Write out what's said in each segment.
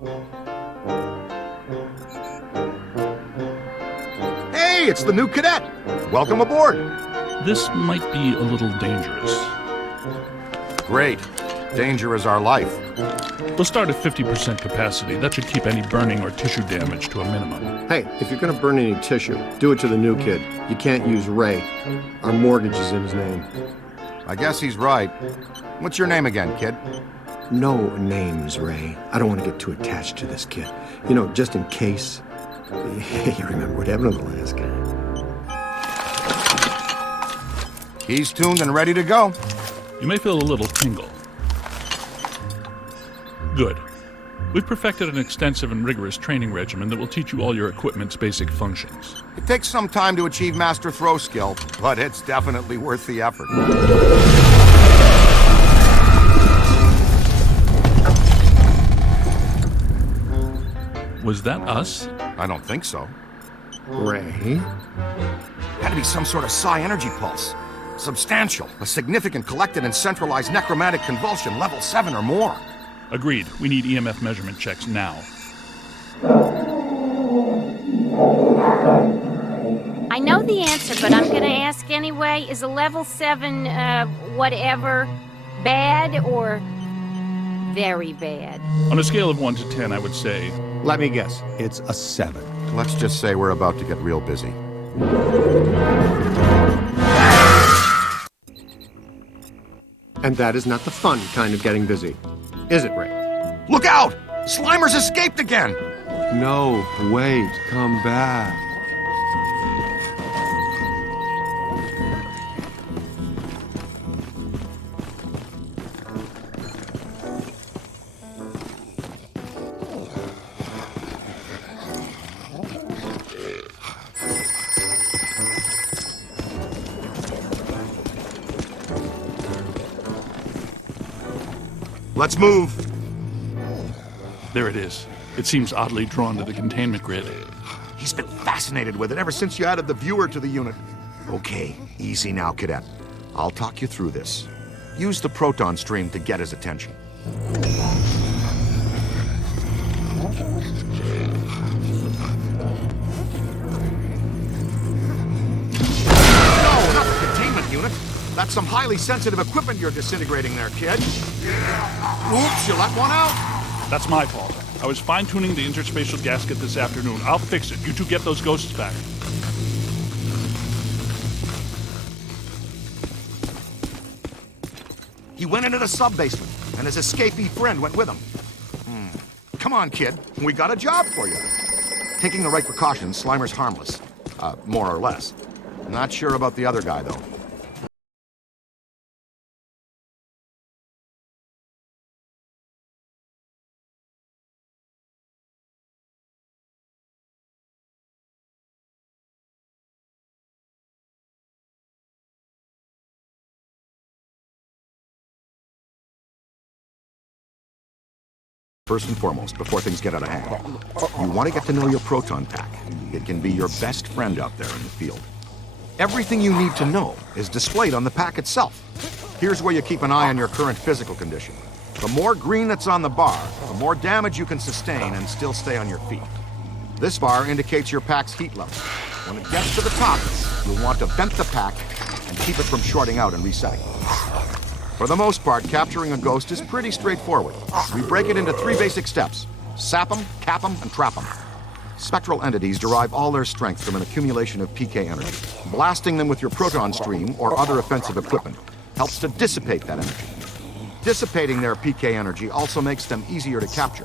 Hey, it's the new cadet! Welcome aboard! This might be a little dangerous. Great. Danger is our life. We'll start at 50% capacity. That should keep any burning or tissue damage to a minimum. Hey, if you're gonna burn any tissue, do it to the new kid. You can't use Ray. Our mortgage is in his name. I guess he's right. What's your name again, kid? No names, Ray. I don't want to get too attached to this kid. You know, just in case. You remember what happened to the last guy. He's tuned and ready to go. You may feel a little tingle. Good. We've perfected an extensive and rigorous training regimen that will teach you all your equipment's basic functions. It takes some time to achieve master throw skill, but it's definitely worth the effort. Was that us? I don't think so. Ray? Had to be some sort of psi energy pulse. Substantial, a significant collected and centralized necromantic convulsion, level 7 or more. Agreed. We need EMF measurement checks now. I know the answer, but I'm gonna ask anyway. Is a level 7, whatever, bad or very bad? On a scale of 1 to 10, I would say... Let me guess. It's a 7. Let's just say we're about to get real busy. And that is not the fun kind of getting busy. Is it, Ray? Look out! Slimer's escaped again! No, wait, come back. Let's move! There it is. It seems oddly drawn to the containment grid. He's been fascinated with it ever since you added the viewer to the unit. Okay, easy now, cadet. I'll talk you through this. Use the proton stream to get his attention. No, not the containment unit. That's some highly sensitive equipment you're disintegrating there, kid. Oops, you let one out. That's my fault. I was fine-tuning the interspatial gasket this afternoon. I'll fix it. You two get those ghosts back. He went into the sub-basement, and his escapee friend went with him. Come on, kid. We got a job for you. Taking the right precautions, Slimer's harmless. More or less. Not sure about the other guy, though. First and foremost, before things get out of hand, you want to get to know your proton pack. It can be your best friend out there in the field. Everything you need to know is displayed on the pack itself. Here's where you keep an eye on your current physical condition. The more green that's on the bar, the more damage you can sustain and still stay on your feet. This bar indicates your pack's heat level. When it gets to the top, you'll want to vent the pack and keep it from shorting out and resetting. For the most part, capturing a ghost is pretty straightforward. We break it into 3 basic steps: sap them, cap them, and trap them. Spectral entities derive all their strength from an accumulation of PK energy. Blasting them with your proton stream or other offensive equipment helps to dissipate that energy. Dissipating their PK energy also makes them easier to capture.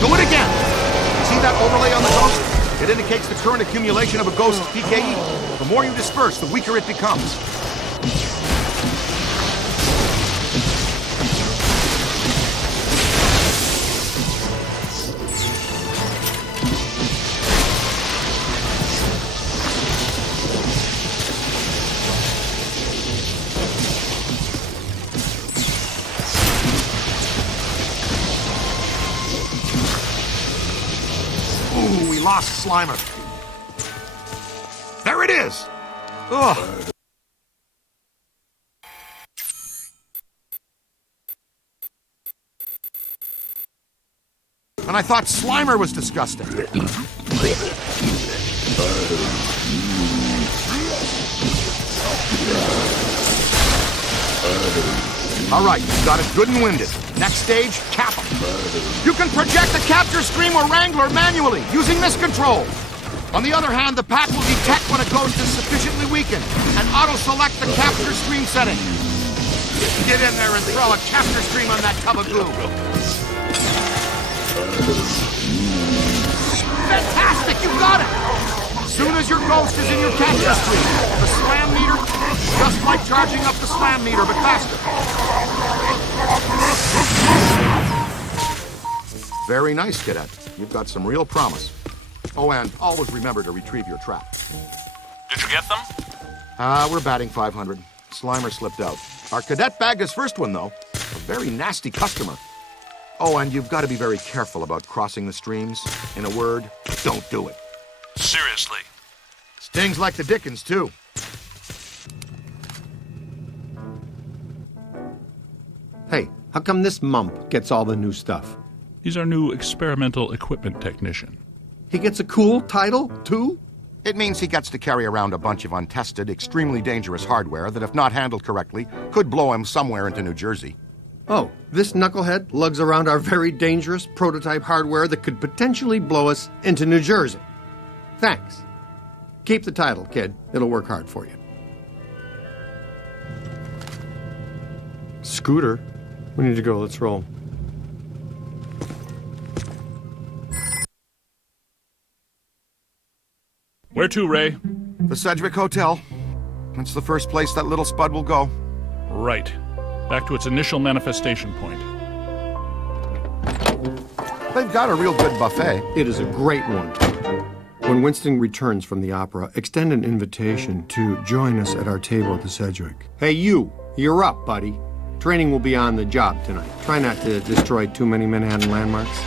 Do it again! See that overlay on the ghost? It indicates the current accumulation of a ghost's PKE. The more you disperse, the weaker it becomes. Lost Slimer. There it is! Ugh. and I thought Slimer was disgusting. All right, you got it good and winded. Next stage, cap him. You can project the capture stream or wrangler manually, using this control. On the other hand, the pack will detect when a ghost is sufficiently weakened and auto-select the capture stream setting. Get in there and throw a capture stream on that tub of glue. Fantastic, you got it! Soon as your ghost is in your capture stream, the slam meter, just like charging up the slam meter, but faster. Very nice, cadet. You've got some real promise. Oh, and always remember to retrieve your trap. Did you get them? We're batting 500. Slimer slipped out. Our cadet bagged his first one, though. A very nasty customer. Oh, and you've got to be very careful about crossing the streams. In a word, don't do it. Seriously? Stings like the dickens, too. Hey, how come this mump gets all the new stuff? He's our new experimental equipment technician. He gets a cool title, too? It means he gets to carry around a bunch of untested, extremely dangerous hardware that, if not handled correctly, could blow him somewhere into New Jersey. Oh, this knucklehead lugs around our very dangerous prototype hardware that could potentially blow us into New Jersey. Thanks. Keep the title, kid. It'll work hard for you. Scooter, we need to go. Let's roll. Where to, Ray? The Sedgwick Hotel. It's the first place that little spud will go. Right. Back to its initial manifestation point. They've got a real good buffet. It is a great one. When Winston returns from the opera, extend an invitation to join us at our table at the Sedgwick. Hey, you're up, buddy. Training will be on the job tonight. Try not to destroy too many Manhattan landmarks.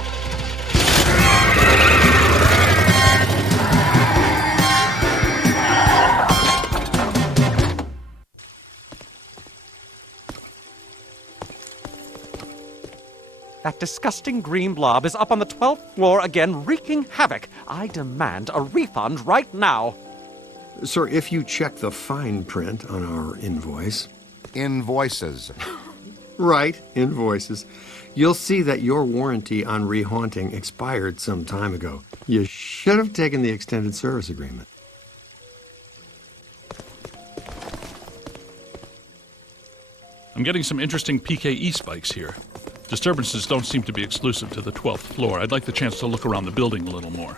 That disgusting green blob is up on the 12th floor again, wreaking havoc. I demand a refund right now. Sir, if you check the fine print on our invoice... Invoices. Right, invoices. You'll see that your warranty on rehaunting expired some time ago. You should have taken the extended service agreement. I'm getting some interesting PKE spikes here. Disturbances don't seem to be exclusive to the 12th floor. I'd like the chance to look around the building a little more.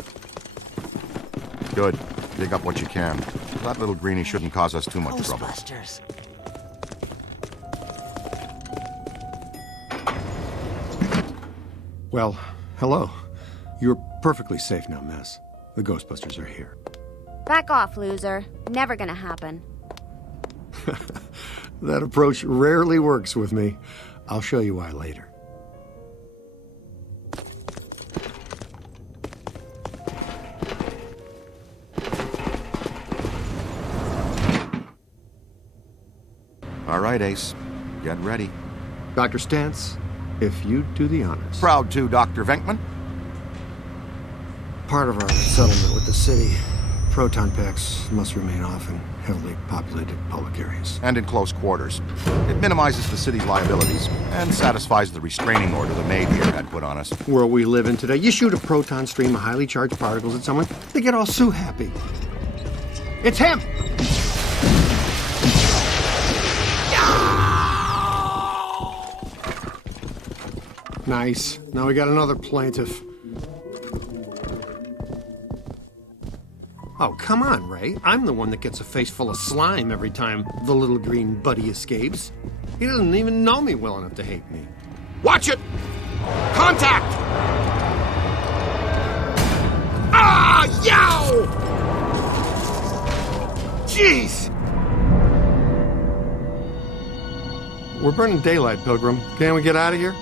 Good. Dig up what you can. That little greenie shouldn't cause us too much trouble. Ghostbusters. Well, hello. You're perfectly safe now, Miss. The Ghostbusters are here. Back off, loser. Never gonna happen. That approach rarely works with me. I'll show you why later. All right, Ace. Get ready. Dr. Stantz, if you'd do the honors. Proud to, Dr. Venkman. Part of our settlement with the city, proton packs must remain off in heavily populated public areas. And in close quarters. It minimizes the city's liabilities and satisfies the restraining order the maid here had put on us. World we live in today, you shoot a proton stream of highly charged particles at someone, they get all so happy. It's him! Nice. Now we got another plaintiff. Oh, come on, Ray. I'm the one that gets a face full of slime every time the little green buddy escapes. He doesn't even know me well enough to hate me. Watch it! Contact! Ah! Yow! Jeez! We're burning daylight, Pilgrim. Can't we get out of here?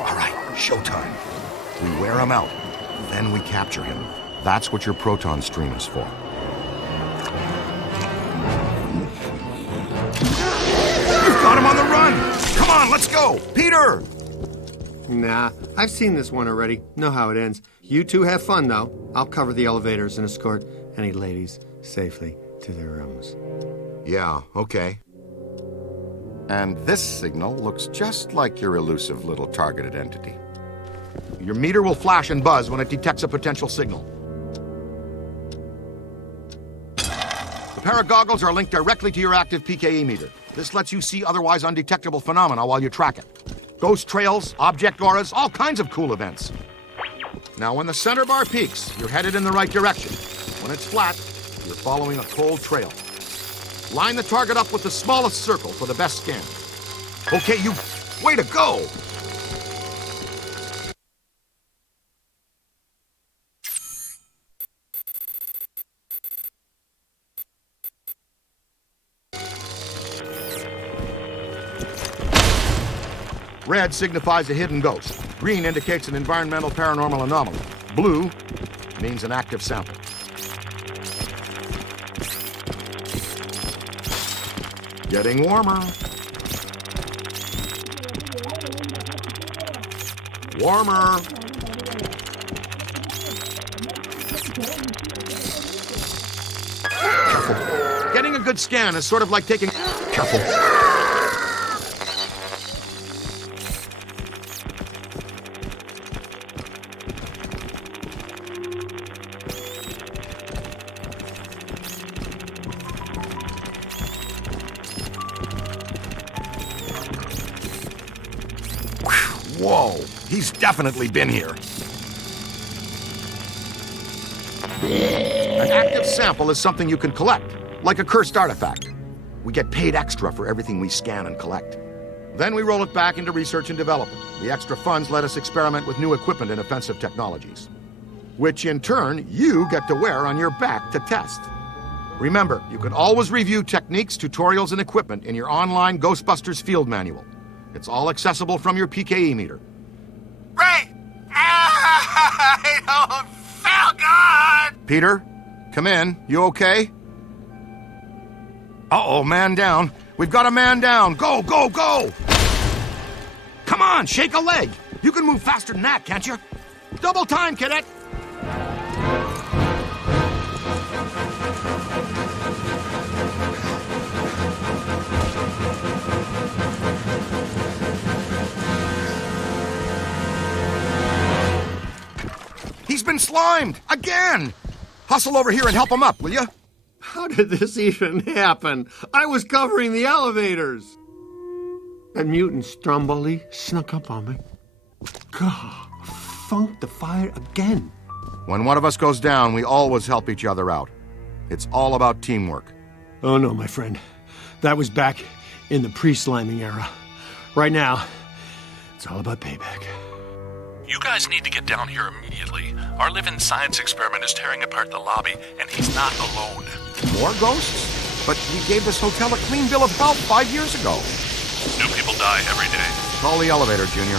All right, showtime. We wear him out, then we capture him. That's what your proton stream is for. Let's go! Peter! Nah, I've seen this one already. Know how it ends. You two have fun, though. I'll cover the elevators and escort any ladies safely to their rooms. Yeah, okay. And this signal looks just like your elusive little targeted entity. Your meter will flash and buzz when it detects a potential signal. The pair of goggles are linked directly to your active PKE meter. This lets you see otherwise undetectable phenomena while you track it. Ghost trails, object auras, all kinds of cool events. Now, when the center bar peaks, you're headed in the right direction. When it's flat, you're following a cold trail. Line the target up with the smallest circle for the best scan. Okay, you... Way to go! Red signifies a hidden ghost. Green indicates an environmental paranormal anomaly. Blue means an active sample. Getting warmer. Warmer. Careful. Getting a good scan is sort of like taking... Careful. Whoa, he's definitely been here. An active sample is something you can collect, like a cursed artifact. We get paid extra for everything we scan and collect. Then we roll it back into research and development. The extra funds let us experiment with new equipment and offensive technologies, which in turn you get to wear on your back to test. Remember, you can always review techniques, tutorials, and equipment in your online Ghostbusters field manual. It's all accessible from your PKE meter. Ray! I don't feel good! Peter, come in. You okay? Uh-oh, man down. We've got a man down. Go, go, go! Come on, shake a leg. You can move faster than that, can't you? Double time, cadet! He's been slimed! Again! Hustle over here and help him up, will you? How did this even happen? I was covering the elevators. That mutant Stromboli snuck up on me. God, funked the fire again. When one of us goes down, we always help each other out. It's all about teamwork. Oh no, my friend. That was back in the pre-sliming era. Right now, it's all about payback. You guys need to get down here immediately. Our living science experiment is tearing apart the lobby, and he's not alone. More ghosts? But we gave this hotel a clean bill of health 5 years ago. New people die every day. Call the elevator, Junior.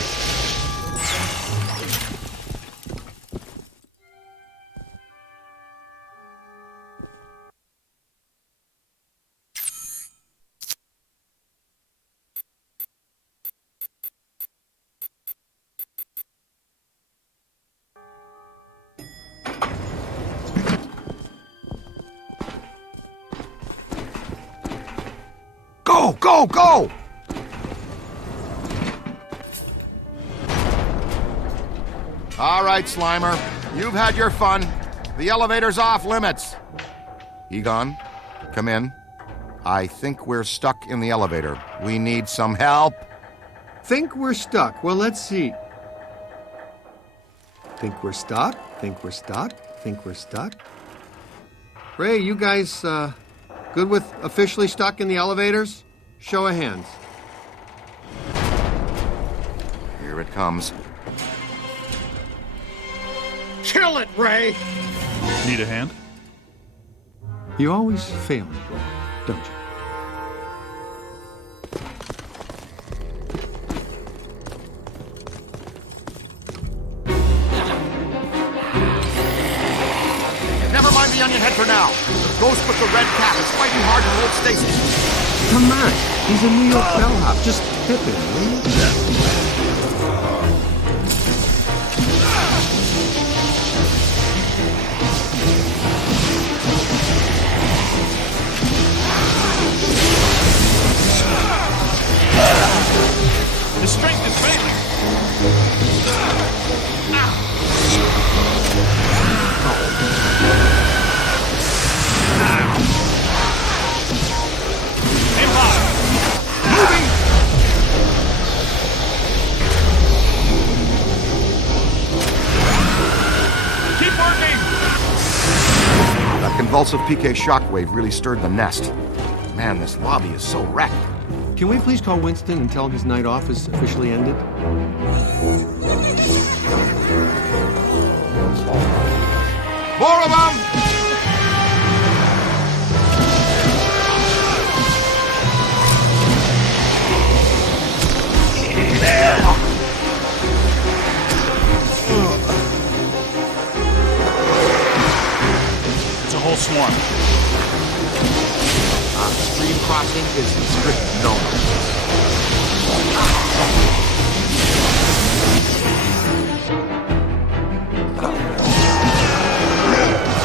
Go, go, go! All right, Slimer. You've had your fun. The elevator's off limits. Egon, come in. I think we're stuck in the elevator. We need some help. Think we're stuck. Well, let's see. Think we're stuck? Think we're stuck? Think we're stuck? Ray, you guys, good with officially stuck in the elevators? Show of hands. Here it comes. Kill it, Ray! Need a hand? You always fail me, Ray, don't you? Never mind the onion head for now. The ghost with the red cap is fighting hard in old Stacy. Come on, he's a New York bellhop. Just His strength is failing. Aim high. Moving. Keep working. That convulsive PK shockwave really stirred the nest. Man, this lobby is so wrecked. Can we please call Winston and tell him his night off is officially ended? More of them! It's a whole swarm. Stream crossing is strict no-no.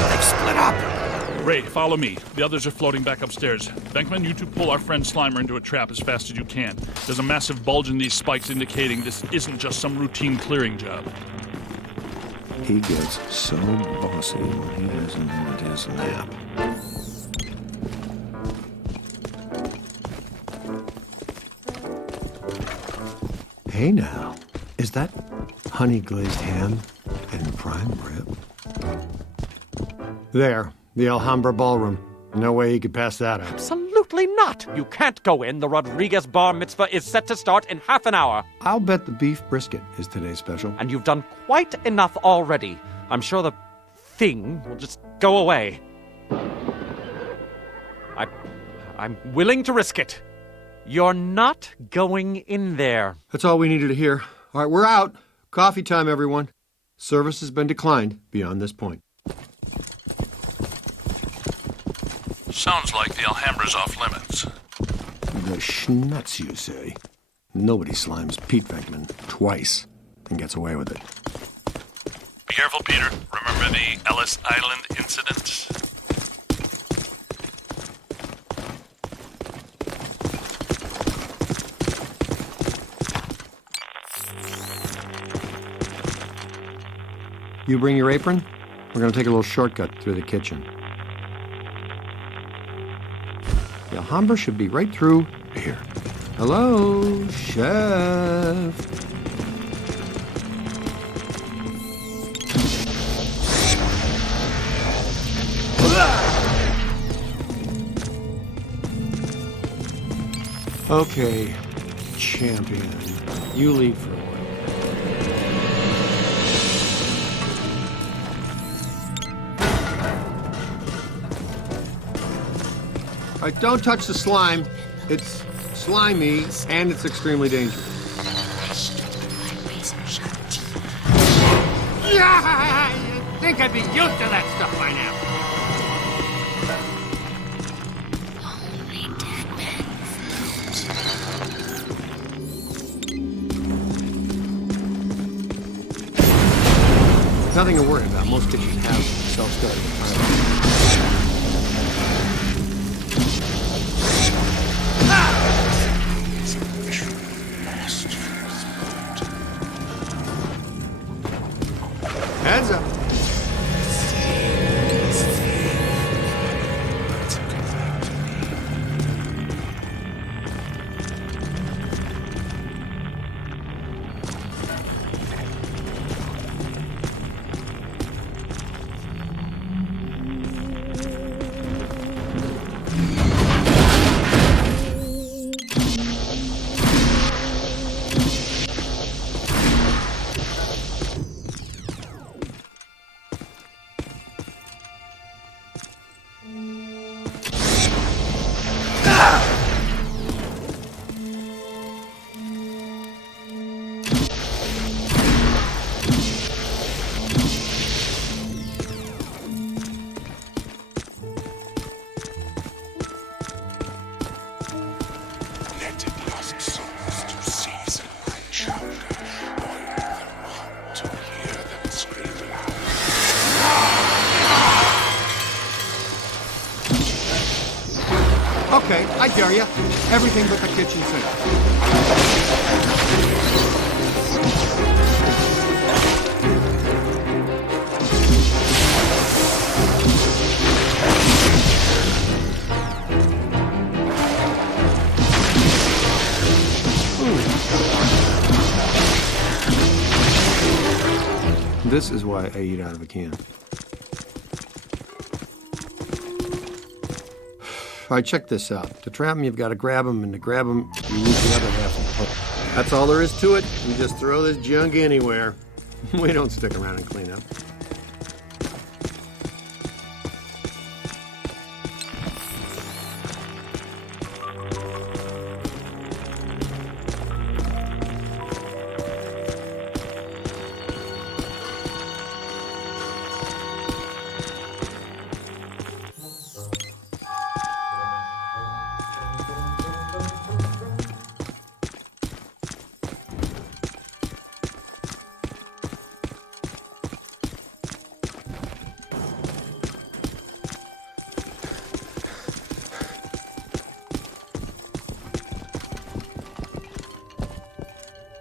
They've split up. Ray, follow me. The others are floating back upstairs. Venkman, you two pull our friend Slimer into a trap as fast as you can. There's a massive bulge in these spikes indicating this isn't just some routine clearing job. He gets so bossy when he isn't at his nap. Hey now, is that honey glazed ham and prime rib? There, the Alhambra Ballroom. No way he could pass that up. Absolutely not! You can't go in. The Rodriguez bar mitzvah is set to start in half an hour. I'll bet the beef brisket is today's special. And you've done quite enough already. I'm sure the thing will just go away. I'm willing to risk it. You're not going in there. That's all we needed to hear. All right, we're out. Coffee time, everyone. Service has been declined beyond this point. Sounds like the Alhambra's off limits. The schnutz, you say? Nobody slimes Pete Venkman twice and gets away with it. Be careful, Peter. Remember the Ellis Island incident? You bring your apron? We're going to take a little shortcut through the kitchen. The Alhambra should be right through here. Hello, chef. Okay, champion. You lead for a while. All right, don't touch the slime. It's slimy, and it's extremely dangerous. Yeah! You'd think I'd be used to that stuff by now. Nothing to worry about. Most kitchens have self-starting. Heads up. I dare you. Everything but the kitchen sink. This is why I eat out of a can. All right, check this out. To trap them, you've got to grab them, and to grab them, you use the other half of the hook. That's all there is to it. You just throw this junk anywhere. We don't stick around and clean up.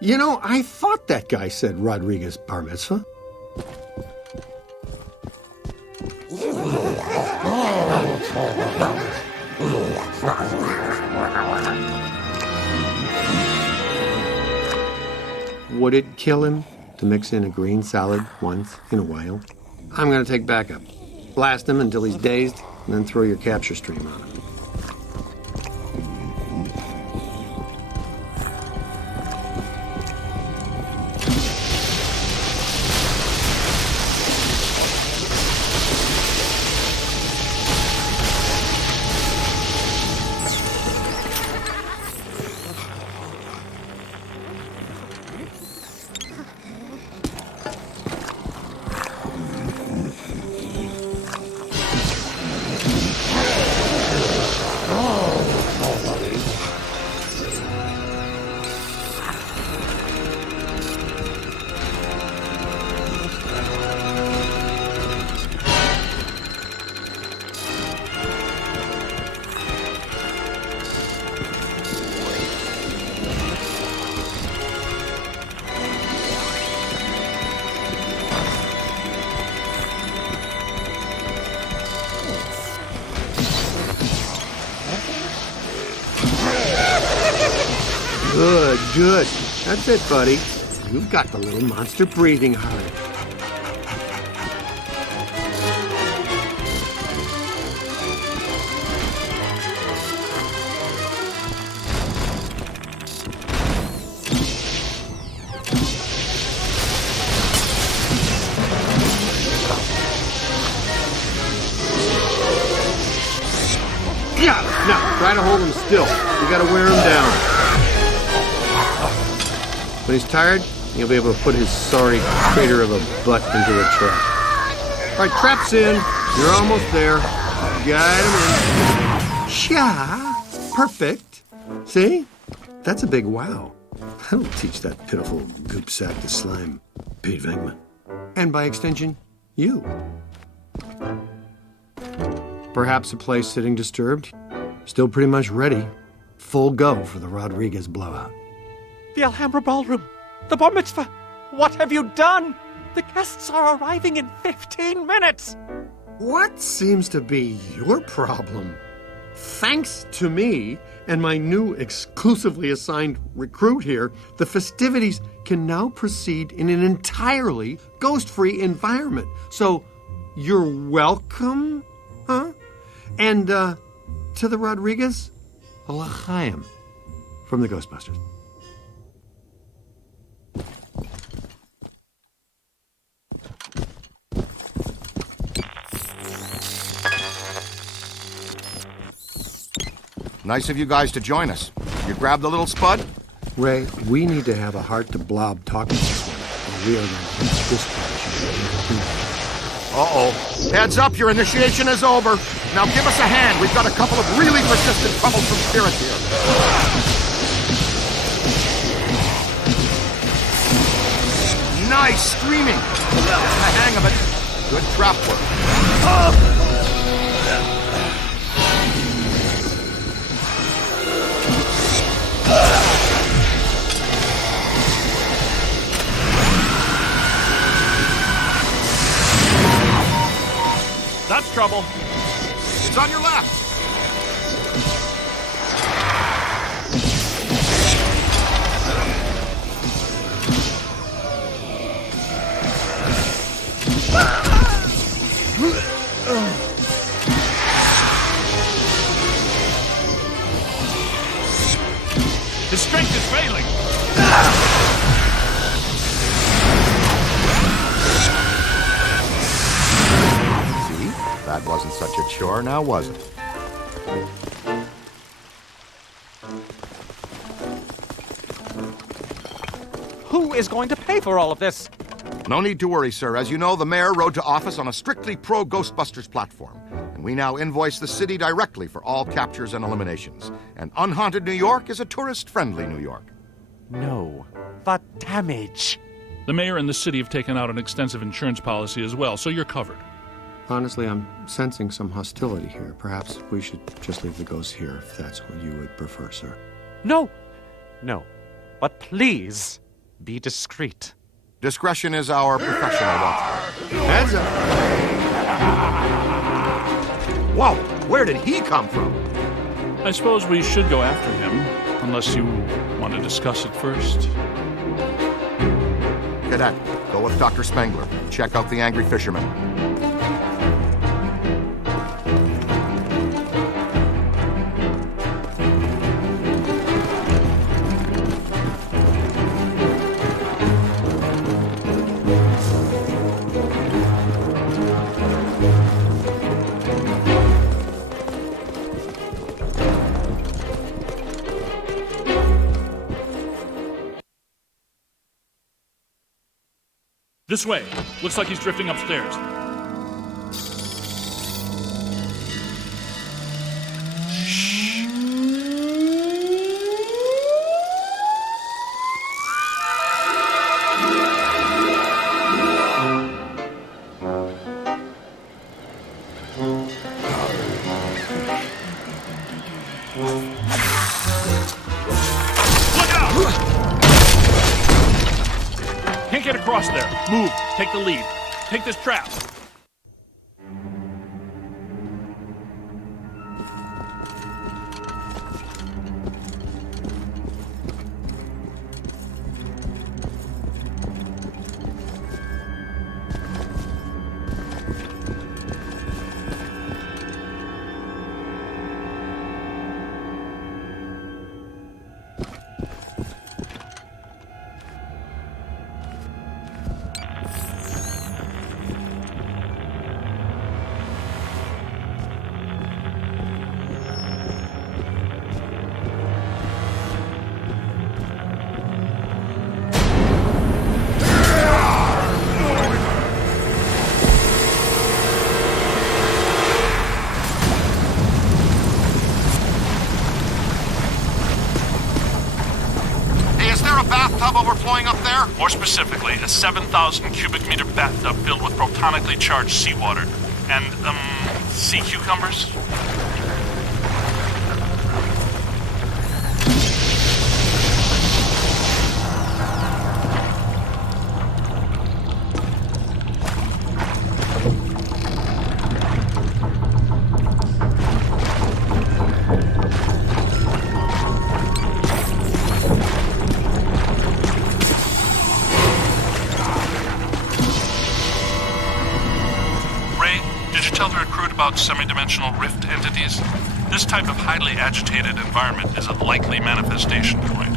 You know, I thought that guy said Rodriguez bar mitzvah. Would it kill him to mix in a green salad once in a while? I'm gonna take backup. Blast him until he's dazed, and then throw your capture stream on him. Good, good. That's it, buddy. You've got the little monster breathing heart. Got it. Now, try to hold him still. You gotta wear him down. When he's tired, he'll be able to put his sorry crater of a butt into the trap. All right, trap's in. You're almost there. Got him in. Cha! Perfect. See? That's a big wow. That'll teach that pitiful goop sack to slime Pete Venkman. And by extension, you. Perhaps a place sitting disturbed. Still pretty much ready. Full go for the Rodriguez blowout. The Alhambra Ballroom! The bar mitzvah! What have you done? The guests are arriving in 15 minutes! What seems to be your problem? Thanks to me and my new exclusively assigned recruit here, the festivities can now proceed in an entirely ghost-free environment. So, you're welcome, huh? And, to the Rodriguez, a l'chaim from the Ghostbusters. Nice of you guys to join us. You grabbed the little spud? Ray, we need to have a heart-to-blob talk with this one, or we are going to finish this part. Uh-oh. Heads up, your initiation is over. Now give us a hand. We've got a couple of really persistent, troublesome spirits here. Nice screaming. Well, the hang of it. Good trap work. trouble. It's on your left. His strength is failing. See? That wasn't such a chore, now was it? Who is going to pay for all of this? No need to worry, sir. As you know, the mayor rode to office on a strictly pro-Ghostbusters platform. And we now invoice the city directly for all captures and eliminations. And unhaunted New York is a tourist-friendly New York. No. The damage. The mayor and the city have taken out an extensive insurance policy as well, so you're covered. Honestly, I'm sensing some hostility here. Perhaps we should just leave the ghosts here if that's what you would prefer, sir. No. No. But please, be discreet. Discretion is our professional watchword. Heads up! Whoa! Where did he come from? I suppose we should go after him, unless you want to discuss it first. Cadet, go with Dr. Spengler. Check out the angry fisherman. This way. Looks like he's drifting upstairs. Can't get across there. Move. Take the lead. Take this trap. Bathtub overflowing up there? More specifically, a 7,000 cubic meter bathtub filled with protonically charged seawater. And, sea cucumbers? About semi-dimensional rift entities. This type of highly agitated environment is a likely manifestation point.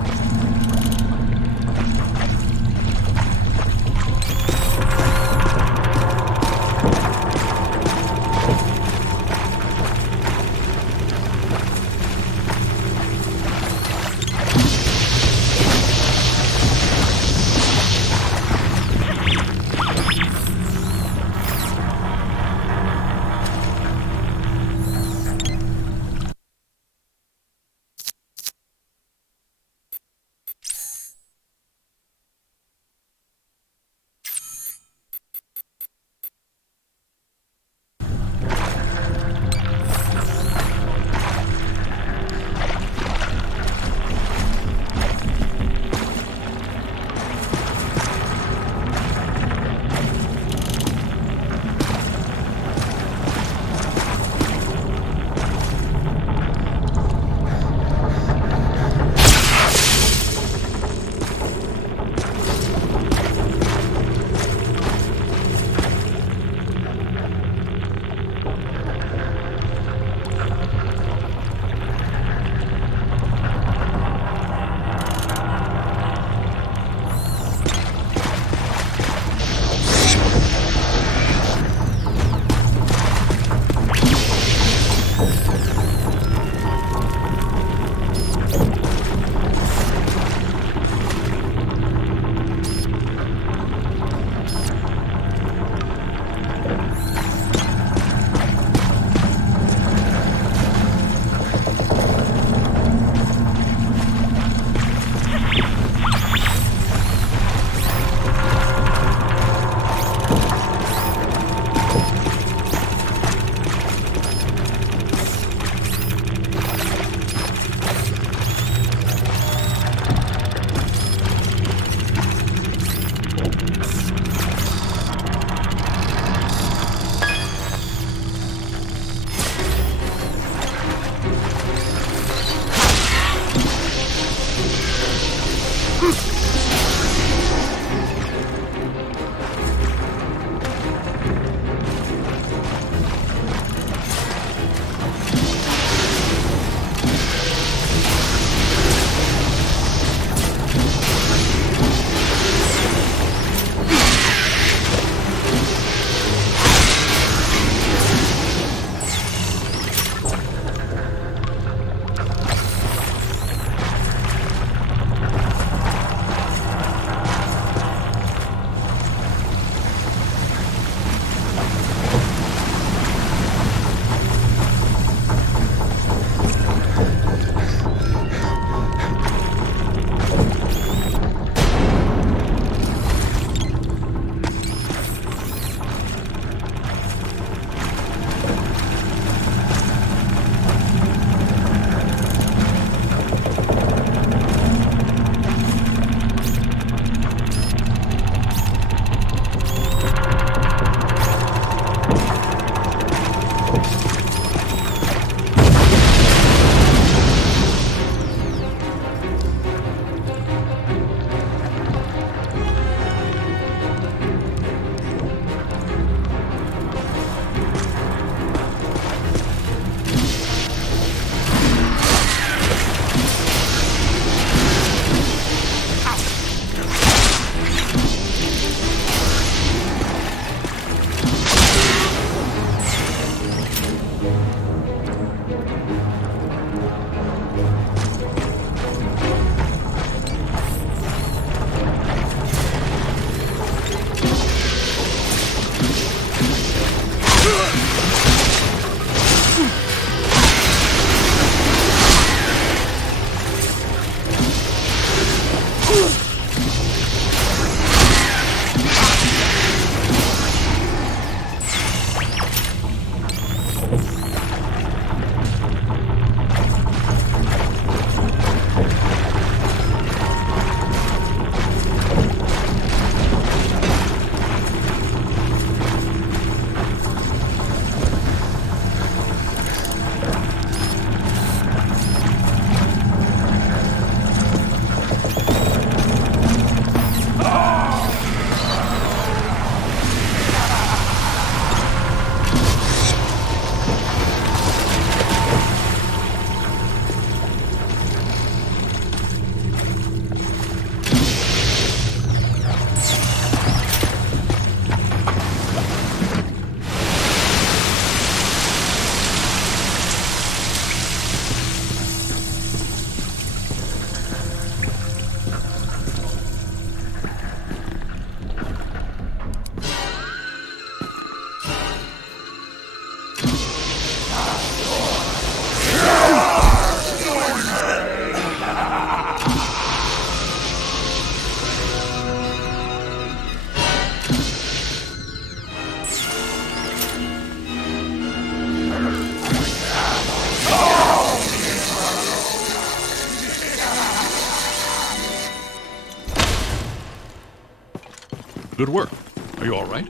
Good work. Are you all right?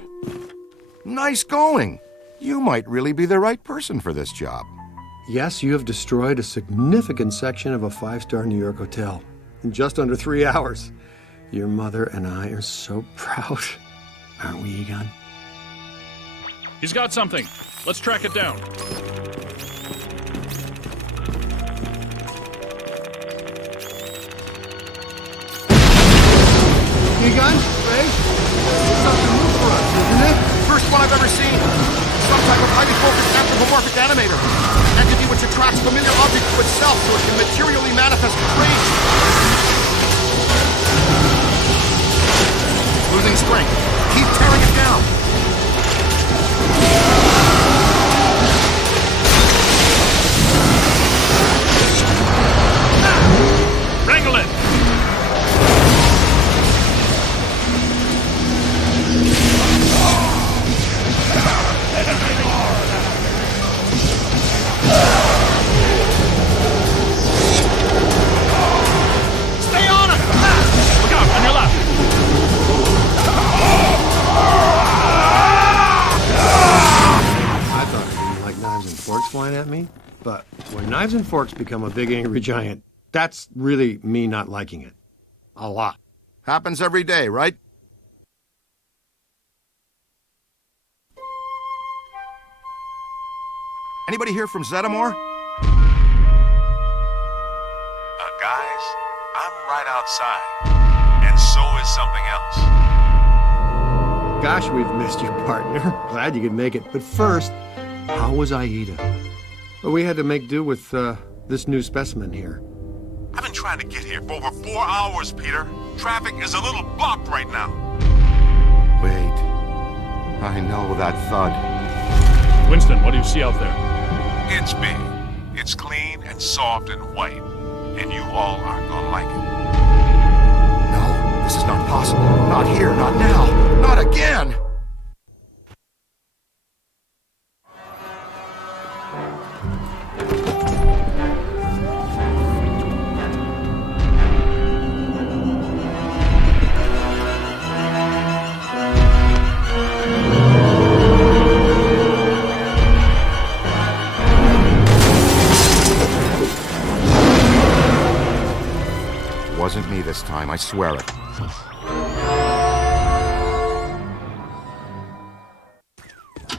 Nice going. You might really be the right person for this job. Yes, you have destroyed a significant section of a 5-star New York hotel in just under 3 hours. Your mother and I are so proud. Aren't we, Egon? He's got something. Let's track it down. Egon? Ray? It's something new for us, isn't it? First one I've ever seen. Some type of highly focused anthropomorphic animator. An entity which attracts familiar objects to itself so it can materially manifest range. Losing strength. Keep tearing it down. Wrangle it! Stay on it! Look out, on your left! I thought it didn't like knives and forks flying at me, but when knives and forks become a big angry giant, that's really me not liking it. A lot. Happens every day, right? Anybody here from Zetamore? Guys, I'm right outside. And so is something else. Gosh, we've missed you, partner. Glad you could make it. But first, how was Aida? Well, we had to make do with this new specimen here. I've been trying to get here for over 4 hours, Peter. Traffic is a little blocked right now. Wait. I know that thud. Winston, what do you see out there? It's big. It's clean and soft and white. And you all aren't gonna like it. No, this is not possible. Not here, not now, not again! Wasn't me this time, I swear it.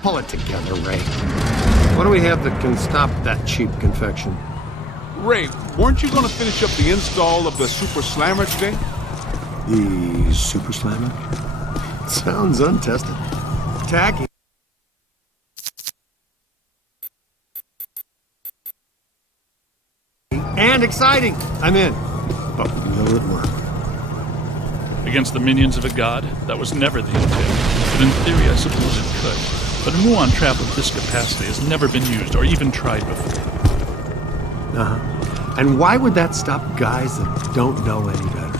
Pull it together, Ray. What do we have that can stop that cheap confection? Ray, weren't you gonna finish up the install of the Super Slammer today? The Super Slammer? Sounds untested. Tacky. And exciting! I'm in. But will it work? Against the minions of a god? That was never the intent. But in theory, I suppose it could. But a muon trap of this capacity has never been used or even tried before. Uh-huh. And why would that stop guys that don't know any better?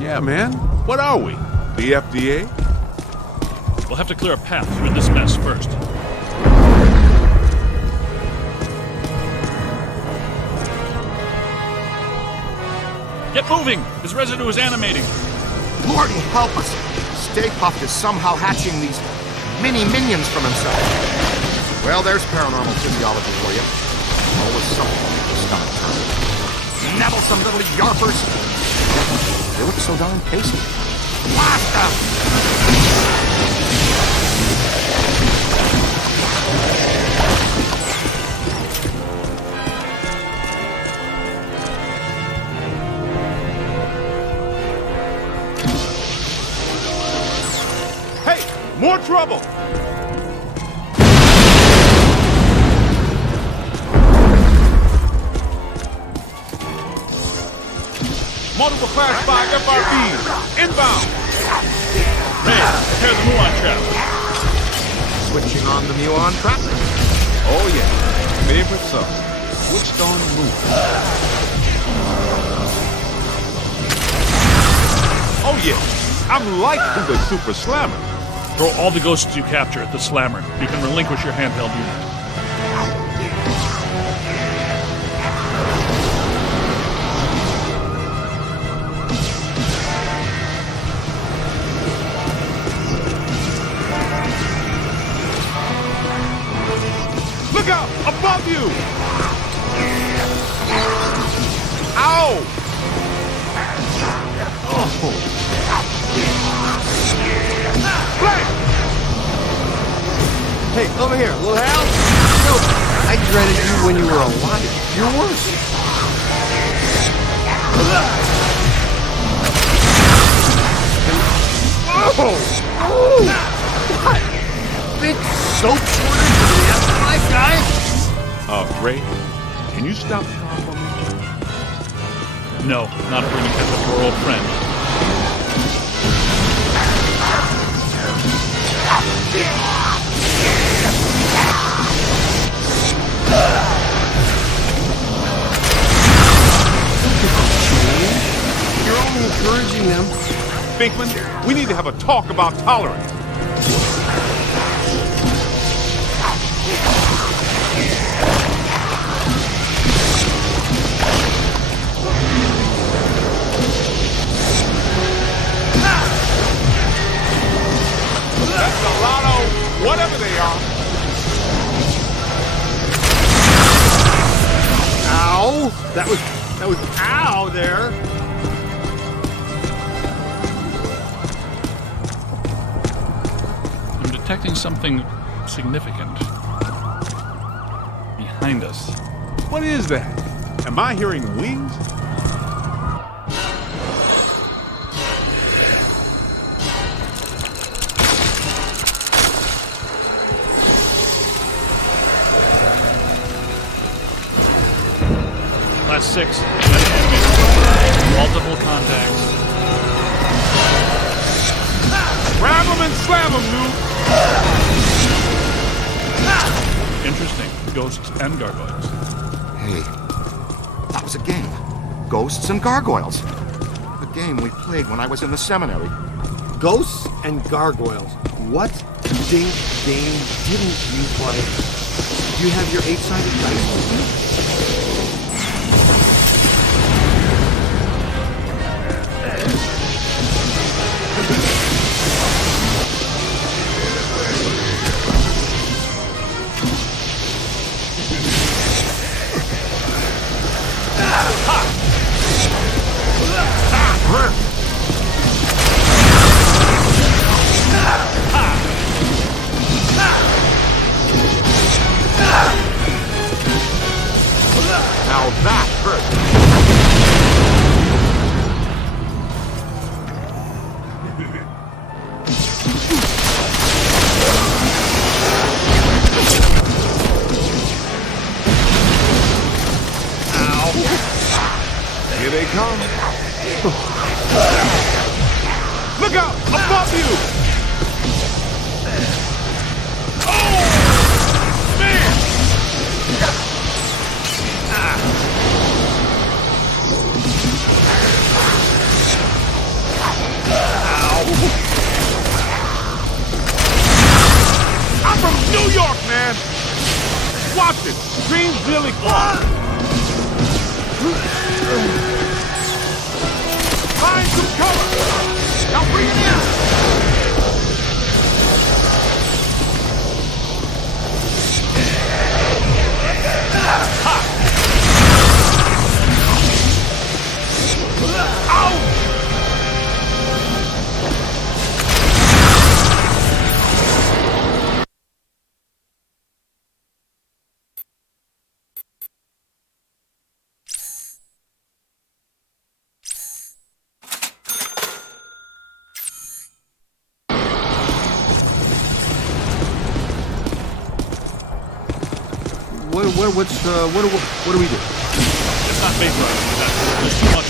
Yeah, man. What are we? The FDA? We'll have to clear a path through this mess first. Get moving! This residue is animating. Lordy, help us! Stay Puft is somehow hatching these mini-minions from himself. Well, there's paranormal physiology for you. Always something to make your stomach turn. Nettlesome little yarpers! They look so darn tasty. Blast them! More trouble! Multiple class 5 FRBs. Inbound! Ray, prepare the muon trap. Switching on the muon trap. Oh yeah, favorite song. Switched on move. Oh yeah, I'm liking the Super Slammer. Throw all the ghosts you capture at the slammer. You can relinquish your handheld unit. Look out! Above you! Ow! Flank! Hey, over here, little Hal. No, I dreaded you when you were alive. You're worse. Oh! What? Big soap shortage in the afterlife, guys? Ray, can you stop the car for me? No, not if we're gonna catch up to our old friend. You're only encouraging them. Pinkman, we need to have a talk about tolerance. That's a lot of whatever they are. Ow! That was ow there. I'm detecting something significant behind us. What is that? Am I hearing wings? Last 6. Multiple contacts. Grab them and slam them, Luke! Interesting. Ghosts and gargoyles. Hey, that was a game. Ghosts and Gargoyles. A game we played when I was in the seminary. Ghosts and gargoyles. What dink game didn't you play? Do you have your 8-sided dice with you? Now that hurt. Here they come. Look out! Above you! Oh! Man! I'm from New York, man! Watch it! Dreams really far! Find some cover! Now bring it in! What do we do? It's not vaporizing. There's too much.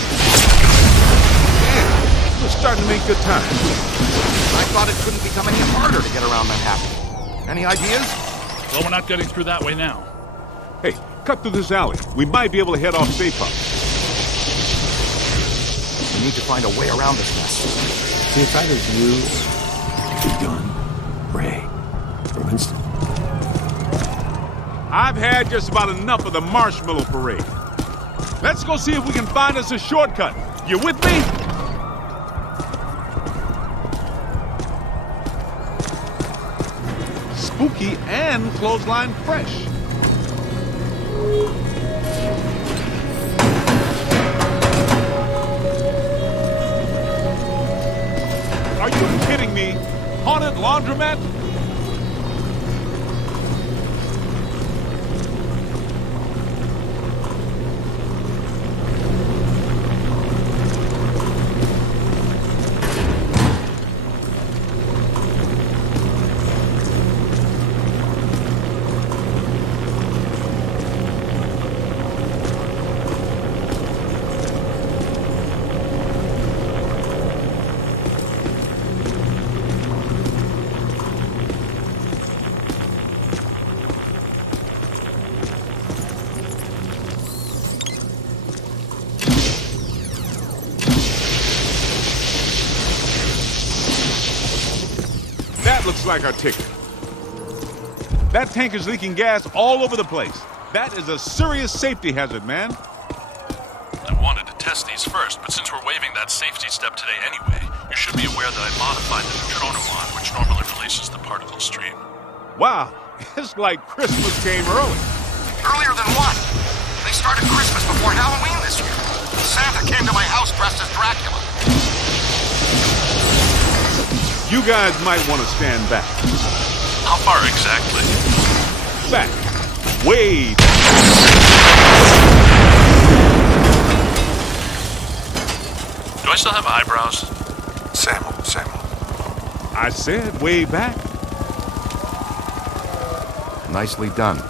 We're starting to make good time. I thought it couldn't become any harder to get around Manhattan. Any ideas? Well, we're not getting through that way now. Hey, cut through this alley. We might be able to head off Safe House. We need to find a way around this mess. See, it's either you, Gunn, Ray, or Winston. I've had just about enough of the marshmallow parade. Let's go see if we can find us a shortcut. You with me? Spooky and clothesline fresh. Are you kidding me? Haunted laundromat? That looks like our ticket. That tank is leaking gas all over the place. That is a serious safety hazard, man. I wanted to test these first, but since we're waiving that safety step today anyway, you should be aware that I modified the neutrino mod, which normally releases the particle stream. Wow, it's like Christmas came early. Earlier than what? They started Christmas before Halloween this year. Santa came to my house dressed as Dracula. You guys might want to stand back. How far exactly? Back. Way. Do I still have eyebrows? Samuel. I said way back. Nicely done.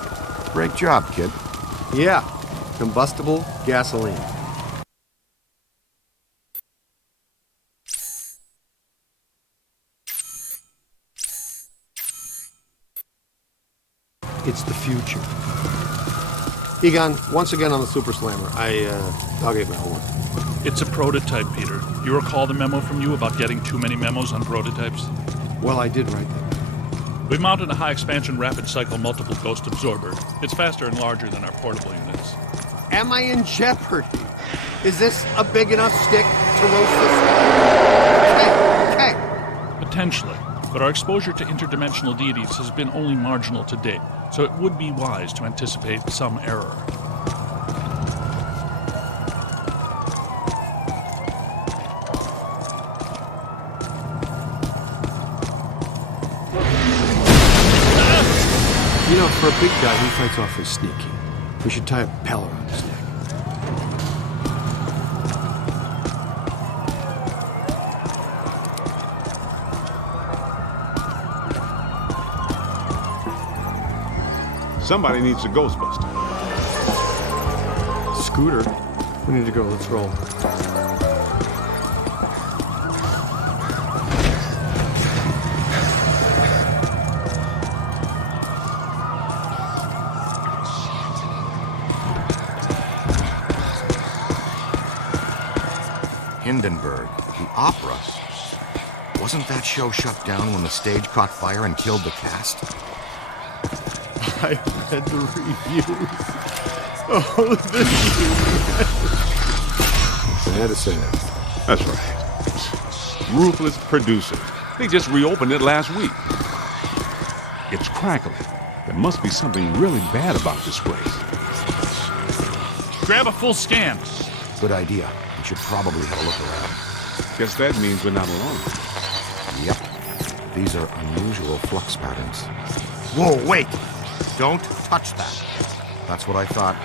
Great job, kid. Yeah, combustible gasoline. It's the future. Egon, once again on the Super Slammer. I'll get my own one. It's a prototype, Peter. You recall the memo from you about getting too many memos on prototypes? Well, I did write that. We've mounted a high-expansion rapid cycle multiple ghost absorber. It's faster and larger than our portable units. Am I in jeopardy? Is this a big enough stick to roast this? Okay. Potentially, but our exposure to interdimensional deities has been only marginal to date, so it would be wise to anticipate some error. You know, for a big guy, he fights awfully sneaky. We should tie a peller on his neck. Somebody needs a Ghostbuster. Scooter, we need to go. Let's roll. Hindenburg, the opera. Wasn't that show shut down when the stage caught fire and killed the cast? I read the reviews. Oh, this I had to say that. That's right. Ruthless producers. They just reopened it last week. It's crackling. There must be something really bad about this place. Grab a full scan. Good idea. We should probably have a look around. Guess that means we're not alone. Yep. These are unusual flux patterns. Whoa, wait! Don't touch that. That's what I thought.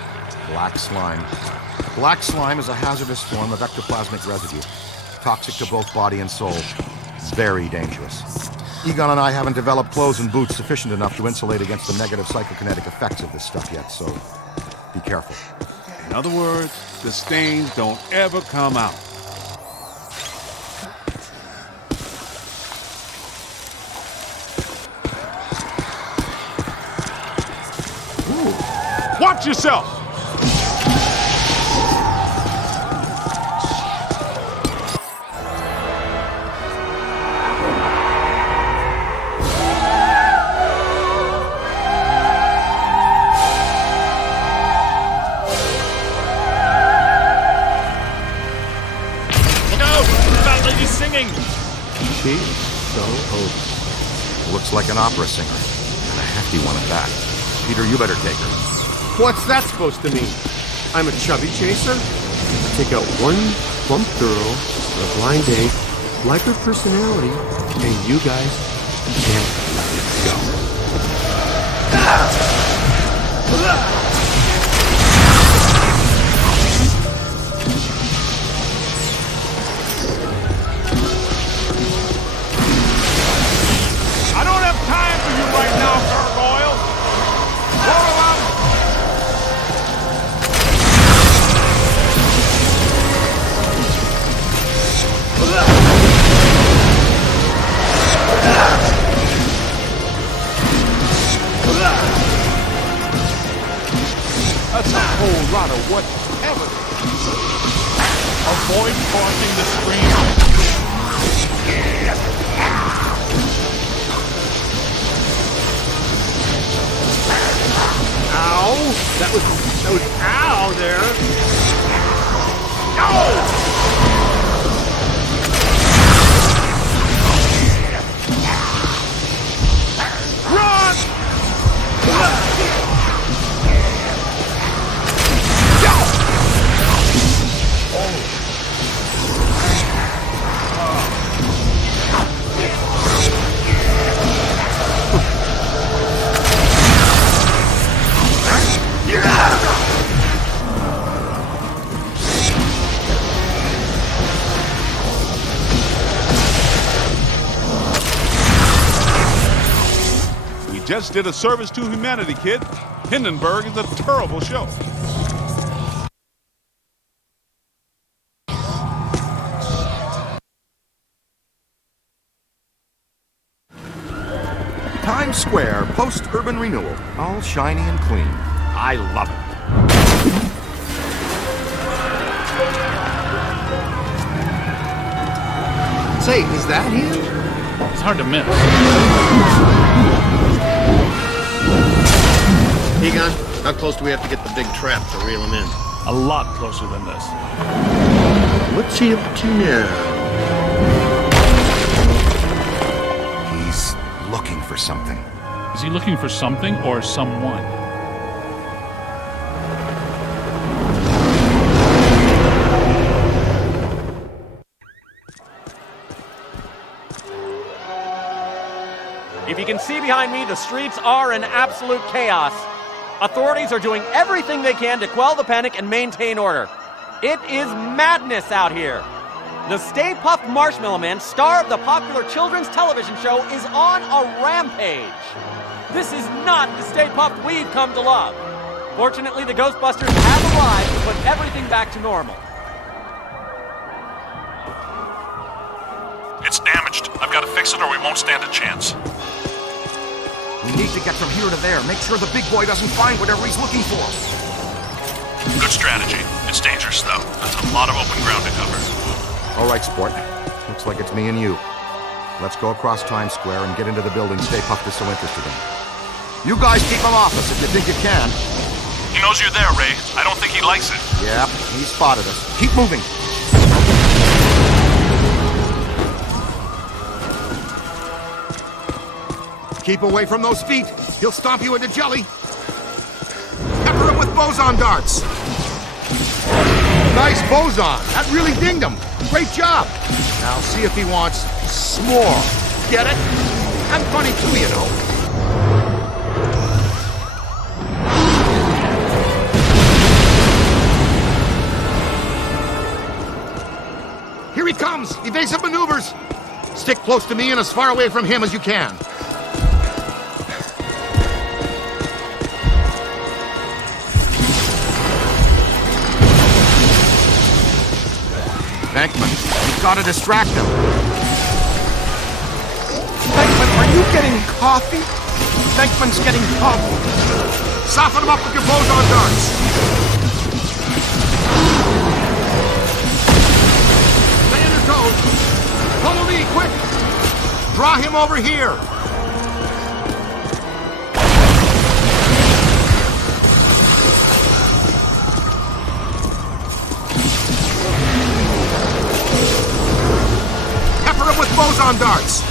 Black slime. Black slime is a hazardous form of ectoplasmic residue. Toxic to both body and soul. Very dangerous. Egon and I haven't developed clothes and boots sufficient enough to insulate against the negative psychokinetic effects of this stuff yet, so be careful. In other words, the stains don't ever come out. Ooh. Watch yourself! She's so old. Looks like an opera singer. And a hefty one at that. Peter, you better take her. What's that supposed to mean? I'm a chubby chaser? I take out one plump girl on a blind date, like her personality, and you guys can't let it go. I don't have time for you right now, gargoyle. Roll up. That's a whole lot of whatever. Avoid crossing the stream. Ow! That was ow there. We just did a service to humanity, kid. Hindenburg is a terrible show. Times Square, post-urban renewal. All shiny and clean. I love it. Say, is that him? It's hard to miss. Egon, how close do we have to get the big trap to reel him in? A lot closer than this. What's he up to now? He's looking for something. Is he looking for something or someone? If you can see behind me, the streets are in absolute chaos. Authorities are doing everything they can to quell the panic and maintain order. It is madness out here. The Stay Puft Marshmallow Man, star of the popular children's television show, is on a rampage. This is not the Stay Puft we've come to love. Fortunately, the Ghostbusters have arrived to put everything back to normal. It's damaged. I've got to fix it or we won't stand a chance. We need to get from here to there. Make sure the big boy doesn't find whatever he's looking for. Good strategy. It's dangerous, though. That's a lot of open ground to cover. All right, sport. Looks like it's me and you. Let's go across Times Square and get into the building Stay Puft is so interested in. You guys keep him off us if you think you can. He knows you're there, Ray. I don't think he likes it. Yeah, he spotted us. Keep moving. Keep away from those feet. He'll stomp you into jelly. Pepper him with boson darts. Nice boson. That really dinged him. Great job. Now see if he wants s'more. Get it? I'm funny too, you know. Here he comes. Evasive maneuvers. Stick close to me and as far away from him as you can. Venkman, you've got to distract him. Venkman, are you getting coffee? Venkman's getting coffee. Soften him up with your boson darts. Stay on your toes. Follow me, quick. Draw him over here. With boson darts.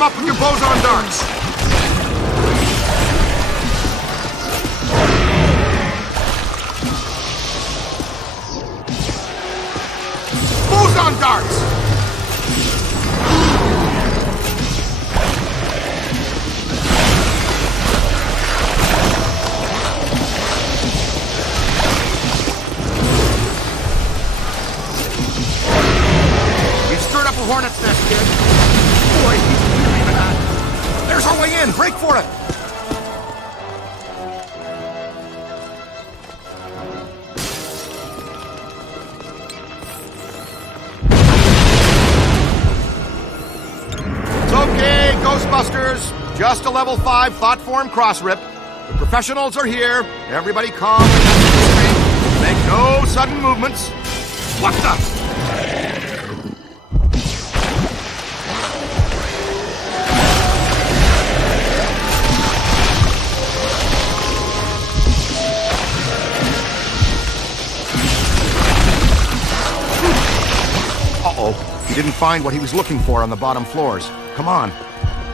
them up with your boson darts! Boson darts! A hornet's nest, kid. Boy, he's really hot. There's our way in. Break for it. It's okay, Ghostbusters. Just a level 5 thought form cross rip. The professionals are here. Everybody calm and make no sudden movements. What the? Uh-oh. He didn't find what he was looking for on the bottom floors. Come on.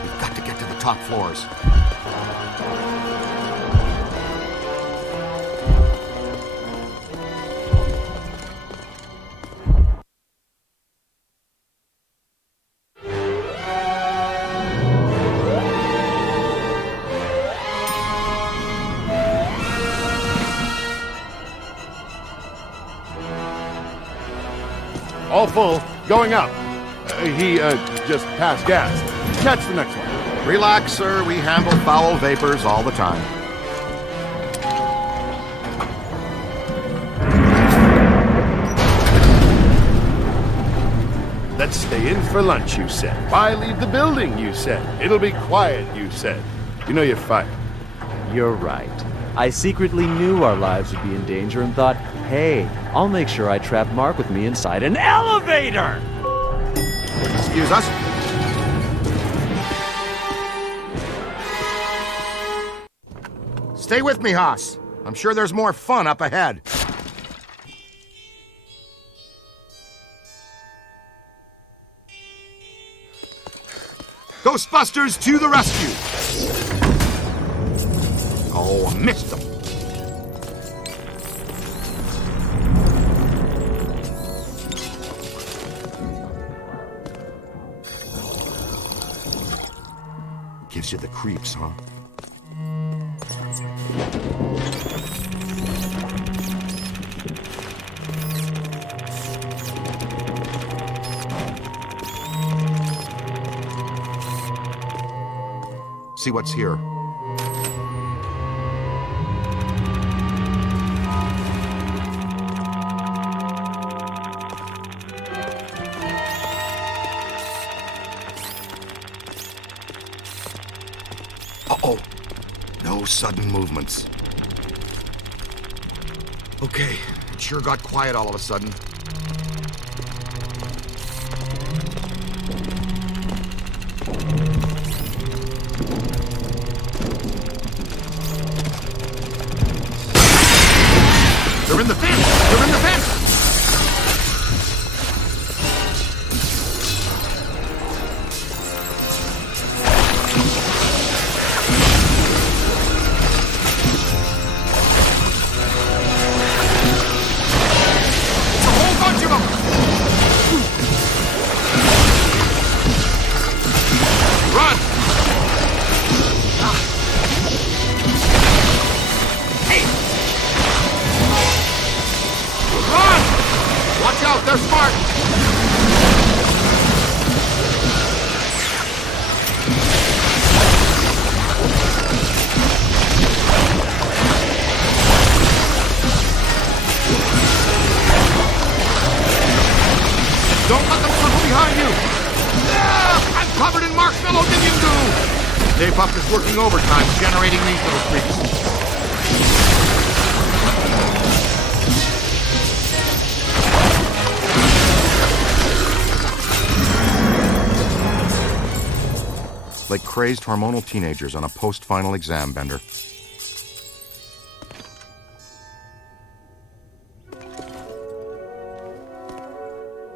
We've got to get to the top floors. All full. Going up. He just passed gas. Catch the next one. Relax, sir. We handle foul vapors all the time. Let's stay in for lunch, you said. Why leave the building, you said. It'll be quiet, you said. You know you're fired. You're right. I secretly knew our lives would be in danger and thought, hey, I'll make sure I trap Mark with me inside an elevator! Excuse us? Stay with me, Haas. I'm sure there's more fun up ahead. Ghostbusters to the rescue! Oh, I missed them. Gives you the creeps, huh? See what's here. Uh-oh. No sudden movements. Okay, it sure got quiet all of a sudden. They're in the vent! They're in the vent! They're smart! Don't let them circle behind you! Ah, I'm covered in marshmallow minion goo! Stay Puft is working overtime, generating these little creeps. Like crazed hormonal teenagers on a post-final exam bender.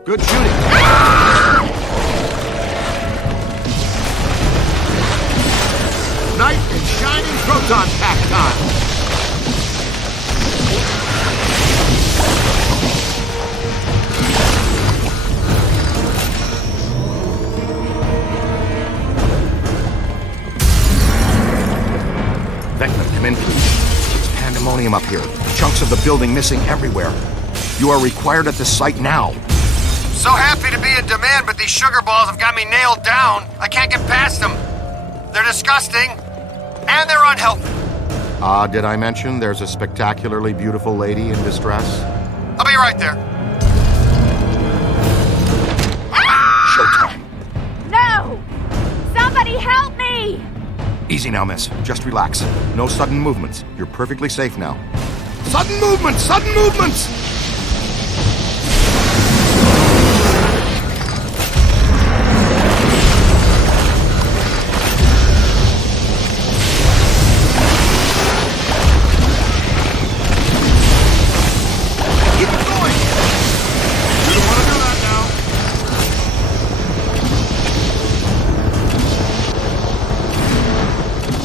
Good shooting. proton pack time! Venkman, come in, please. It's pandemonium up here. Chunks of the building missing everywhere. You are required at the site now. So happy to be in demand, but these sugar balls have got me nailed down. I can't get past them. They're disgusting, and they're unhealthy. Did I mention there's a spectacularly beautiful lady in distress? I'll be right there. Showtime. No! Somebody help me! Easy now, miss. Just relax. No sudden movements. You're perfectly safe now. Sudden movements! Sudden movements!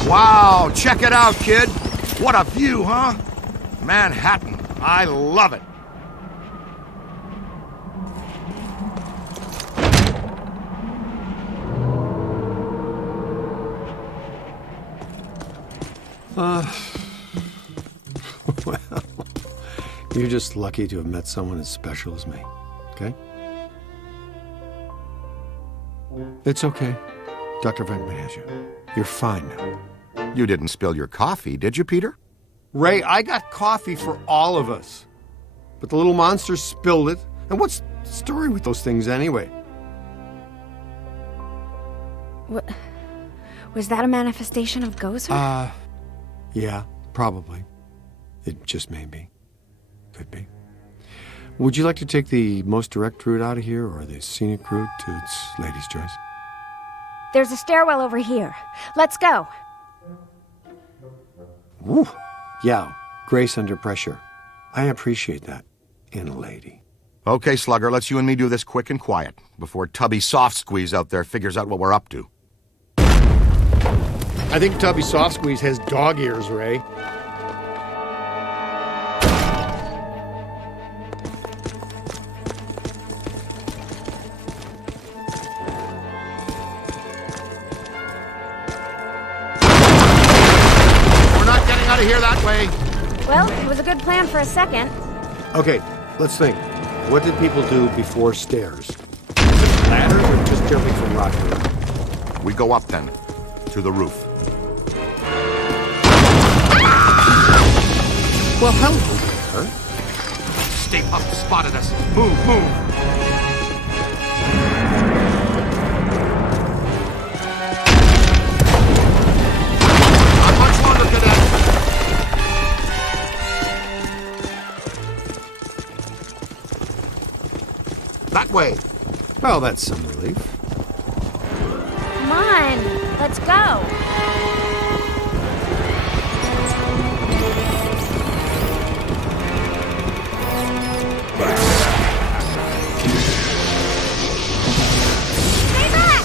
Wow, check it out, kid. What a view, huh? Manhattan. I love it. Well, you're just lucky to have met someone as special as me, okay? It's okay. Dr. Venkman has you. You're fine now. You didn't spill your coffee, did you, Peter? Ray, I got coffee for all of us. But the little monster spilled it. And what's the story with those things anyway? Was that a manifestation of Ghostbuster? Yeah, probably. It just may be. Could be. Would you like to take the most direct route out of here or the scenic route to its lady's choice? There's a stairwell over here. Let's go. Woo! Yeah, grace under pressure. I appreciate that in a lady. Okay, Slugger, let's you and me do this quick and quiet before Tubby Soft Squeeze out there figures out what we're up to. I think Tubby Soft Squeeze has dog ears, Ray. Out of here that way. Well, it was a good plan for a second. Okay, let's think. What did people do before stairs? Ladders or just jumping from rock to rock? We go up then, to the roof. Well, hello there. Stay Puft spotted us. Move, move. Not much longer, cadet. That way. Well, that's some relief. Come on, let's go. Stay back!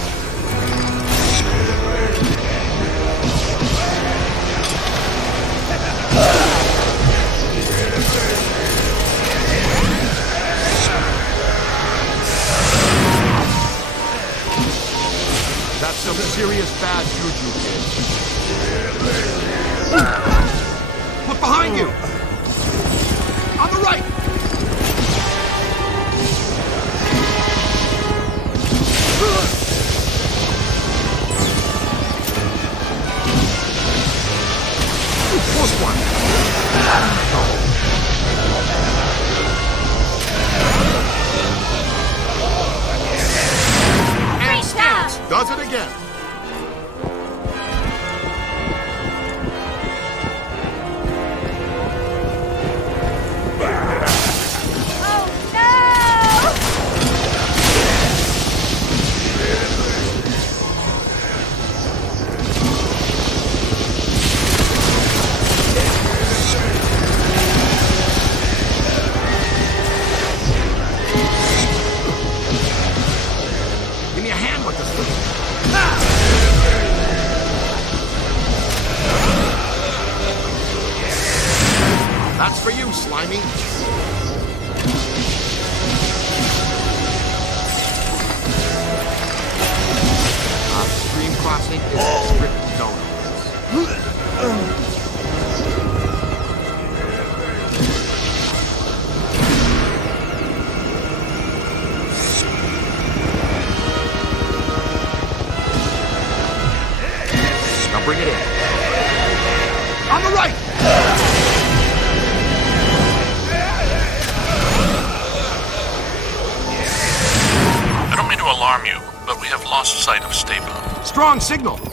That's some serious bad juju, kid. Look behind you! On the right! Close one! Great job! Does it again. Oh, no! Give me a hand with this thing. Ah! for you, Slimy. Stream crossing is a strict no-no. Now bring it in. On the right! I don't mean to alarm you, but we have lost sight of Stay Puft. Strong signal! Nice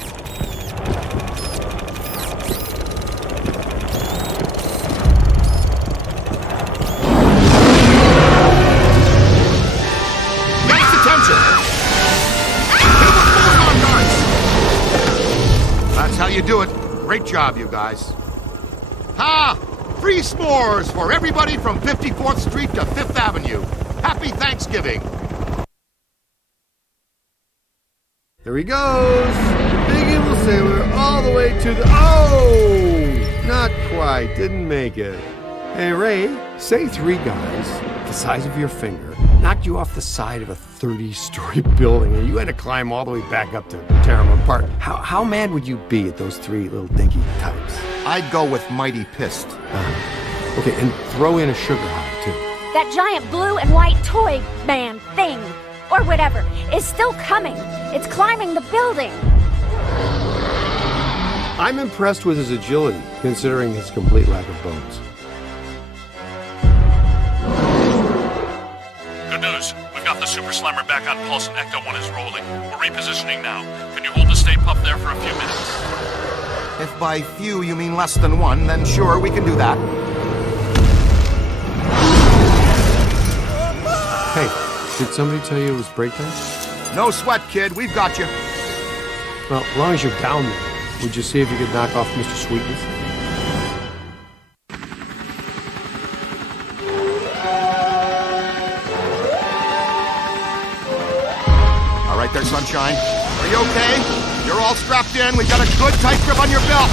attention! Hit him with bolt-on darts! That's how you do it. Great job, you guys. Ha! Free s'mores for everybody from 54th Street to 5th Avenue. Happy Thanksgiving! There he goes! The big evil sailor all the way to the... Oh! Not quite. Didn't make it. Hey, Ray, say 3 guys, the size of your finger, knocked you off the side of a 30-story building and you had to climb all the way back up to tear them apart. How mad would you be at those 3 little dinky types? I'd go with mighty pissed. Okay, and throw in a sugar high, too. That giant blue and white toy man thing, or whatever, is still coming. It's climbing the building. I'm impressed with his agility, considering his complete lack of bones. Good news. We've got the Super Slammer back on pulse and Ecto 1 is rolling. We're repositioning now. Can you hold the Stay Puft there for a few minutes? If by few you mean less than 1, then sure, we can do that. Hey, did somebody tell you it was break time? No sweat, kid. We've got you. Well, as long as you're down there, would you see if you could knock off Mr. Sweetness? All right there, Sunshine. Are you okay? You're all strapped in. We've got a good tight grip on your belt.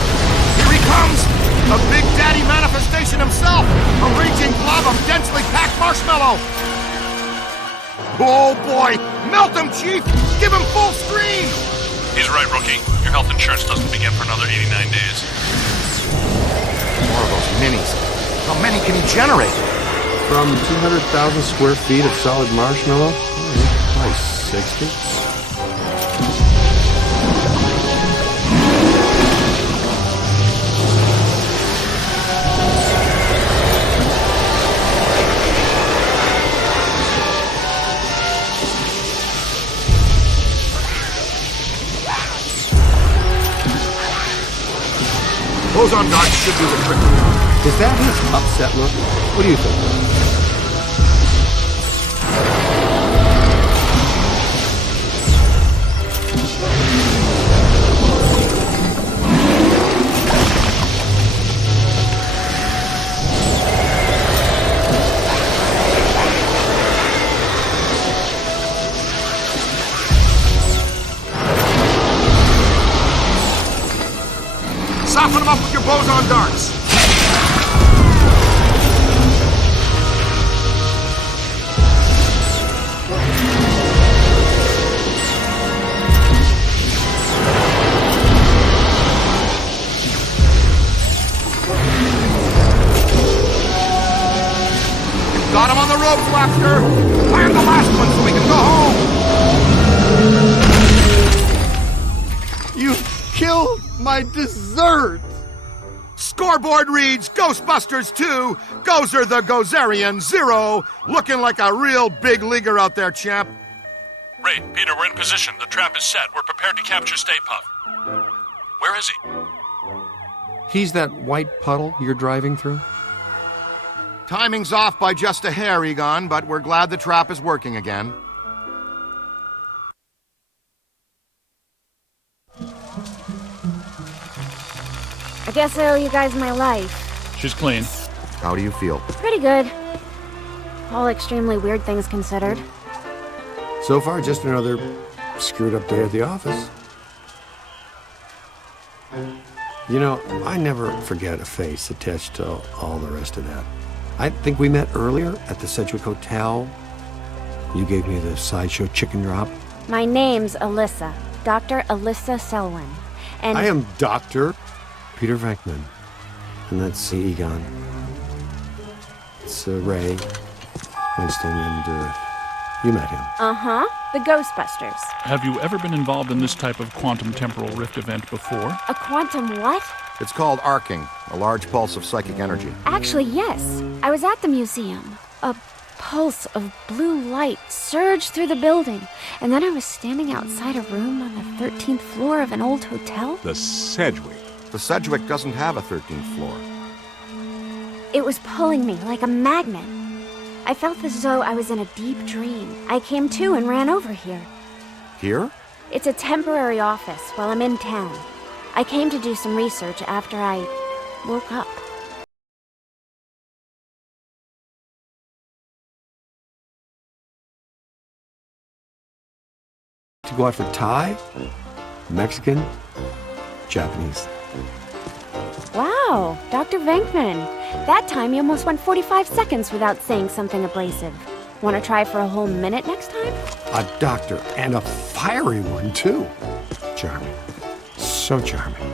Here he comes! A Big Daddy manifestation himself! A raging blob of densely packed marshmallow! Oh boy! Melt him, Chief! Give him full stream! He's right, Rookie. Your health insurance doesn't begin for another 89 days. More of those minis. How many can he generate? From 200,000 square feet of solid marshmallow? Probably 60. Boson darts should do the trick. Is that his upset look? What do you think? Soften him up with your boson darts. Got him on the ropes, Webster. Land the last one so we can go home. You killed my dessert! Scoreboard reads Ghostbusters 2, Gozer the Gozerian 0. Looking like a real big leaguer out there, champ. Ray, Peter, we're in position. The trap is set. We're prepared to capture Stay Puft. Where is he? He's that white puddle you're driving through? Timing's off by just a hair, Egon, but we're glad the trap is working again. I guess I owe you guys my life. She's clean. How do you feel? Pretty good. All extremely weird things considered. So far, just another screwed up day at the office. You know, I never forget a face attached to all the rest of that. I think we met earlier at the Sedgwick Hotel. You gave me the sideshow chicken drop. My name's Alyssa, Dr. Alyssa Selwyn. And I am Dr. Peter Venkman. And that's Egon. It's Ray, Winston, and you met him. Uh-huh, the Ghostbusters. Have you ever been involved in this type of quantum temporal rift event before? A quantum what? It's called arcing, a large pulse of psychic energy. Actually, yes. I was at the museum. A pulse of blue light surged through the building, and then I was standing outside a room on the 13th floor of an old hotel. The Sedgwick. The Sedgwick doesn't have a 13th floor. It was pulling me like a magnet. I felt as though I was in a deep dream. I came to and ran over here. Here? It's a temporary office while I'm in town. I came to do some research after I woke up. To go out for Thai, Mexican, Japanese. Wow, Dr. Venkman. That time you almost went 45 seconds without saying something abrasive. Want to try for a whole minute next time? A doctor, and a fiery one, too. Charming. So charming.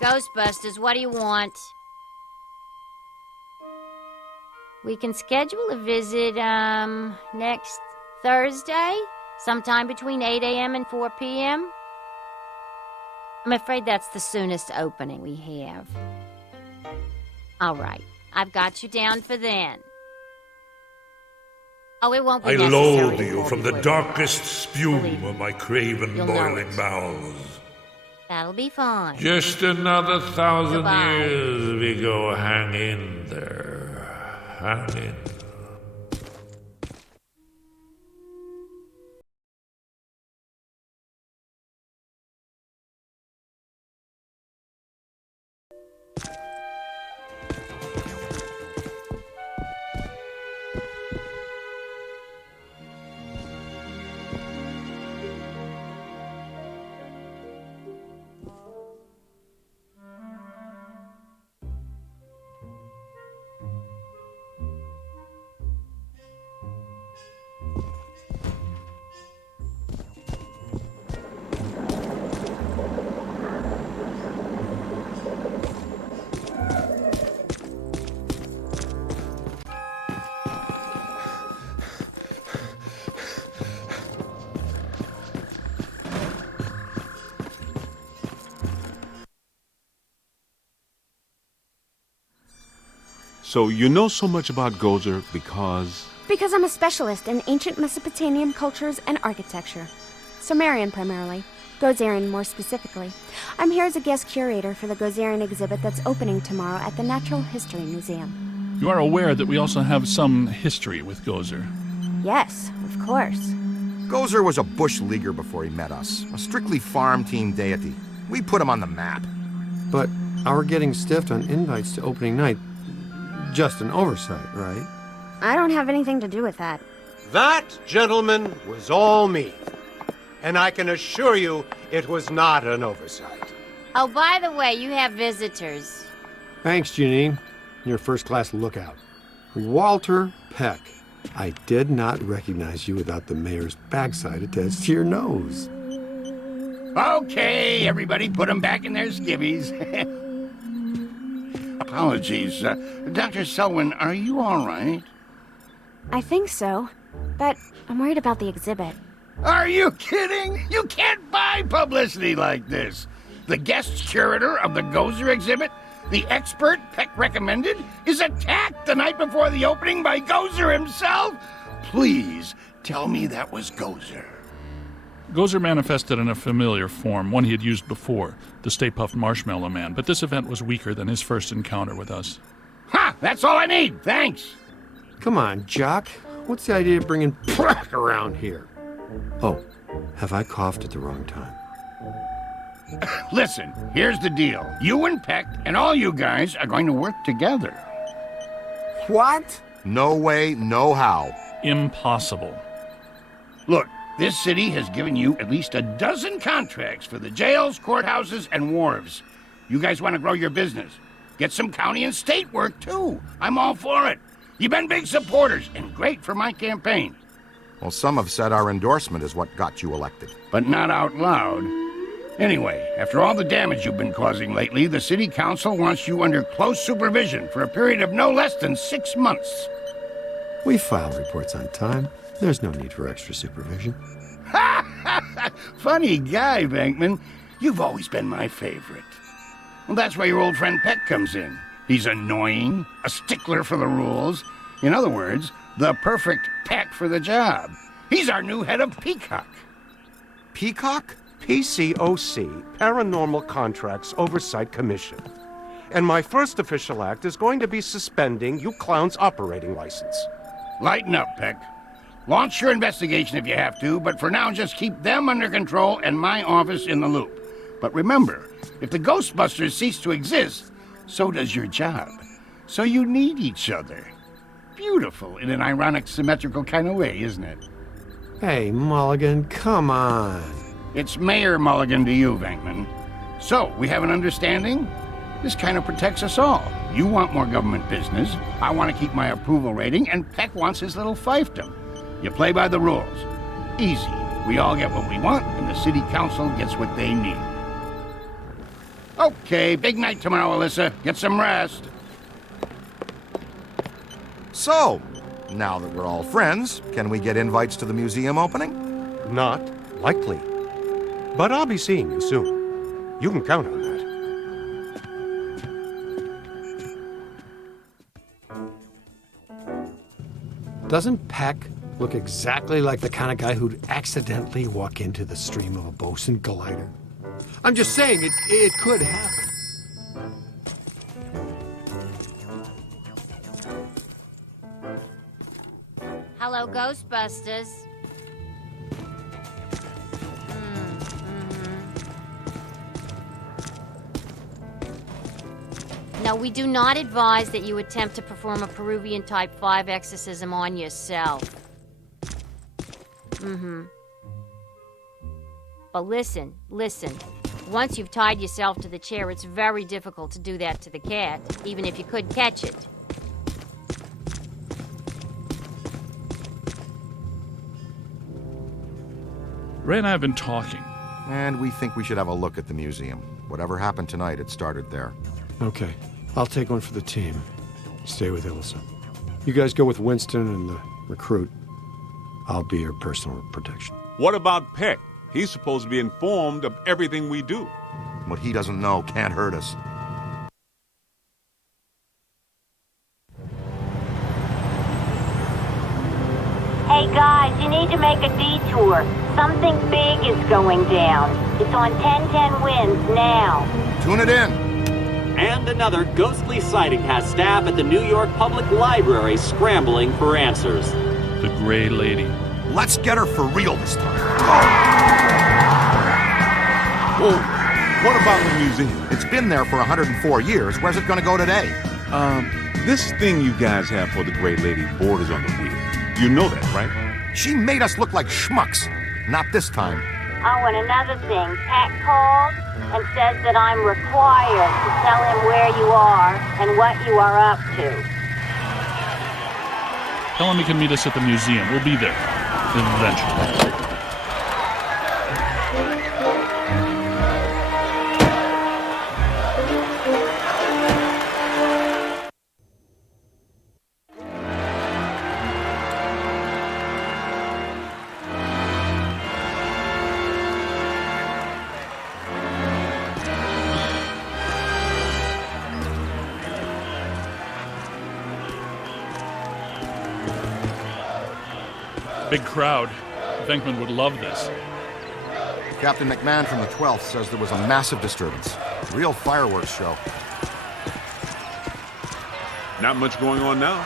Ghostbusters, what do you want? We can schedule a visit, next Thursday? Sometime between 8 a.m. and 4 p.m.? I'm afraid that's the soonest opening we have. All right, I've got you down for then. Oh, it won't be I necessary loathe to you call from the before darkest Believe spume me, of my craven, you'll know boiling it. bowels. That'll be fine. Just another 1,000 Goodbye. years we go. Hang in there. Hang in. So you know so much about Gozer because... Because I'm a specialist in ancient Mesopotamian cultures and architecture. Sumerian primarily. Gozerian more specifically. I'm here as a guest curator for the Gozerian exhibit that's opening tomorrow at the Natural History Museum. You are aware that we also have some history with Gozer. Yes, of course. Gozer was a bush leaguer before he met us, a strictly farm team deity. We put him on the map. But our getting stiffed on invites to opening night, just an oversight, right? I don't have anything to do with that. That, gentlemen, was all me. And I can assure you it was not an oversight. Oh, by the way, you have visitors. Thanks, Janine. You're a first-class lookout. Walter Peck. I did not recognize you without the mayor's backside attached to your nose. Okay, everybody put them back in their skivvies. Apologies. Dr. Selwyn, are you all right? I think so, but I'm worried about the exhibit. Are you kidding? You can't buy publicity like this. The guest curator of the Gozer exhibit, the expert Peck recommended, is attacked the night before the opening by Gozer himself? Please tell me that was Gozer. Gozer manifested in a familiar form, one he had used before, the Stay Puft Marshmallow Man, but this event was weaker than his first encounter with us. Ha! That's all I need, thanks! Come on, Jock. What's the idea of bringing Peck around here? Oh, have I coughed at the wrong time? Listen, here's the deal. You and Peck and all you guys are going to work together. What? No way, no how. Impossible. Look, this city has given you at least a dozen contracts for the jails, courthouses, and wharves. You guys want to grow your business. Get some county and state work, too. I'm all for it. You've been big supporters and great for my campaign. Well, some have said our endorsement is what got you elected. But not out loud. Anyway, after all the damage you've been causing lately, the city council wants you under close supervision for a period of no less than 6 months. We file reports on time. There's no need for extra supervision. Funny guy, Venkman. You've always been my favorite. Well, that's where your old friend Peck comes in. He's annoying, a stickler for the rules. In other words, the perfect Peck for the job. He's our new head of Peacock. Peacock? PCOC, Paranormal Contracts Oversight Commission. And my first official act is going to be suspending you clowns' operating license. Lighten up, Peck. Launch your investigation if you have to, but for now just keep them under control and my office in the loop. But remember, if the Ghostbusters cease to exist, so does your job. So you need each other. Beautiful in an ironic, symmetrical kind of way, isn't it? Hey, Mulligan, come on. It's Mayor Mulligan to you, Venkman. So, we have an understanding? This kind of protects us all. You want more government business, I want to keep my approval rating, and Peck wants his little fiefdom. You play by the rules. Easy. We all get what we want, and the city council gets what they need. Okay, big night tomorrow, Alyssa. Get some rest. So, now that we're all friends, can we get invites to the museum opening? Not likely. But I'll be seeing you soon. You can count on that. Doesn't Peck look exactly like the kind of guy who'd accidentally walk into the stream of a bosun glider? I'm just saying, it could happen. Hello, Ghostbusters. No, we do not advise that you attempt to perform a Peruvian Type 5 exorcism on yourself. But listen. Once you've tied yourself to the chair, it's very difficult to do that to the cat, even if you could catch it. Ray and I have been talking. And we think we should have a look at the museum. Whatever happened tonight, it started there. Okay, I'll take one for the team. Stay with Ilsa. You guys go with Winston and the recruit. I'll be your personal protection. What about Peck? He's supposed to be informed of everything we do. What he doesn't know can't hurt us. Hey guys, you need to make a detour. Something big is going down. It's on 1010 Winds now. Tune it in. And another ghostly sighting has staff at the New York Public Library scrambling for answers. The Gray Lady. Let's get her for real this time. Well, what about the museum? It's been there for 104 years. Where's it going to go today? This thing you guys have for the Gray Lady borders on the wheel. You know that, right? She made us look like schmucks. Not this time. Oh, and another thing, Pat called and says that I'm required to tell him where you are and what you are up to. Tell him he can meet us at the museum. We'll be there. Eventually. Big crowd. Venkman would love this. Captain McMahon from the 12th says there was a massive disturbance. Real fireworks show. Not much going on now.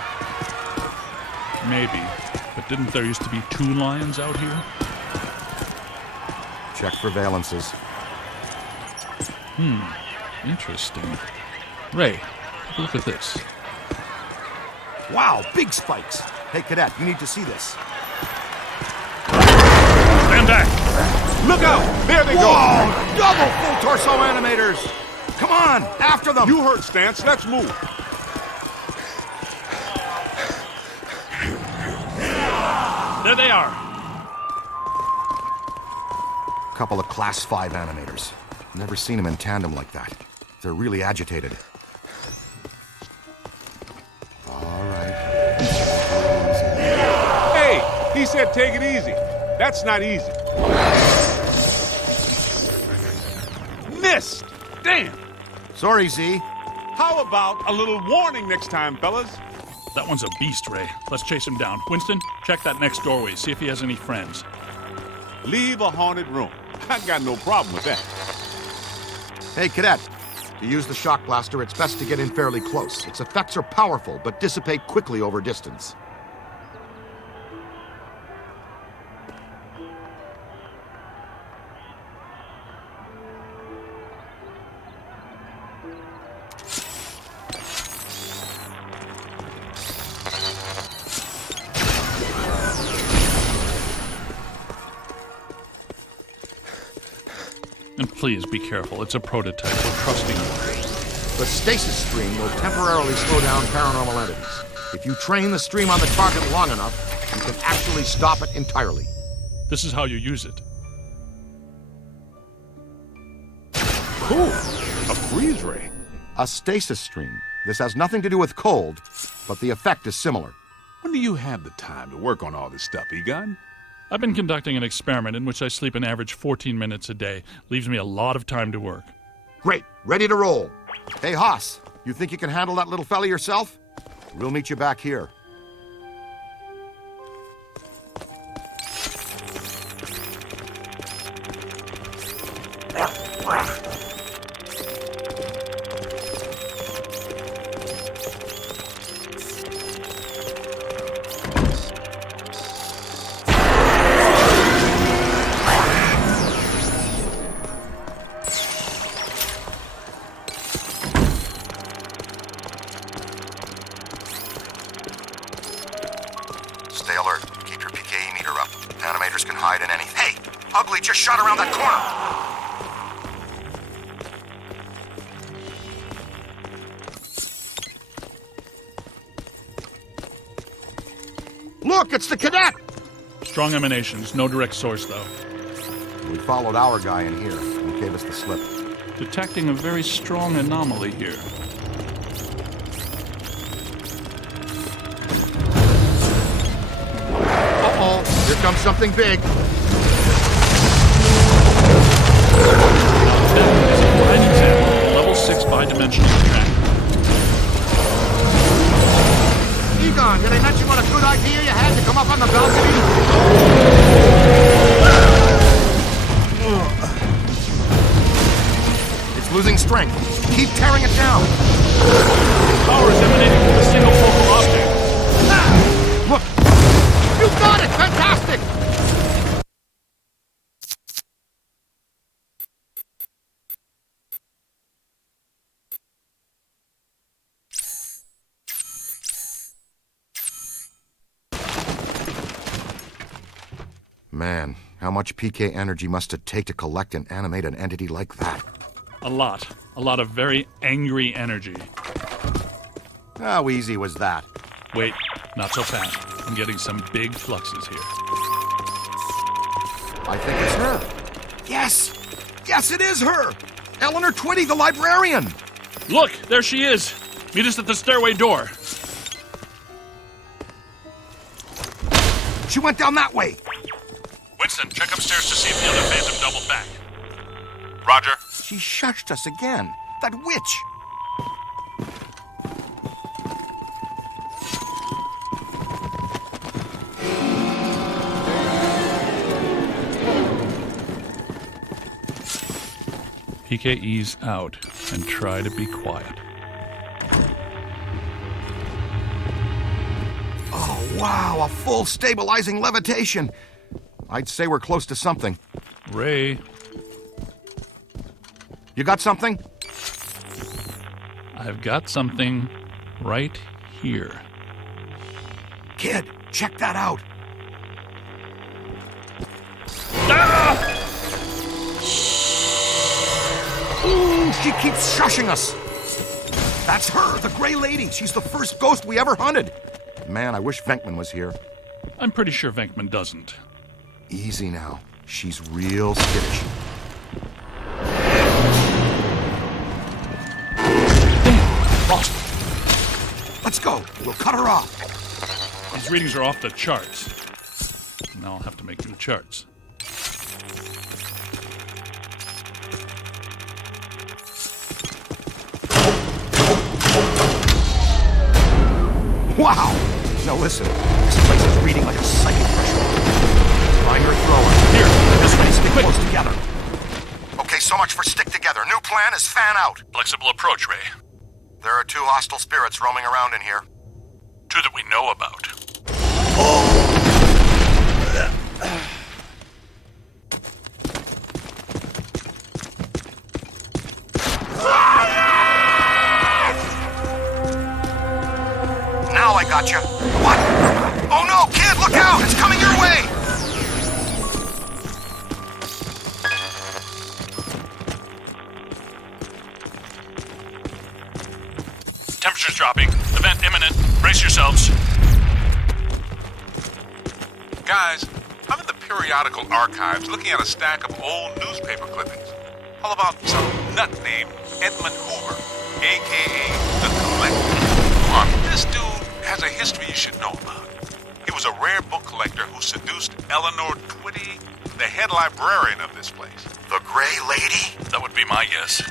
Maybe. But didn't there used to be 2 lions out here? Check for valences. Interesting. Ray, take a look at this. Wow, big spikes. Hey, Cadet, you need to see this. Stand back! Look out! There they go! Whoa! Double full torso animators! Come on, after them! You heard Stance. Let's move. There they are. Couple of Class 5 animators. Never seen them in tandem like that. They're really agitated. All right. Hey, he said take it easy. That's not easy. Missed! Damn! Sorry, Z. How about a little warning next time, fellas? That one's a beast, Ray. Let's chase him down. Winston, check that next doorway. See if he has any friends. Leave a haunted room. I got no problem with that. Hey, Cadet. To use the shock blaster, it's best to get in fairly close. Its effects are powerful, but dissipate quickly over distance. And please be careful. It's a prototype. We're trusting you. The stasis stream will temporarily slow down paranormal entities. If you train the stream on the target long enough, you can actually stop it entirely. This is how you use it. Cool. A freeze ray. A stasis stream. This has nothing to do with cold, but the effect is similar. When do you have the time to work on all this stuff, Egon? I've been conducting an experiment in which I sleep an average 14 minutes a day. Leaves me a lot of time to work. Great. Ready to roll. Hey, Haas, you think you can handle that little fella yourself? We'll meet you back here. Stay alert. Keep your PKE meter up. Animators can hide in anything. Hey! Ugly just shot around that corner! Look, it's the cadet! Strong emanations. No direct source, though. We followed our guy in here and gave us the slip. Detecting a very strong anomaly here. Uh-oh, here comes something big. That is a fine example of level 6 bidimensional track. Egon, did I mention what a good idea you had to come up on the balcony? It's losing strength. Keep tearing it down. Power is emanating from a single focal object. Look! You got it! Fantastic! Man, how much PK energy must it take to collect and animate an entity like that? A lot. A lot of very angry energy. How easy was that? Wait, not so fast. I'm getting some big fluxes here. I think it's her. Yes! Yes, it is her! Eleanor Twitty, the librarian! Look, there she is. Meet us at the stairway door. She went down that way. Winston, check upstairs to see if the other phantom doubled back. Roger. She shushed us again. That witch. PKE's out, and try to be quiet. Oh, wow, a full stabilizing levitation. I'd say we're close to something. Ray, You got something? I've got something right here. Kid, check that out. Ah! Ooh, she keeps shushing us. That's her, the Gray Lady. She's the first ghost we ever hunted. Man, I wish Venkman was here. I'm pretty sure Venkman doesn't. Easy now. She's real skittish. Damn, lost her. Let's go. We'll cut her off. These readings are off the charts. Now I'll have to make new charts. Wow! Now listen, this place is reading like a psychic ritual. Find your thrower. Here, this way. Stick close together. Okay, so much for stick together. New plan is fan out. Flexible approach, Ray. There are 2 hostile spirits roaming around in here. 2 that we know about. Now I got you. What? Oh no, kid, look out! It's coming your way! Temperature's dropping. Event imminent. Brace yourselves. Guys, I'm in the periodical archives looking at a stack of old newspaper clippings. All about some nut named Edmund Hoover, a.k.a. the Collector. This dude has a history you should know about. He was a rare book collector who seduced Eleanor Twitty, the head librarian of this place. The Gray Lady? That would be my guess.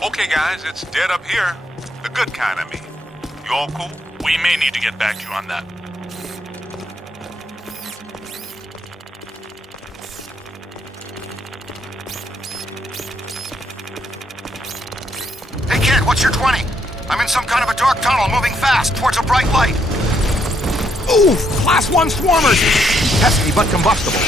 Okay, guys, it's dead up here. The good kind of me. You all cool? We may need to get back to you on that. Hey kid, what's your 20? I'm in some kind of a dark tunnel moving fast towards a bright light. Oof! Class 1 swarmers! Pesky but combustible.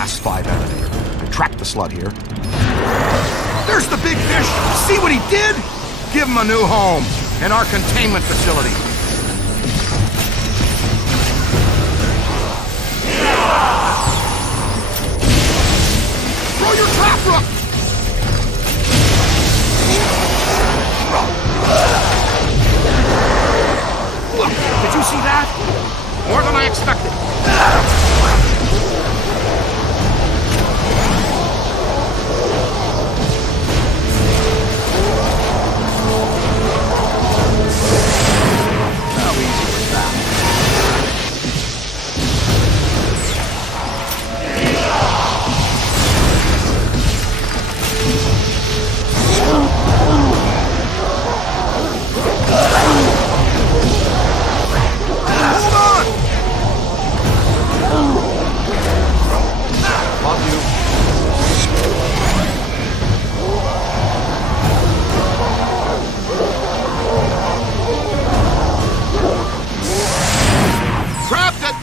Class 5 elevator. I tracked the slut here. There's the big fish! See what he did? Give him a new home in our containment facility. Throw your trap rook! Look, did you see that? More than I expected. How easy was that? Hold on! Love you. Grabbed it!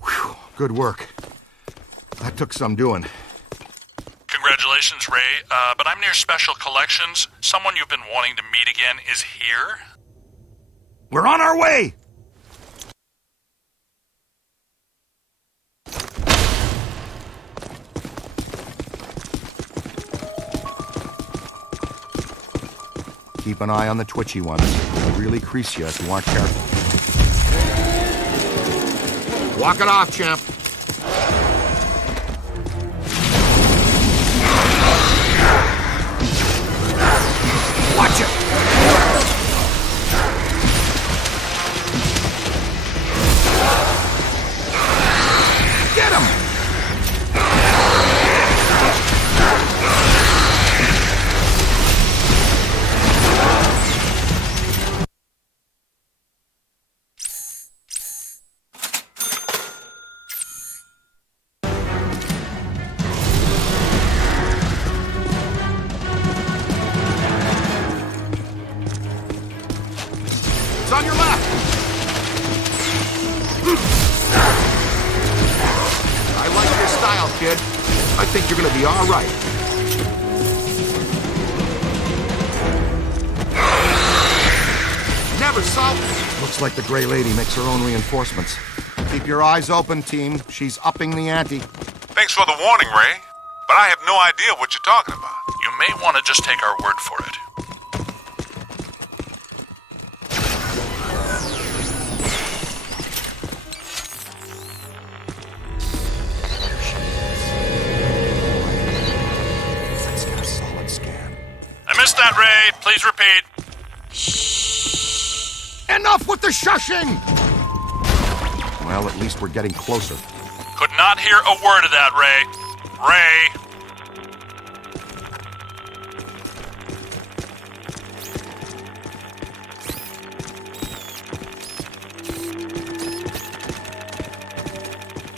Whew, good work. That took some doing. Congratulations, Ray. But I'm near Special Collections. Someone you've been wanting to meet again is here. We're on our way! Keep an eye on the twitchy ones. They'll really crease you if you aren't careful. Walk it off, champ. Watch it! Get him! It's on your left! I like your style, kid. I think you're gonna be all right. Never saw. Looks like the Gray Lady makes her own reinforcements. Keep your eyes open, team. She's upping the ante. Thanks for the warning, Ray. But I have no idea what you're talking about. You may want to just take our word for it. Let's get a solid scan. I missed that, Ray. Please repeat. Enough with the shushing! Well, at least we're getting closer. Could not hear a word of that, Ray. Ray.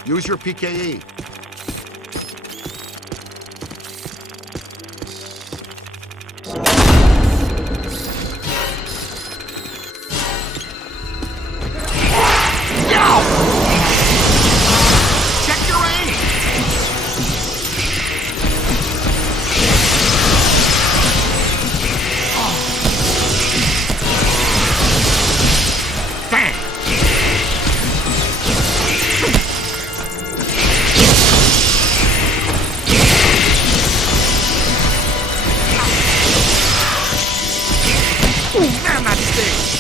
Use your PKE. Check your aim! Bang! Ooh, man, that stings!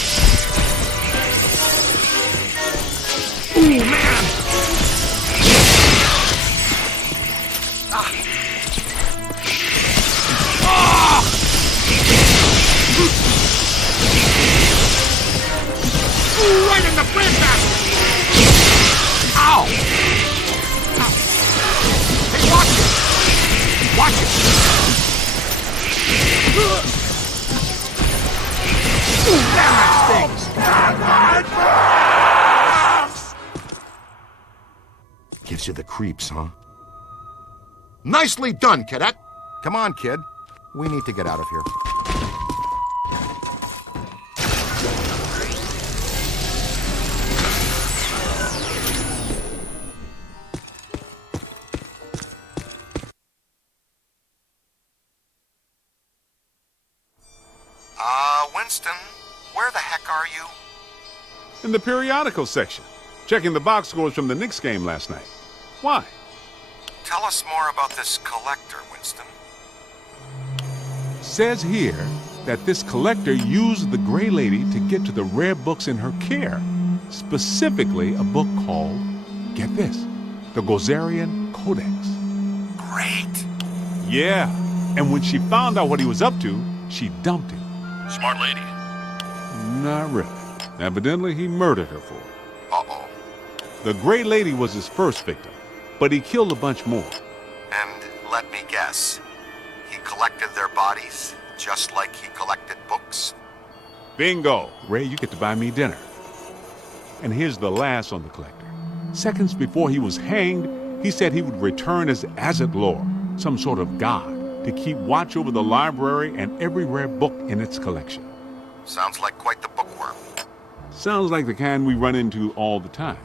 Ooh, man! Ah! Ah! Ooh, right in the breadbasket! Ow! Ow! Hey, watch it! Watch it! Ooh, man, that stings! Gives you the creeps, huh? Nicely done, cadet! Come on, kid. We need to get out of here. are you? In the periodical section, checking the box scores from the Knicks game last night. Why? Tell us more about this collector, Winston. Says here that this collector used the Gray Lady to get to the rare books in her care. Specifically, a book called, get this, the Gozerian Codex. Great. Yeah, and when she found out what he was up to, she dumped him. Smart lady. Not really. Evidently, he murdered her for it. Uh-oh. The Gray Lady was his first victim, but he killed a bunch more. And let me guess, he collected their bodies just like he collected books? Bingo! Ray, you get to buy me dinner. And here's the last on the collector. Seconds before he was hanged, he said he would return as Azathlor, some sort of god, to keep watch over the library and every rare book in its collection. Sounds like quite the bookworm. Sounds like the kind we run into all the time.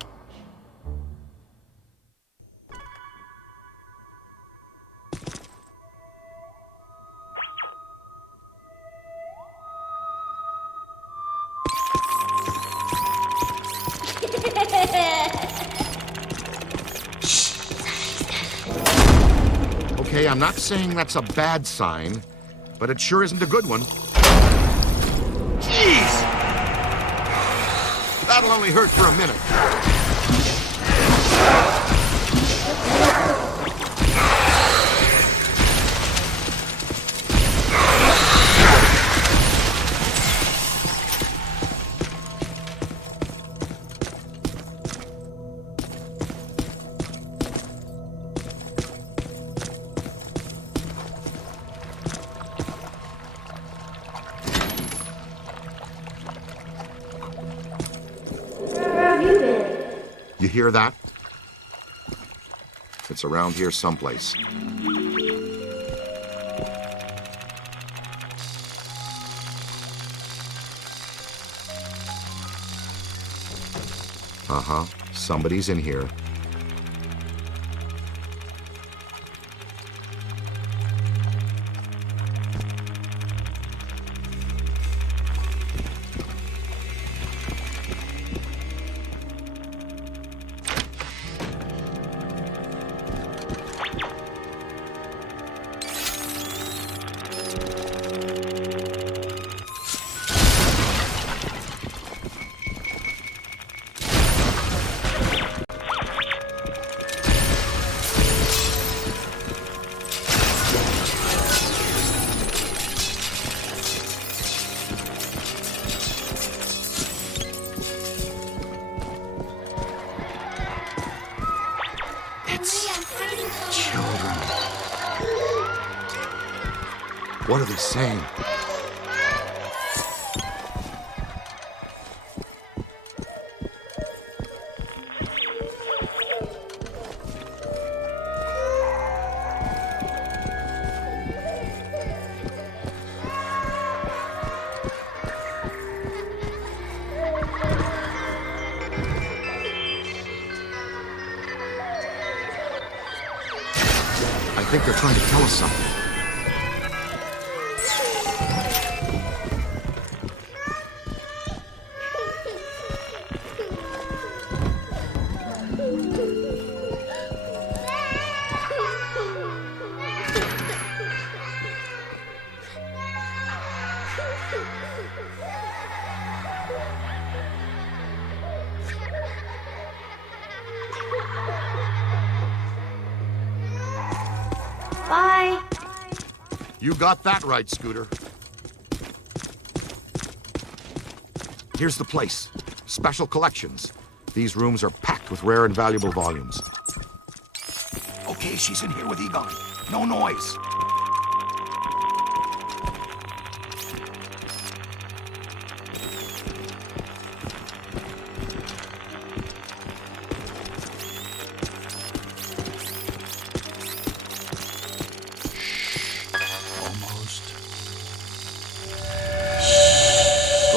Okay, I'm not saying that's a bad sign, but it sure isn't a good one. Jeez! That'll only hurt for a minute. You hear that? It's around here someplace. Uh-huh. Somebody's in here. Children. What are they saying? I think they're trying to tell us something. Bye. You got that right, Scooter. Here's the place. Special collections. These rooms are packed with rare and valuable volumes. Okay, she's in here with Egon. No noise.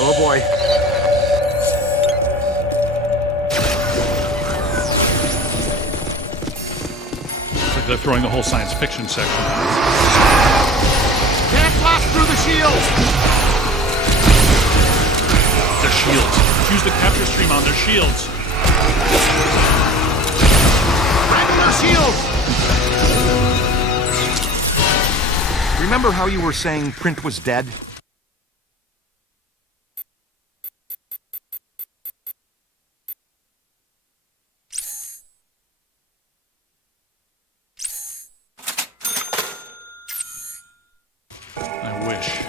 Oh boy. Looks like they're throwing the whole science fiction section out. Can't blast through the shield! at their shields. Let's use the capture stream on their shields. Grabbing their shields! Remember how you were saying print was dead? I wish.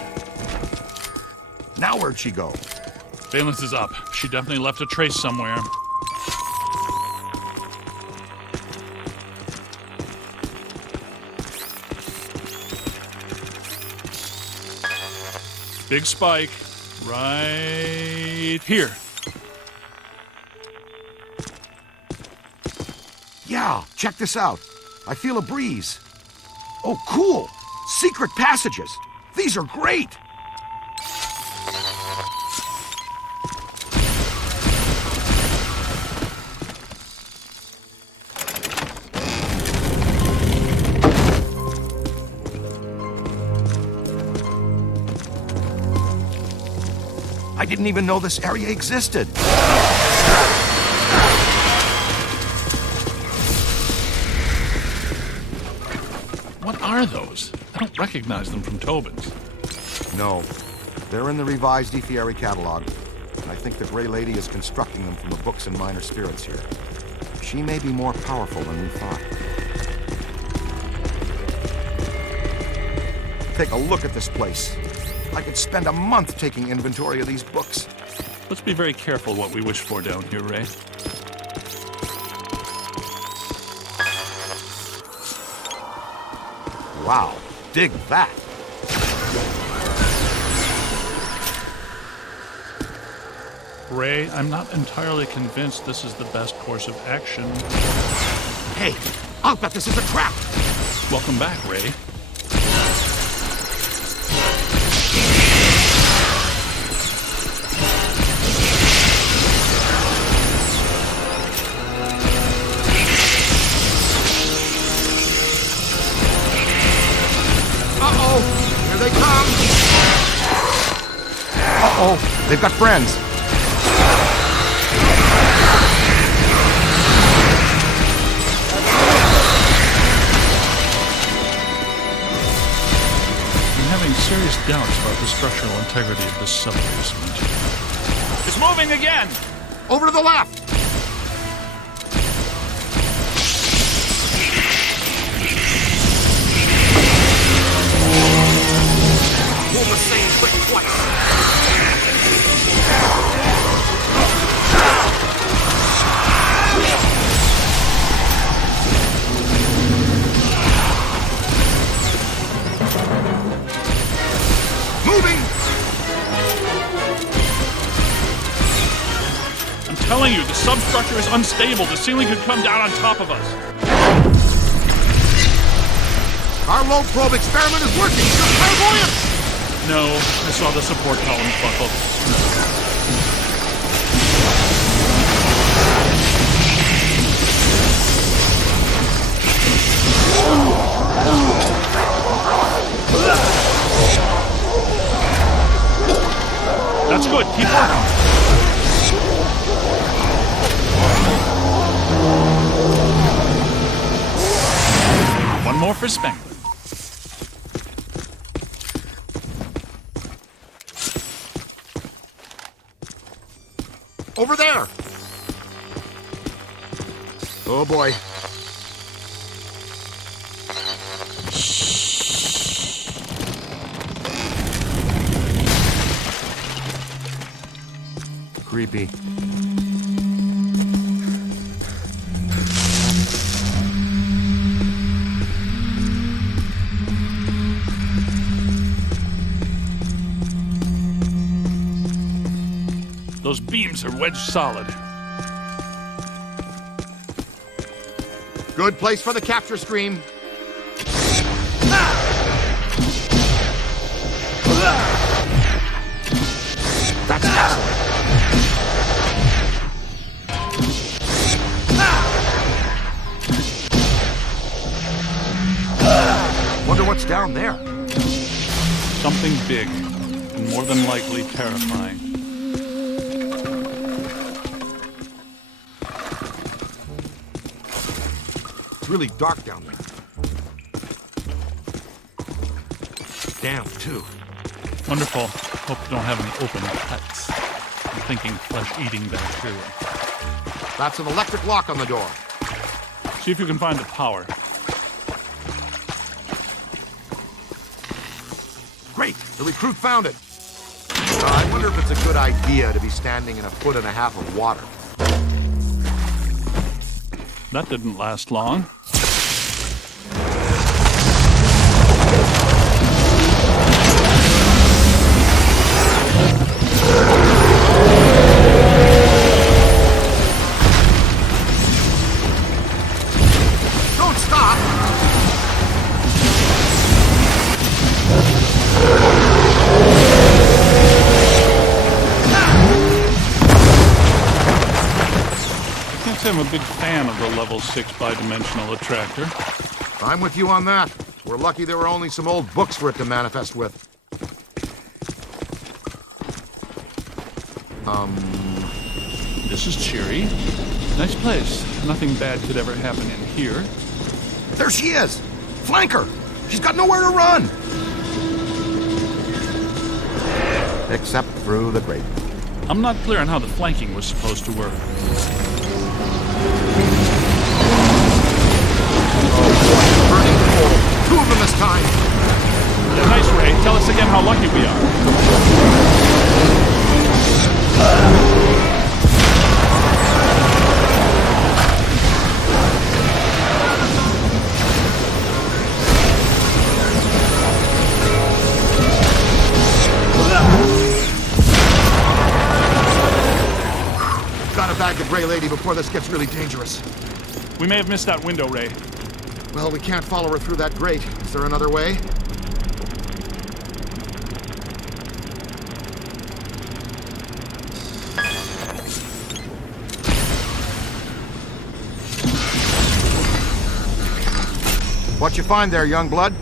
Now where'd she go? Valence is up. She definitely left a trace somewhere. Big spike. Right here. Yeah, check this out. I feel a breeze. Oh, cool! Secret passages! These are great! I didn't even know this area existed. What are those? I don't recognize them from Tobin's. No, they're in the revised Efieri catalog. And I think the Grey Lady is constructing them from the books and minor spirits here. She may be more powerful than we thought. Take a look at this place. I could spend a month taking inventory of these books. Let's be very careful what we wish for down here, Ray. Wow, dig that. Ray, I'm not entirely convinced this is the best course of action. Hey, I'll bet this is a trap. Welcome back, Ray. Uh-oh, here they come. Uh-oh, they've got friends. Serious doubts about the structural integrity of this sub-basement. It's moving again! Over to the left! Pull the same trick twice. I'm telling you, the substructure is unstable. The ceiling could come down on top of us. Our low probe experiment is working. You're clairvoyant. No, I saw the support columns buckle. That's good. Keep working. One more for Spengler. Over there. Oh boy. Creepy. Those beams are wedged solid. Good place for the capture stream. That's excellent. Wonder what's down there. Something big, and more than likely terrifying. really dark down there. Damn, too. Wonderful. Hope you don't have any open cuts. I'm thinking flesh-eating bacteria. That's an electric lock on the door. See if you can find the power. Great, the recruit found it. I wonder if it's a good idea to be standing in 1.5 foot of water. That didn't last long. Don't stop! I'm a big fan of the level 6 bidimensional attractor. I'm with you on that. We're lucky there were only some old books for it to manifest with. This is cheery. Nice place. Nothing bad could ever happen in here. There she is! Flank her! She's got nowhere to run! Except through the grate. I'm not clear on how the flanking was supposed to work. Burning coal. 2 of them this time. Yeah, nice, Ray. Tell us again how lucky we are. Gotta bag the Gray Lady before this gets really dangerous. We may have missed that window, Ray. Well, we can't follow her through that grate. Is there another way? What you find there, young blood?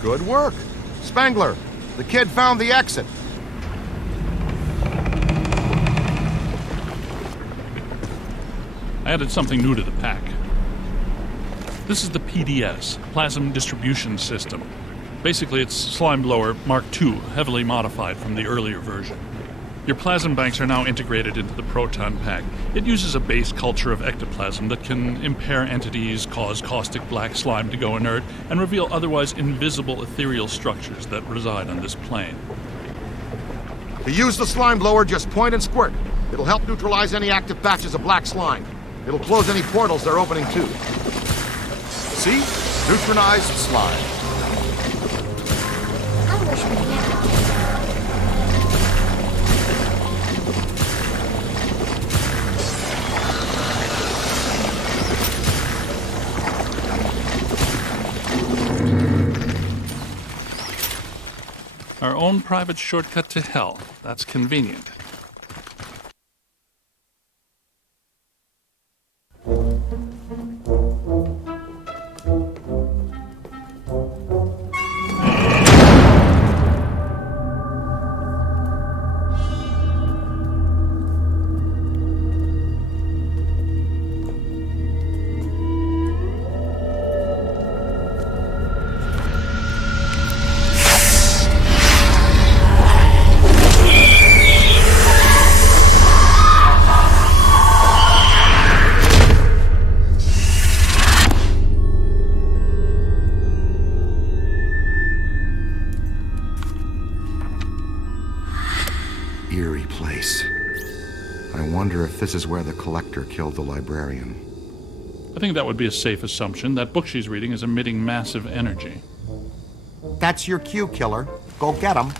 Good work. Spangler, the kid found the exit. I added something new to the pack. This is the PDS, Plasm Distribution System. Basically, it's Slime Blower Mark II, heavily modified from the earlier version. Your plasm banks are now integrated into the proton pack. It uses a base culture of ectoplasm that can impair entities, cause caustic black slime to go inert, and reveal otherwise invisible ethereal structures that reside on this plane. To use the slime blower, just point and squirt. It'll help neutralize any active patches of black slime. It'll close any portals they're opening too. See? Neutralized slime. I wish we had. Our own private shortcut to hell. That's convenient. Eerie place. I wonder if this is where the collector killed the librarian. I think that would be a safe assumption. That book she's reading is emitting massive energy. That's your cue, killer. Go get him.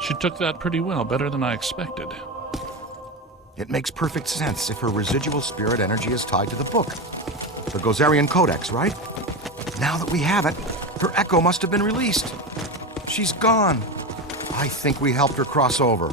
She took that pretty well, better than I expected. It makes perfect sense if her residual spirit energy is tied to the book. The Gozerian Codex, right? Now that we have it, her echo must have been released. She's gone. I think we helped her cross over.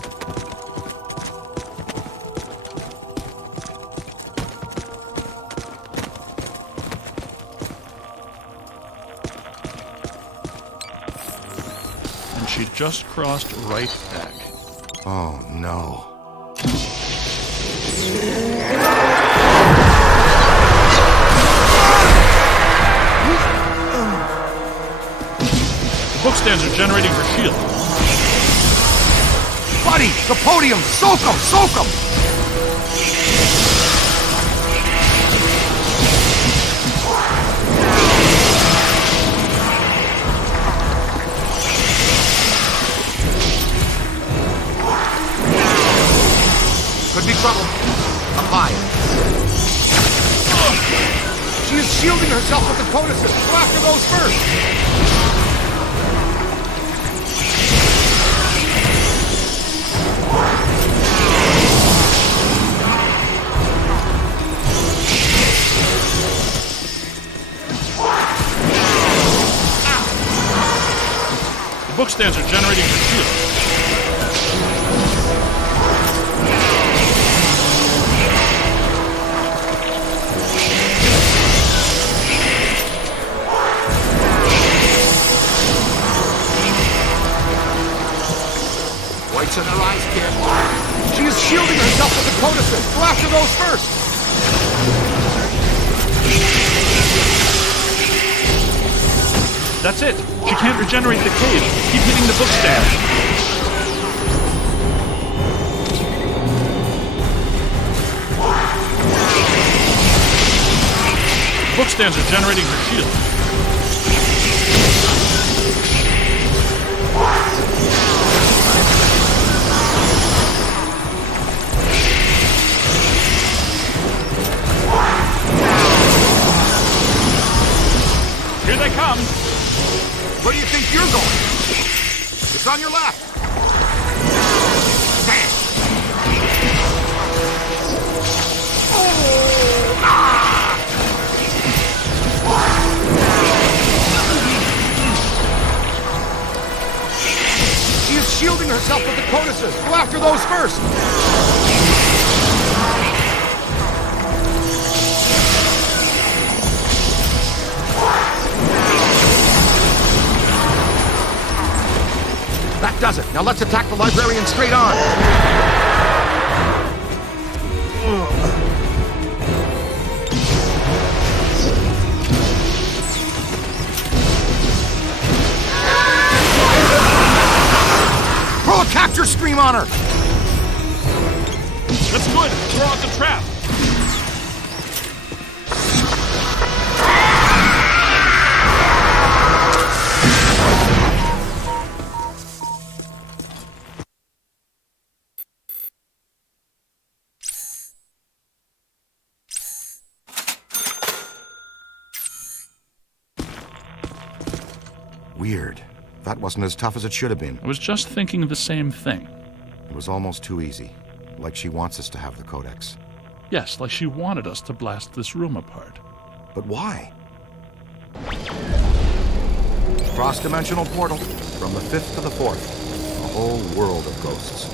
And she just crossed right back. Oh, no. The book stands are generating her shield. Buddy, the podium! Soak 'em! Soak 'em! Could be trouble. Up high. She is shielding herself with the codices. Go after those first. The book stands are generating her shield. Lights in her eyes, kid. She is shielding herself with the codices. Go after those first. That's it. She can't regenerate the cage. Keep hitting the book stand. Book stands are generating her shield. Here they come. Where do you think you're going? It's on your left. Damn. Oh, ah. She is shielding herself with the codices. Go after those first. That does it. Now let's attack the librarian straight on. Throw a capture scream on her. That's good. Throw out the trap. Weird. That wasn't as tough as it should have been. I was just thinking the same thing. It was almost too easy. Like she wants us to have the codex. Yes, like she wanted us to blast this room apart. But why? Cross-dimensional portal. From the 5th to the 4th. A whole world of ghosts.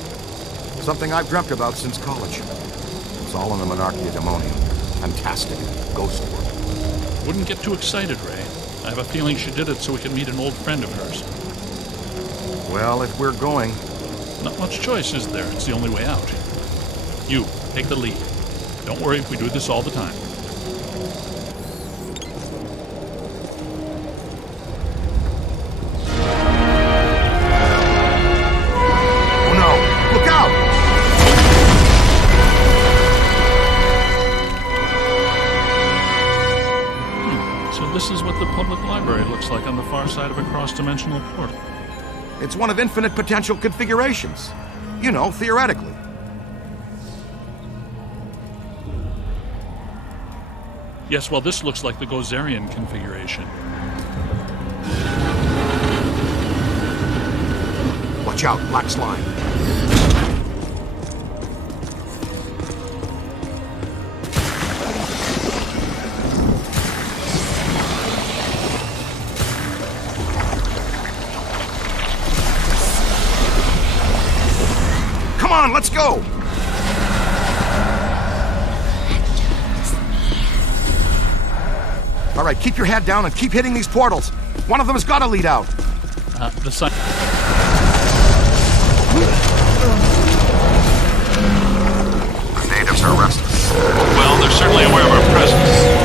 Something I've dreamt about since college. It's all in the Monarchia Demonium. Fantastic ghost world. Wouldn't get too excited, Ray. I have a feeling she did it so we can meet an old friend of hers. Well, if we're going... Not much choice, is there? It's the only way out. You, take the lead. Don't worry, we do this all the time. Oh no! Look out! So this is what the public library looks like on the far side of a cross-dimensional portal. It's one of infinite potential configurations. You know, theoretically. Yes, well, this looks like the Gozerian configuration. Watch out, black slime. on, let's go! All right, keep your head down and keep hitting these portals. One of them has got to lead out. The sun. The natives are restless. Well, they're certainly aware of our presence.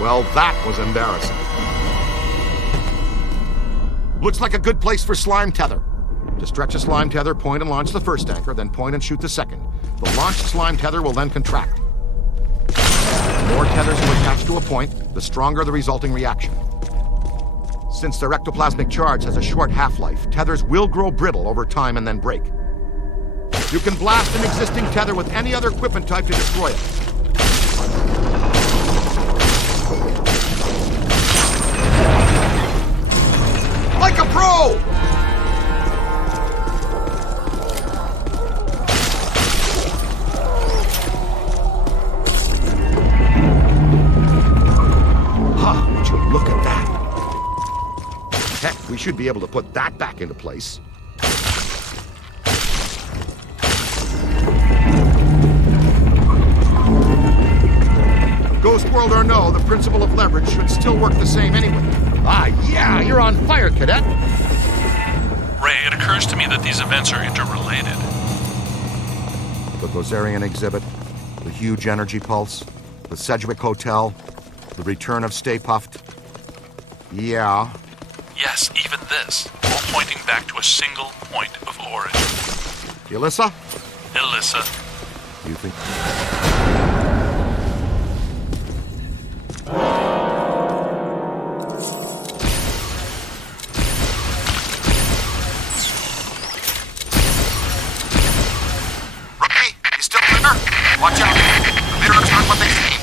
Well, that was embarrassing. Looks like a good place for slime tether. To stretch a slime tether, point and launch the first anchor, then point and shoot the second. The launched slime tether will then contract. The more tethers you attach to a point, the stronger the resulting reaction. Since their ectoplasmic charge has a short half-life, tethers will grow brittle over time and then break. You can blast an existing tether with any other equipment type to destroy it. Like a pro! Would you look at that? Heck, we should be able to put that back into place. Ghost world or no, the principle of leverage should still work the same anyway. Yeah, you're on fire, cadet. Ray, it occurs to me that these events are interrelated. The Gozerian exhibit, the huge energy pulse, the Sedgwick Hotel, the return of Stay Puft. Yeah. Yes, even this, all pointing back to a single point of origin. Elissa? Elissa. You think... Watch out! The mirrors aren't what they seem!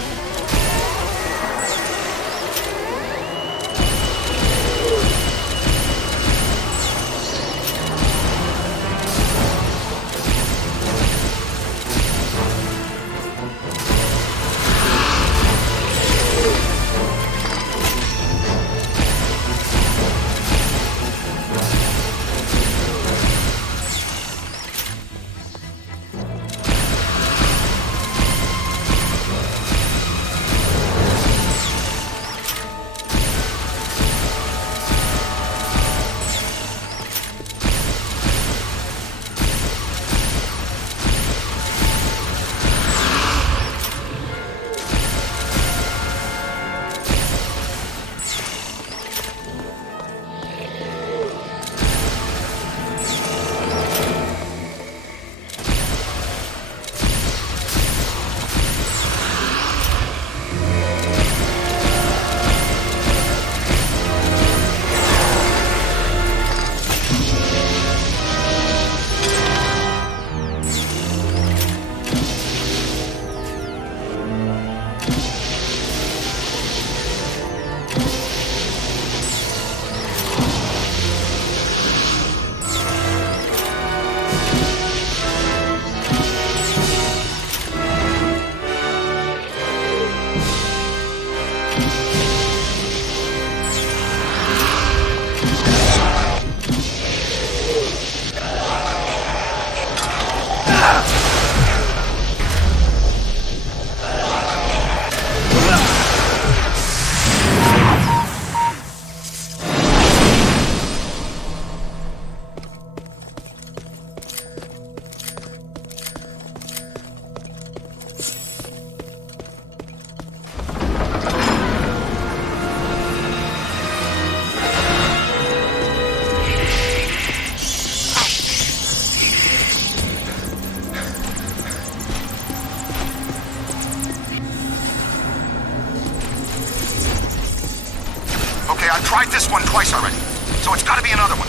Okay, I've tried this one twice already, so it's gotta be another one.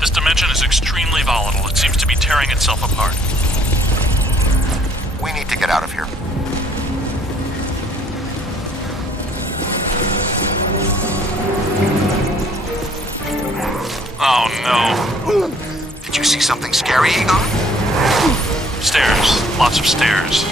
This dimension is extremely volatile. It seems to be tearing itself apart. We need to get out of here. Oh no. Did you see something scary, Egon? Stairs. Lots of stairs.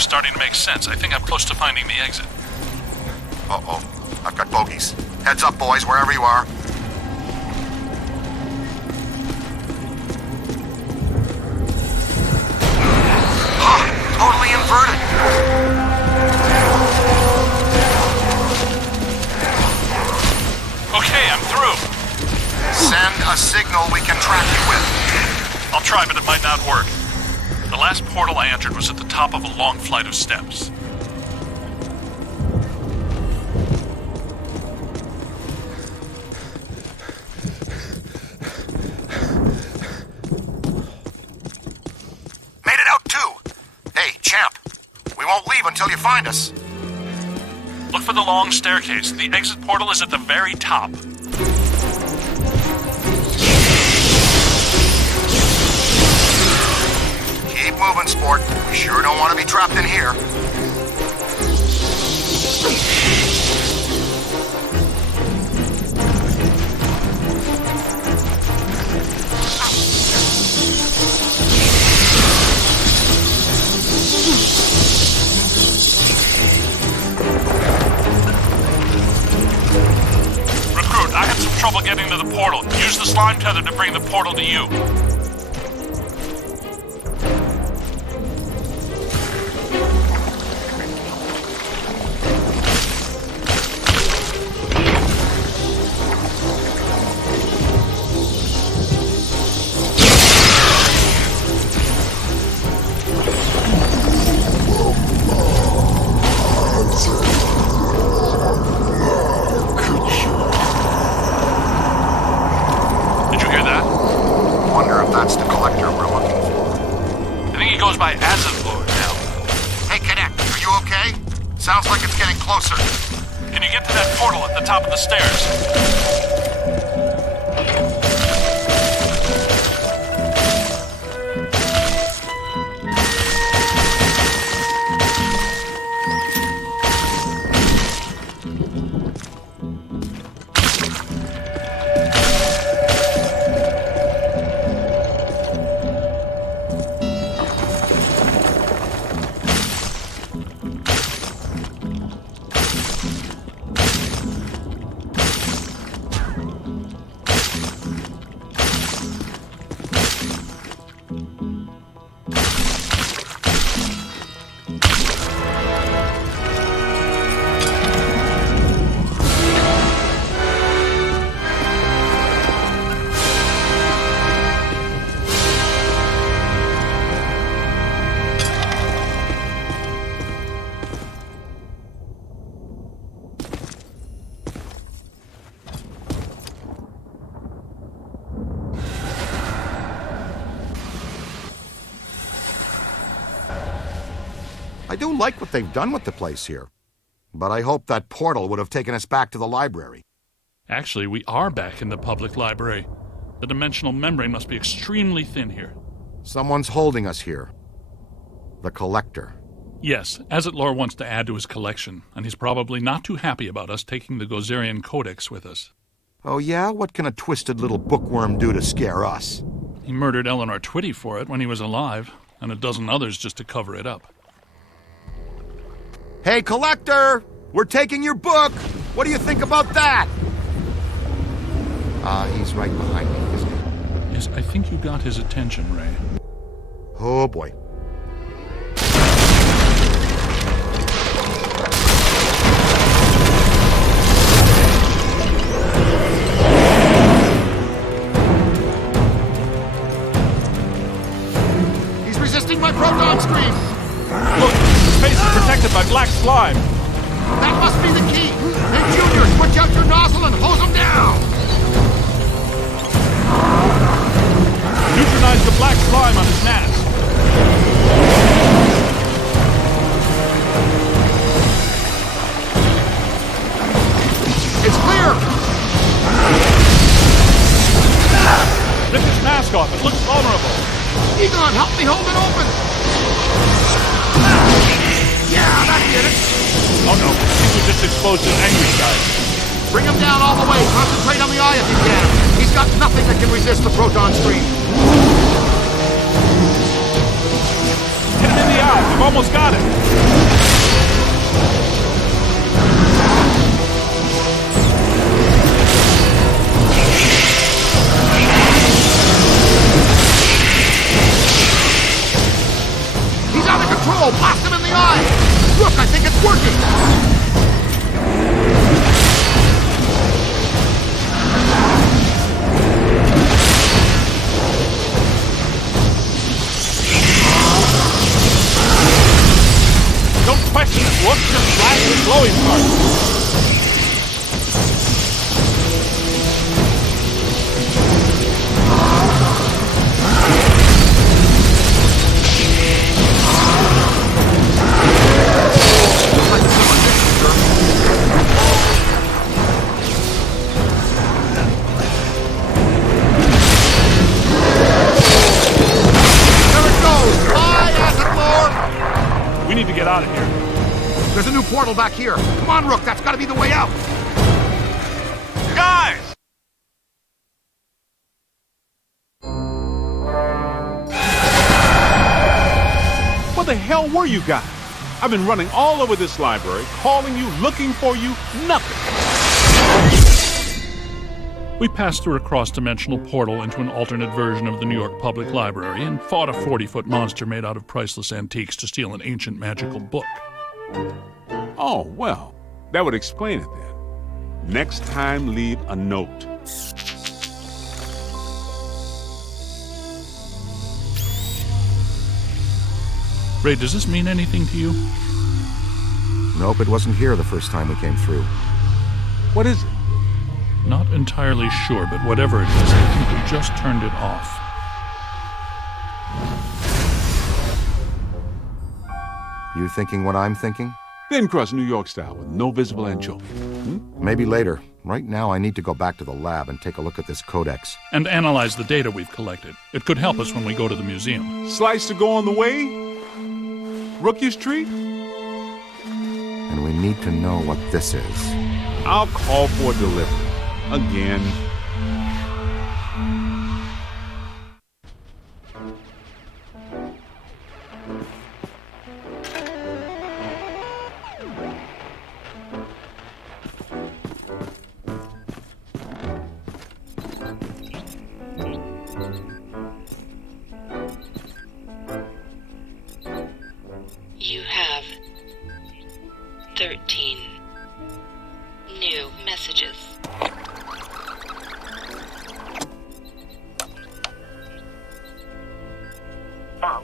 Starting to make sense. I think I'm close to finding the exit. Uh-oh. I've got bogeys. Heads up, boys, wherever you are. Totally inverted. Okay, I'm through. Send a signal we can track you with. I'll try, but it might not work. The last portal I entered was at the top of a long flight of steps. Made it out too. Hey, champ. We won't leave until you find us. Look for the long staircase. The exit portal is at the very top. Keep moving, sport. We sure don't want to be trapped in here. Recruit, I had some trouble getting to the portal. Use the slime tether to bring the portal to you. By Acid Lord now. Hey, Cadet, are you okay? Sounds like it's getting closer. Can you get to that portal at the top of the stairs? I do like what they've done with the place here. But I hope that portal would have taken us back to the library. Actually, we are back in the public library. The dimensional membrane must be extremely thin here. Someone's holding us here. The Collector. Yes, Azetlor wants to add to his collection, and he's probably not too happy about us taking the Gozerian Codex with us. Oh yeah? What can a twisted little bookworm do to scare us? He murdered Eleanor Twitty for it when he was alive, and a dozen others just to cover it up. Hey, Collector! We're taking your book! What do you think about that? He's right behind me, isn't he? Yes, I think you got his attention, Ray. Oh, boy. He's resisting my proton stream! Look, his face is protected by black slime. That must be the key! Hey, Junior, switch out your nozzle and hose him down! Neutralize the black slime on his mask. It's clear! Lift his mask off. It looks vulnerable. Egon, help me hold it open! Yeah, that did it! Oh no, he just exposed his angry side. Bring him down all the way. Concentrate on the eye if you can. He's got nothing that can resist the proton stream. Hit him in the eye. We've almost got it. He's out of control. Blast him in the eye. Look, I think it's working. Don't question it. Look, just blast the glowing part. We need to get out of here. There's a new portal back here. Come on, Rook. That's got to be the way out. Guys! Where the hell were you guys? I've been running all over this library, calling you, looking for you, nothing. We passed through a cross-dimensional portal into an alternate version of the New York Public Library and fought a 40-foot monster made out of priceless antiques to steal an ancient magical book. Oh, well, that would explain it then. Next time, leave a note. Ray, does this mean anything to you? Nope, it wasn't here the first time we came through. What is it? Not entirely sure, but whatever it is, I think we just turned it off. You thinking what I'm thinking? Thin crust New York style with no visible anchovy. Maybe later. Right now, I need to go back to the lab and take a look at this codex. And analyze the data we've collected. It could help us when we go to the museum. Slice to go on the way? Rookie's treat? And we need to know what this is. I'll call for delivery. Again. You have 13 new messages.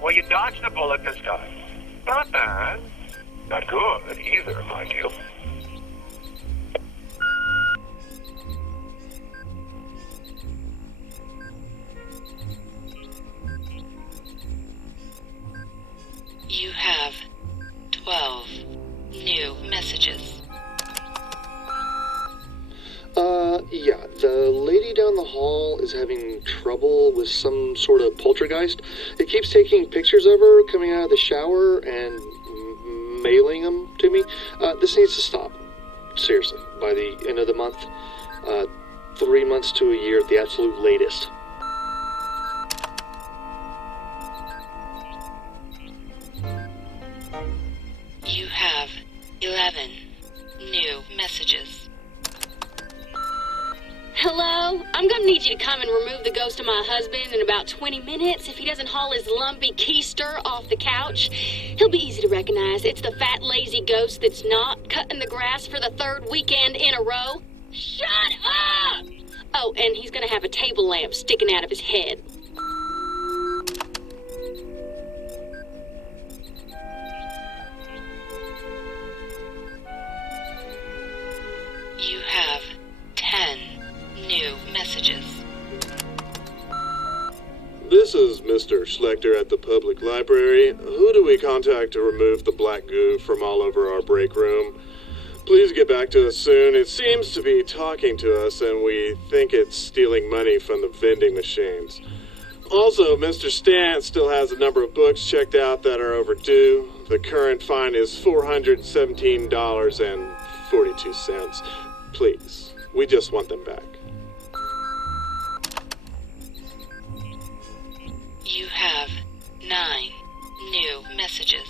Well, you dodged a bullet this time. Not bad. Not good either, mind you. You have 12 new messages. Yeah, the lady down the hall is having trouble with some sort of poltergeist. It keeps taking pictures of her coming out of the shower and mailing them to me. This needs to stop. Seriously, by the end of the month. 3 months to a year at the absolute latest. You have 11 new messages. Hello? I'm gonna need you to come and remove the ghost of my husband in about 20 minutes. If he doesn't haul his lumpy keister off the couch, he'll be easy to recognize. It's the fat, lazy ghost that's not cutting the grass for the 3rd weekend in a row. Shut up! Oh, and he's gonna have a table lamp sticking out of his head. You have 10 new messages. This is Mr. Schlechter at the public library. Who do we contact to remove the black goo from all over our break room? Please get back to us soon. It seems to be talking to us, and we think it's stealing money from the vending machines. Also, Mr. Stant still has a number of books checked out that are overdue. The current fine is $417.42. Please, we just want them back. You have 9 new messages.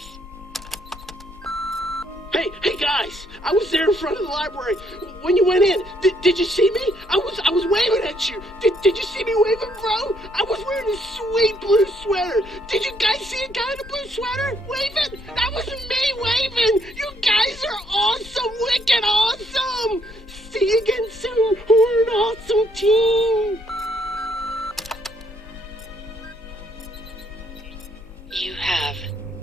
Hey guys! I was there in front of the library. When you went in, did you see me? I was waving at you. Did you see me waving, bro? I was wearing a sweet blue sweater. Did you guys see a guy in a blue sweater waving? That was me waving. You guys are awesome, wicked awesome. See you again soon. We're an awesome team. You have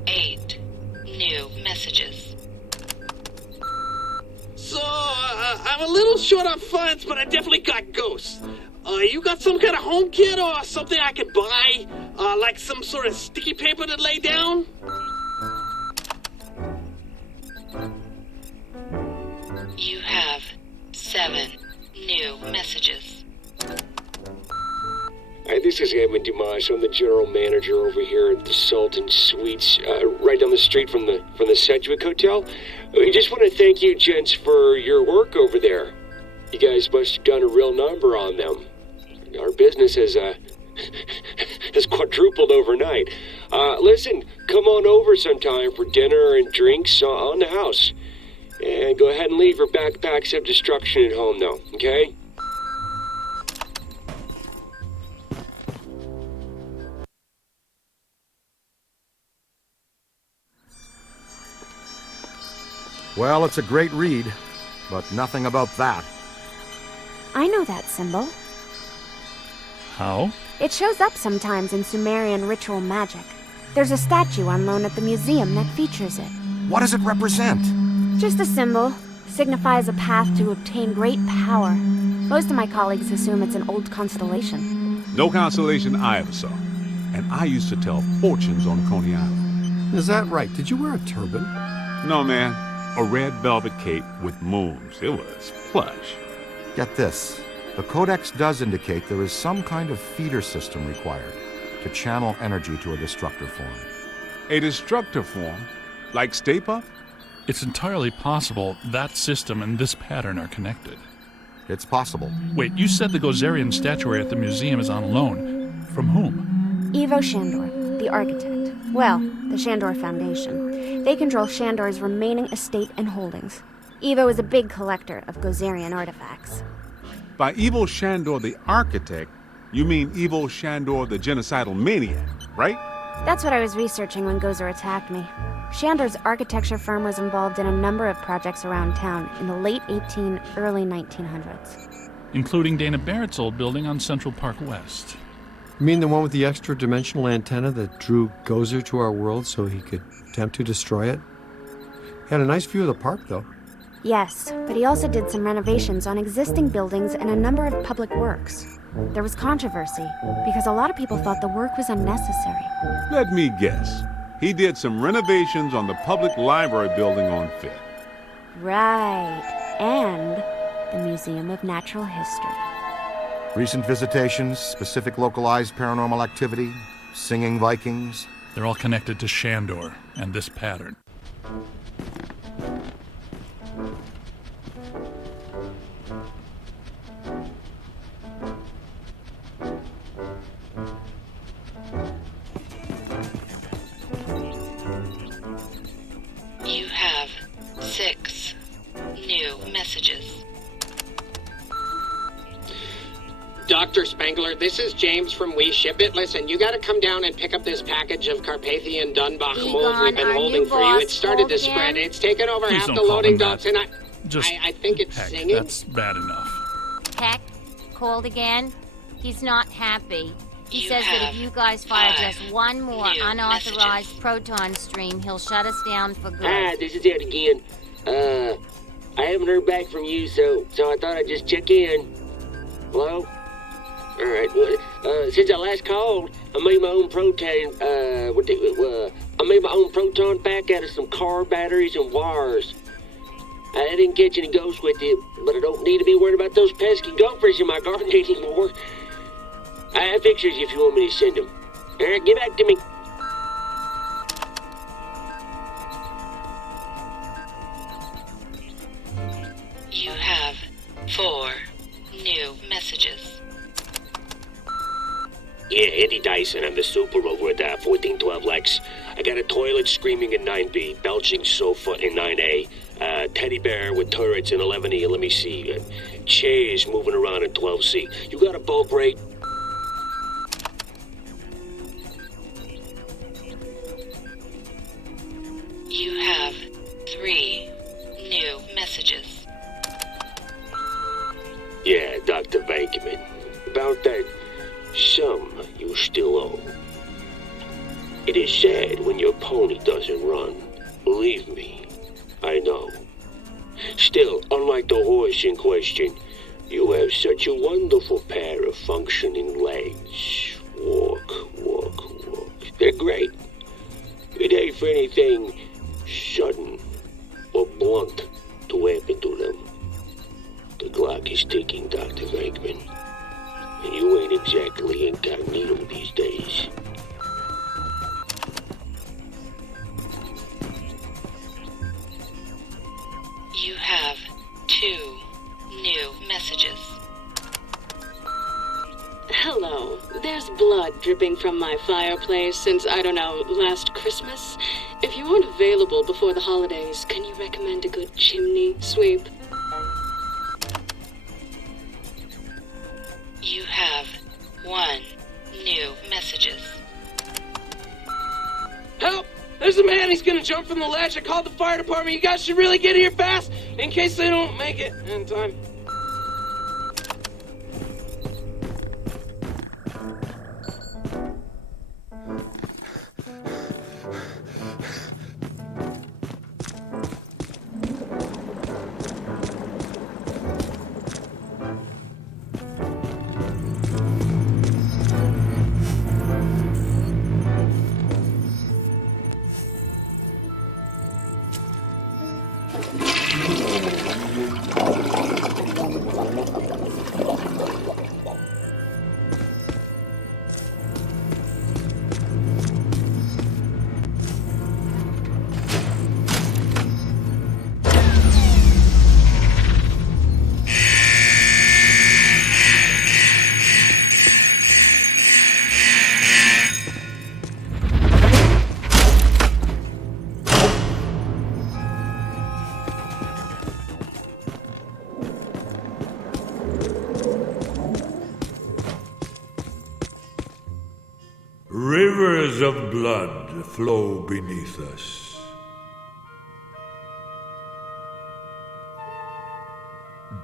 8 new messages. So, I'm a little short on funds, but I definitely got ghosts. You got some kind of home kit or something I could buy? Like some sort of sticky paper to lay down? You have 7 new messages. Hi, this is Edmund Dumas. I'm the general manager over here at the Sultan Suites, right down the street from the Sedgwick Hotel. We just want to thank you, gents, for your work over there. You guys must have done a real number on them. Our business has quadrupled overnight. Listen, come on over sometime for dinner and drinks on the house. And go ahead and leave your backpacks of destruction at home, though, okay? Well, it's a great read, but nothing about that. I know that symbol. How? It shows up sometimes in Sumerian ritual magic. There's a statue on loan at the museum that features it. What does it represent? Just a symbol. Signifies a path to obtain great power. Most of my colleagues assume it's an old constellation. No constellation I ever saw. And I used to tell fortunes on Coney Island. Is that right? Did you wear a turban? No, man. A red velvet cape with moons. It was plush. Get this. The Codex does indicate there is some kind of feeder system required to channel energy to a destructor form. A destructor form? Like Stay Puft? It's entirely possible that system and this pattern are connected. It's possible. Wait, you said the Gozerian statuary at the museum is on loan. From whom? Ivo Shandor, the architect. Well, the Shandor Foundation. They control Shandor's remaining estate and holdings. Ivo is a big collector of Gozerian artifacts. By Ivo Shandor the architect, you mean Ivo Shandor the genocidal maniac, right? That's what I was researching when Gozer attacked me. Shandor's architecture firm was involved in a number of projects around town in the late early 1900s. Including Dana Barrett's old building on Central Park West. You mean the one with the extra-dimensional antenna that drew Gozer to our world so he could attempt to destroy it? Had a nice view of the park, though. Yes, but he also did some renovations on existing buildings and a number of public works. There was controversy, because a lot of people thought the work was unnecessary. Let me guess. He did some renovations on the public library building on Fifth. Right, and the Museum of Natural History. Recent visitations, specific localized paranormal activity, singing Vikings. They're all connected to Shandor and this pattern. You have 6 new messages. Dr. Spangler, this is James from We Ship It. Listen, you gotta come down and pick up this package of Carpathian Dunbach mold we've been holding for you. It started to spread. It's taken over Please half don't the call loading him that. docks, and I think it's Heck, singing. that's bad enough. Peck called again. He's not happy. He You says that have if you guys fire 5 just one more new unauthorized proton stream, he'll shut us down for good. Ah, this is it again. I haven't heard back from you, so I thought I'd just check in. Hello? All right. Well, since I last called, I made my own I made my own proton pack out of some car batteries and wires. I didn't catch any ghosts with it, but I don't need to be worried about those pesky gophers in my garden anymore. I have pictures if you want me to send them. All right, get back to me. You have 4 new messages. Yeah, Eddie Dyson. I'm the super over at 1412 Lex. I got a toilet screaming in 9B, belching sofa in 9A, teddy bear with turrets in 11E, let me see, chairs moving around in 12C. You got a bulk rate? You have 3 new messages. Yeah, Dr. Bankman. About that sum you still owe. It is sad when your pony doesn't run. Believe me, I know. Still, unlike the horse in question, you have such a wonderful pair of functioning legs. Walk, walk, walk. They're great. It ain't for anything sudden or blunt to happen to them. The clock is ticking, Dr. Venkman. And you ain't exactly incognito these days. You have 2 new messages. Hello. There's blood dripping from my fireplace since, I don't know, last Christmas. If you aren't available before the holidays, can you recommend a good chimney sweep? You have 1 new messages. Help! There's a man, he's gonna jump from the ledge. I called the fire department. You guys should really get here fast in case they don't make it in time. Rivers of blood flow beneath us.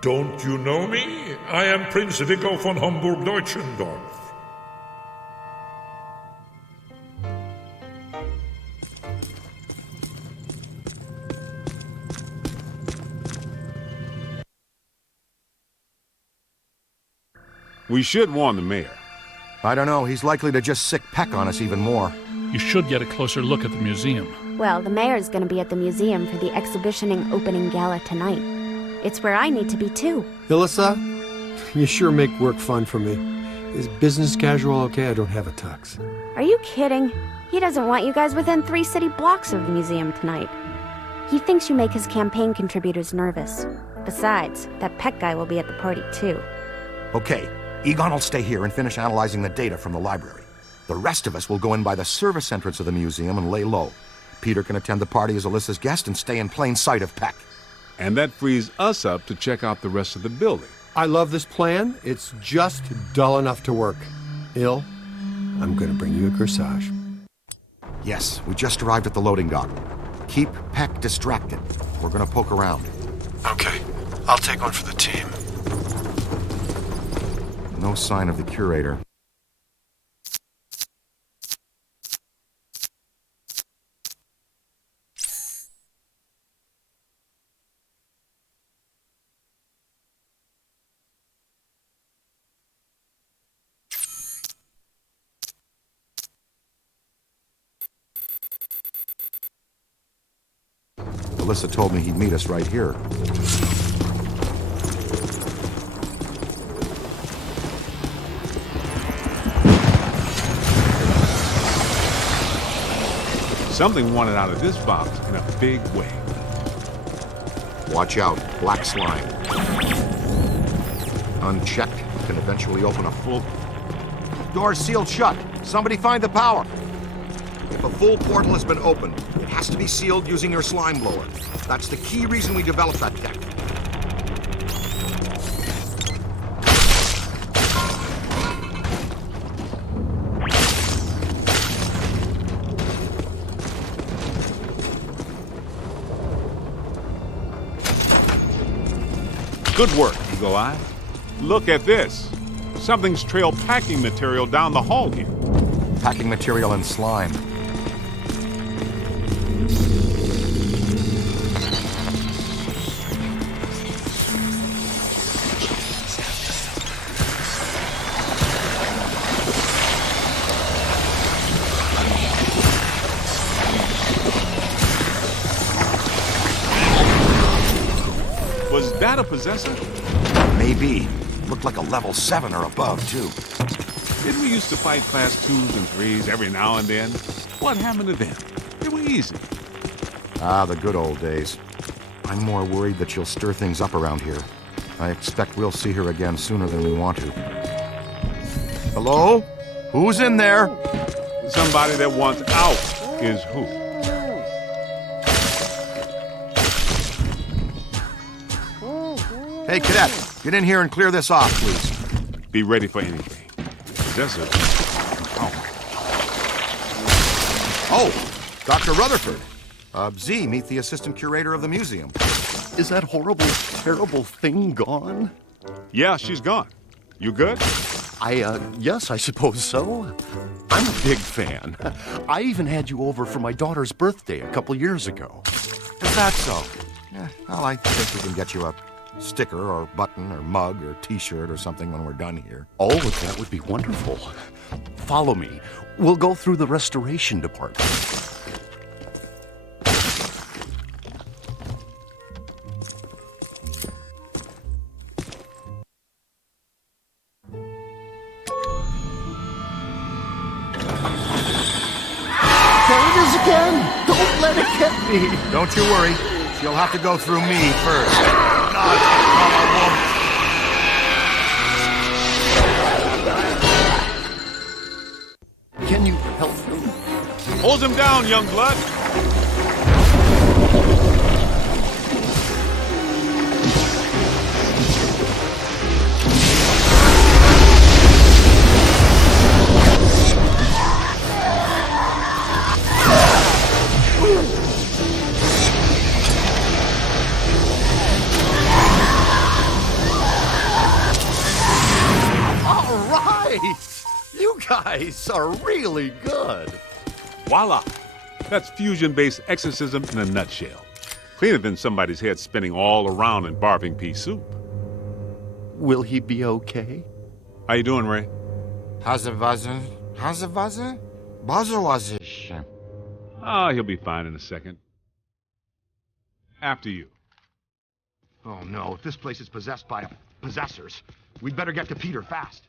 Don't you know me? I am Prince Vico von Homburg-Deutschendorf. We should warn the mayor. I don't know. He's likely to just sick Peck on us even more. You should get a closer look at the museum. Well, the mayor's gonna be at the museum for the exhibitioning opening gala tonight. It's where I need to be too. Ilissa, you sure make work fun for me. Is business casual okay? I don't have a tux. Are you kidding? He doesn't want you guys within 3 city blocks of the museum tonight. He thinks you make his campaign contributors nervous. Besides, that Peck guy will be at the party too. Okay, Egon will stay here and finish analyzing the data from the library. The rest of us will go in by the service entrance of the museum and lay low. Peter can attend the party as Alyssa's guest and stay in plain sight of Peck. And that frees us up to check out the rest of the building. I love this plan. It's just dull enough to work. Il, I'm going to bring you a corsage. Yes, we just arrived at the loading dock. Keep Peck distracted. We're going to poke around. Okay, I'll take one for the team. No sign of the curator. Alyssa told me he'd meet us right here. Something wanted out of this box in a big way. Watch out, black slime. Unchecked, can eventually open a full... Door sealed shut. Somebody find the power. If a full portal has been opened, it has to be sealed using your slime blower. That's the key reason we developed that tech. Good work, Eagle Eye. Look at this. Something's trailed packing material down the hall here. Packing material and slime. Was that a possessor? Maybe. Looked like a level 7 or above, too. Didn't we used to fight class 2s and 3s every now and then? What happened to them? They were easy. Ah, the good old days. I'm more worried that she'll stir things up around here. I expect we'll see her again sooner than we want to. Hello? Who's in there? Somebody that wants out is who? Hey, cadet, get in here and clear this off, please. Be ready for anything. Possessor. Oh, Dr. Rutherford. Z, meet the assistant curator of the museum. Is that horrible, terrible thing gone? Yeah, she's gone. You good? Yes, I suppose so. I'm a big fan. I even had you over for my daughter's birthday a couple years ago. Is that so? Yeah, well, I think we can get you a sticker or button or mug or t-shirt or something when we're done here. Oh, that would be wonderful. Follow me. We'll go through the restoration department. There it is again! Don't let it get me! Don't you worry. She'll have to go through me first. Can you help me? Hold him down, young blood. All right! You guys are really good. Voila! That's fusion-based exorcism in a nutshell. Cleaner than somebody's head spinning all around in barbing pea soup. Will he be okay? How you doing, Ray? Hazavaza? Bazawazish. Ah, he'll be fine in a second. After you. Oh no, if this place is possessed by possessors, we'd better get to Peter fast.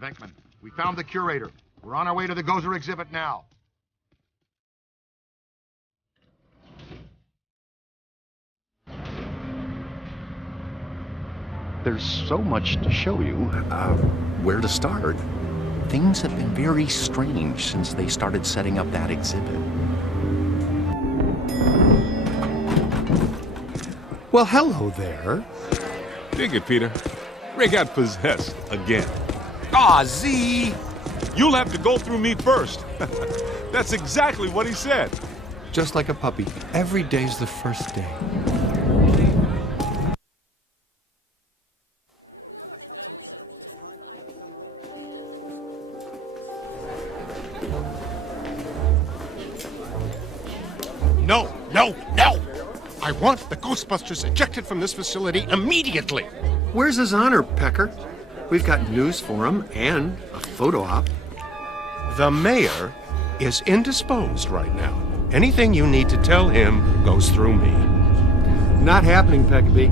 Venkman, we found the curator. We're on our way to the Gozer exhibit now. There's so much to show you. Where to start? Things have been very strange since they started setting up that exhibit. Well, hello there. Dig it, Peter. Ray got possessed again. Aw, Z! You'll have to go through me first. That's exactly what he said. Just like a puppy, every day's the first day. No, no, no! I want the Ghostbusters ejected from this facility immediately! Where's his honor, Pecker? We've got news for him and a photo op. The mayor is indisposed right now. Anything you need to tell him goes through me. Not happening, Peckabee.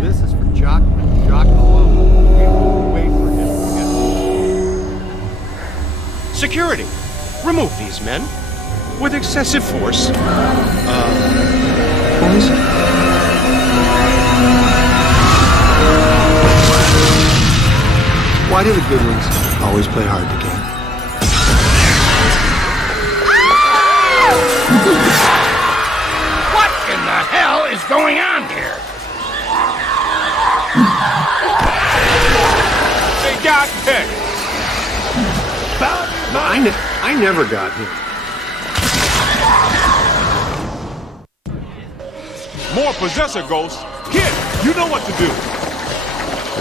This is for Jock and Jock alone. We won't wait for him to get... Security! Remove these men. With excessive force. Boys? Why do the good ones always play hard to get? What in the hell is going on here? They got picked. I never got him. More possessor ghosts. Kid, you know what to do.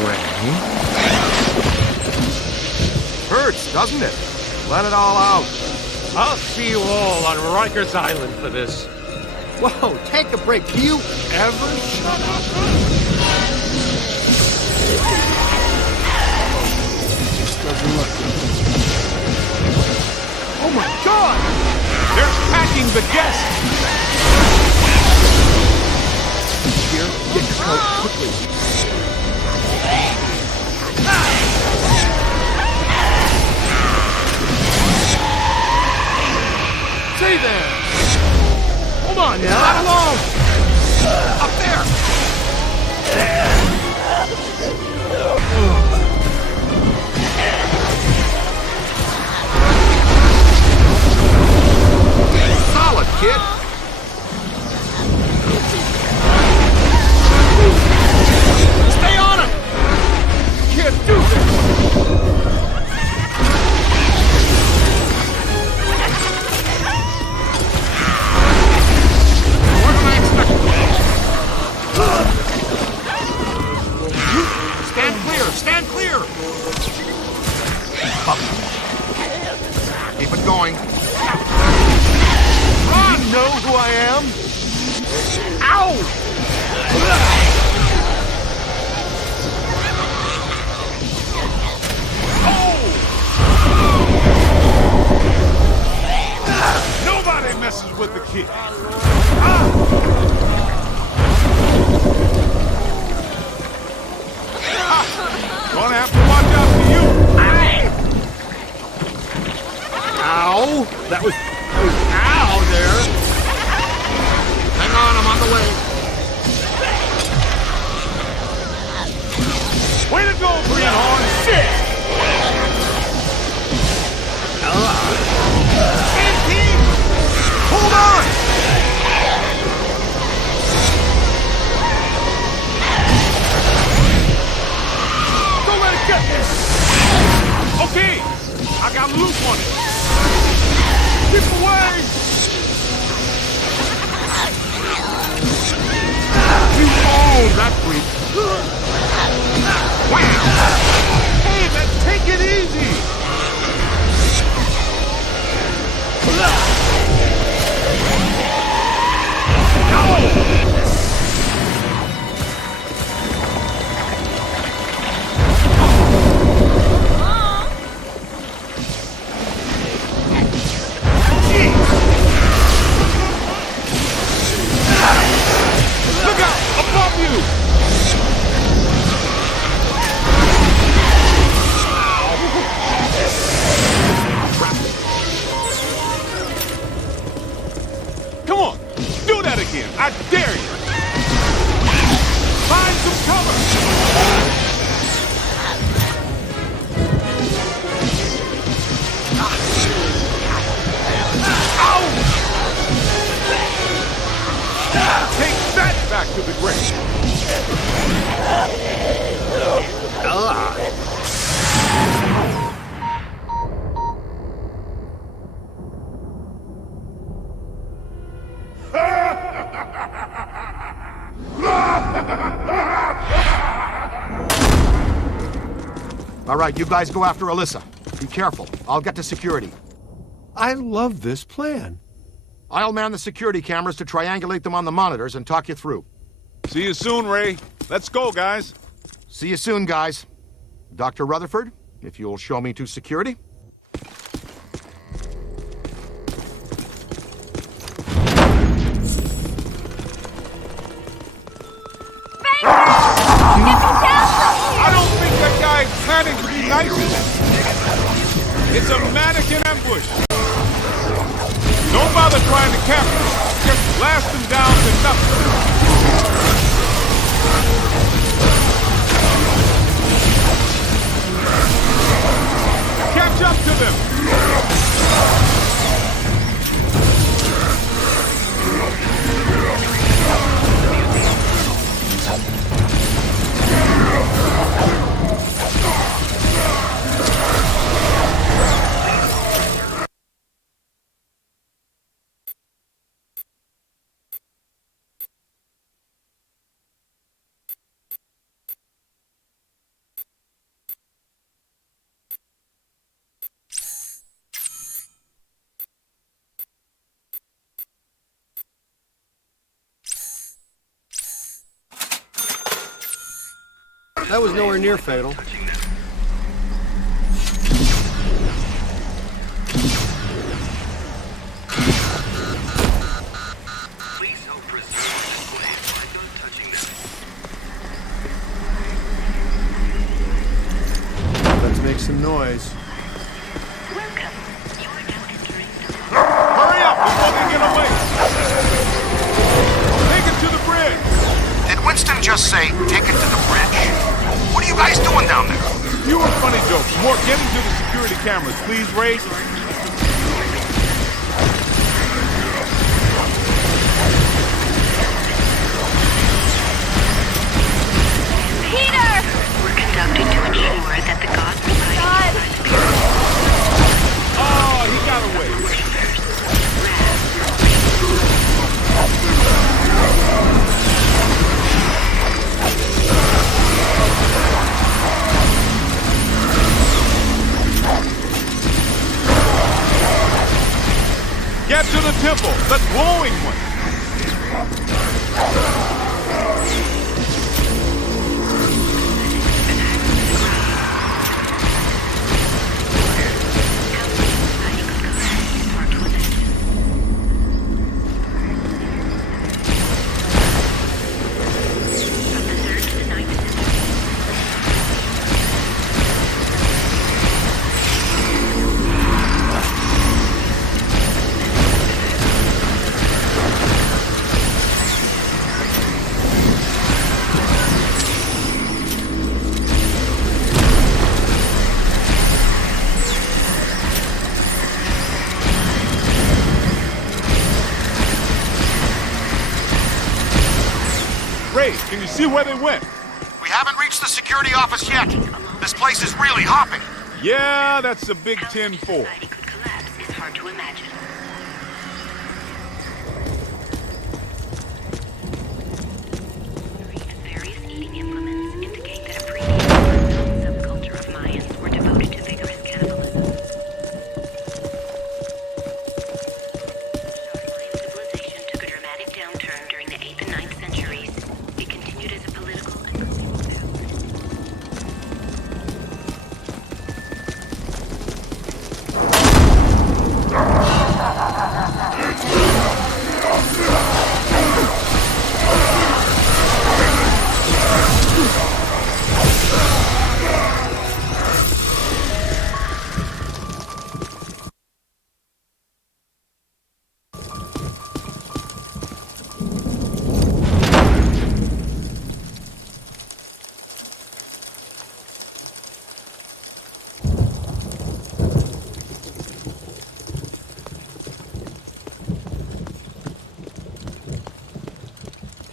Ray? Hurts, doesn't it? Let it all out. I'll see you all on Rikers Island for this. Whoa, take a break. Do you ever shut up? Just doesn't look good. Oh my God! They're packing the guests. Here, get your coat quickly. Say there! Hold on, you're not alone! Up there! Solid, kid. Stay on him! Can't do this! Stand clear! Stand clear! Keep it going. Run! You know who I am? Ow! Nobody messes with the kid. Gonna have to watch out for you. Ow! That was ow there! Hang on, I'm on the way. Way to go, Greenhorn. Shit! Team! Hold on! Don't let it get me. Okay, I got loose on it. Keep away! You own that freak! Wow! Hey, man, take it easy! Look out! Above you! Come on! Do that again! I dare you! Find some cover! back to the grave. All right, you guys go after Alyssa. Be careful. I'll get to security. I love this plan. I'll man the security cameras to triangulate them on the monitors and talk you through. See you soon, Ray. Let's go, guys. See you soon, guys. Dr. Rutherford, if you'll show me to security. I don't think that guy's planning to be nice. It's a mannequin ambush. Don't bother trying to capture him. Just blast him down to nothing. Catch up to them. That was nowhere near fatal. Let's make some noise. Hurry up before they get away. Take it to the bridge. Did Winston just say, take it to the bridge? What are you guys doing down there? Fewer funny jokes, more getting to the security cameras, please, Ray. Peter! We're conducted to ensure that the god resides. Oh, he got away. Get to the temple, the glowing one. Ray, can you see where they went? We haven't reached the security office yet. This place is really hopping. Yeah, that's a big 10-4. It's hard to imagine. Various eating implements indicate that a previous subculture of Mayans were devoted to vigorous cannibalism. Mayan civilization took a dramatic downturn during the 8th and 9th centuries. It continued as a political and colonial power.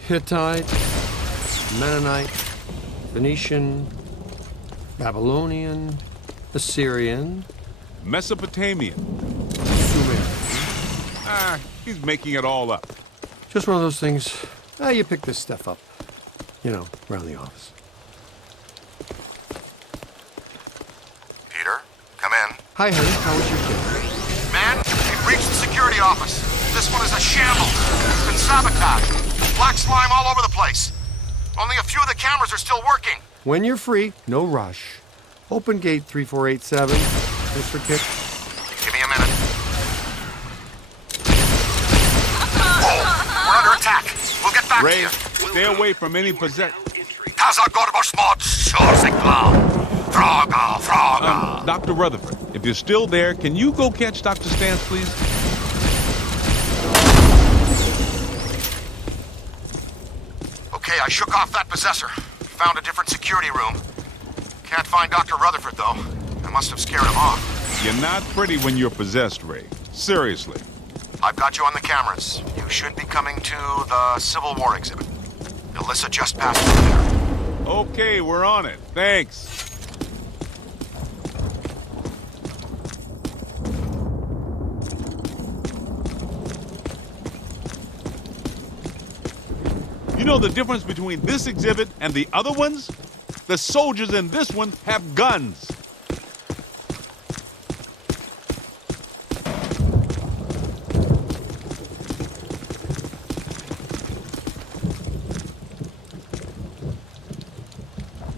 Hittite, Mennonite, Phoenician, Babylonian, Assyrian, Mesopotamian. Sumerian. He's making it all up. Just one of those things. You pick this stuff up, around the office. Peter, come in. Hi, honey. How was your day? Man, we've reached the security office. This one is a shambles. It's been sabotaged. Black slime all over the place. Only a few of the cameras are still working. When you're free, no rush. Open gate 3487. Mr. Kit. Give me a minute. Whoa! We're under attack. We'll get back Ray, to you. stay away from any possession. Dr. Rutherford, if you're still there, can you go catch Dr. Stans, please? Okay, I shook off that possessor. Found a different security room. Can't find Dr. Rutherford, though. I must have scared him off. You're not pretty when you're possessed, Ray. Seriously. I've got you on the cameras. You should be coming to the Civil War exhibit. Alyssa just passed through there. Okay, we're on it. Thanks. You know the difference between this exhibit and the other ones? The soldiers in this one have guns.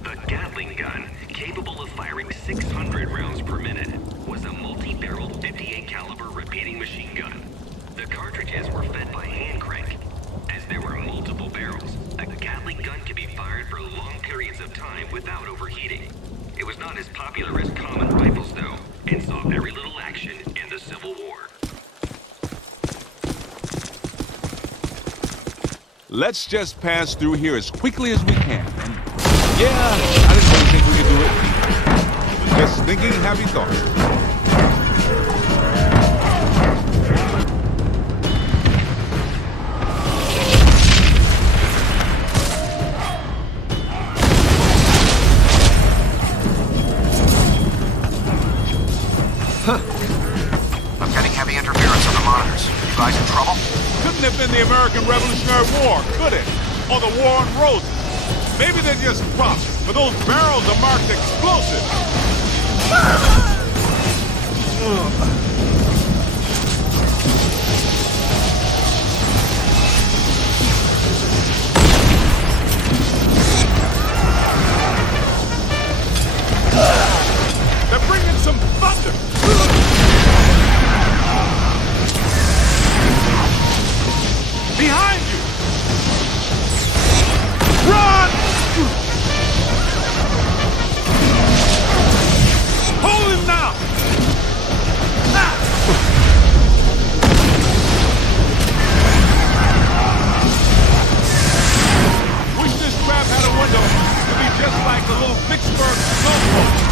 The Gatling gun, capable of firing 600 rounds per minute, was a multi-barreled 58 caliber repeating machine gun. The cartridges were fed by hand crank. As there were multiple barrels, a Gatling gun could be fired for long periods of time without overheating. It was not as popular as common rifles, though, and saw very little action in the Civil War. Let's just pass through here as quickly as we can. And yeah, I didn't really think we could do it. I was just thinking happy thoughts. I'm getting heavy interference on the monitors. You guys in trouble? Couldn't have been the American Revolutionary War, could it? Or the War on Roses. Maybe they're just props, but those barrels are marked explosive. They're bringing some thunder. Behind you! Run! Hold him now! Wish this trap had a window to be just like the little Vicksburg snowfall.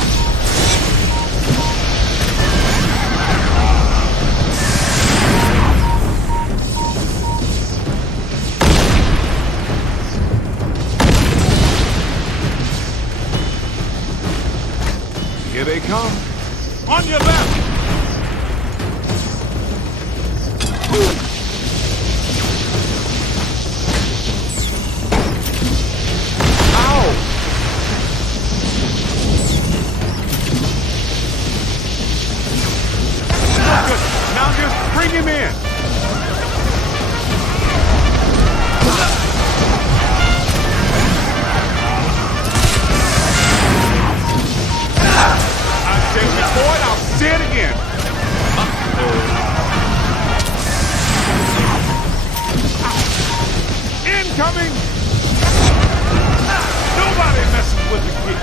Here they come. On your left! Ow! Good. Now just bring him in. I've said it before and I'll say it again. Incoming! Nobody messes with the kid.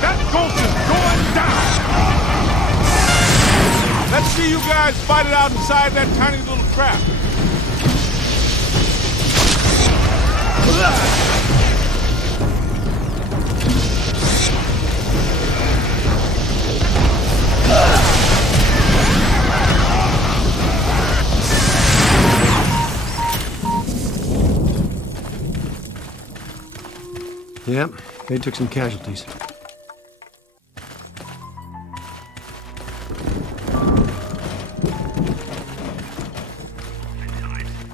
That ghost is going down. Let's see you guys fight it out inside that tiny little trap. Yep, they took some casualties.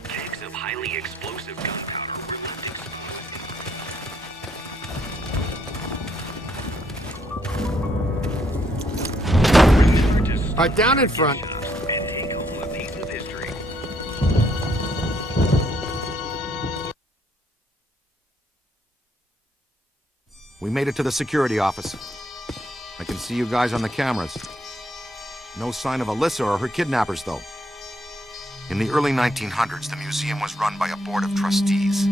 Kegs of highly explosive gunpowder were left exposed. All right, down in front. And take home a piece of history. We made it to the security office. I can see you guys on the cameras. No sign of Alyssa or her kidnappers, though. In the early 1900s, the museum was run by a board of trustees.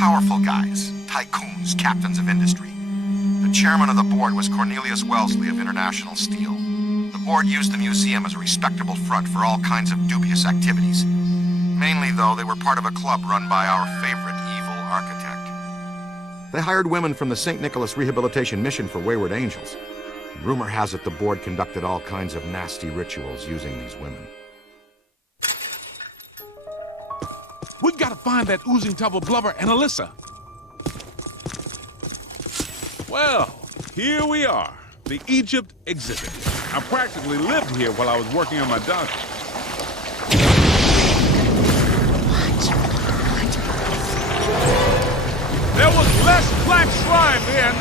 Powerful guys, tycoons, captains of industry. The chairman of the board was Cornelius Wellesley of International Steel. The board used the museum as a respectable front for all kinds of dubious activities. Mainly, though, they were part of a club run by our favorite evil architect. They hired women from the St. Nicholas Rehabilitation Mission for Wayward Angels. Rumor has it the board conducted all kinds of nasty rituals using these women. We've got to find that oozing tub of blubber and Alyssa. Well, here we are, the Egypt exhibit. I practically lived here while I was working on my doctorate. There was less black slime then.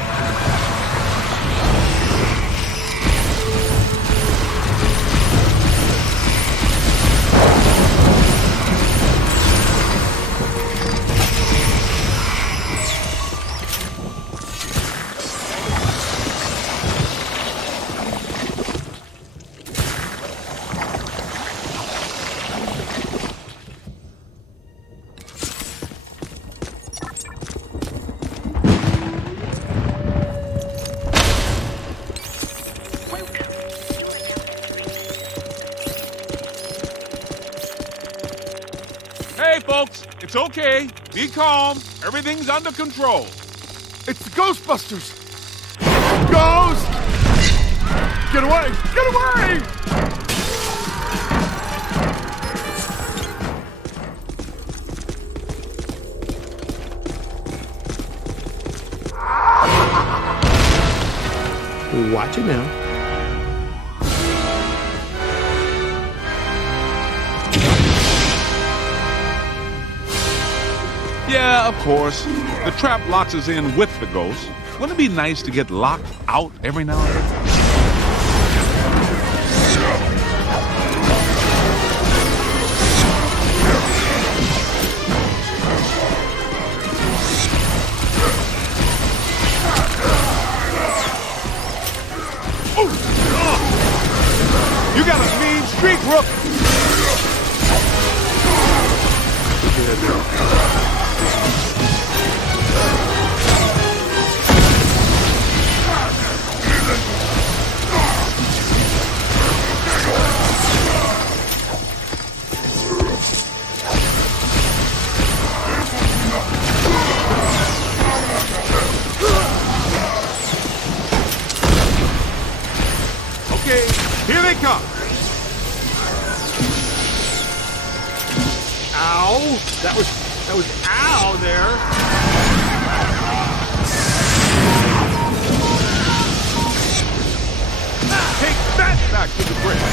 Hey, folks, it's okay. Be calm. Everything's under control. It's the Ghostbusters! Ghost! Get away! Get away! Watch it now. Yeah, of course. The trap locks us in with the ghost. Wouldn't it be nice to get locked out every now and then? You got a mean streak, Rook! Okay, here they come. Ow! That was ow there. Take that back to the bridge.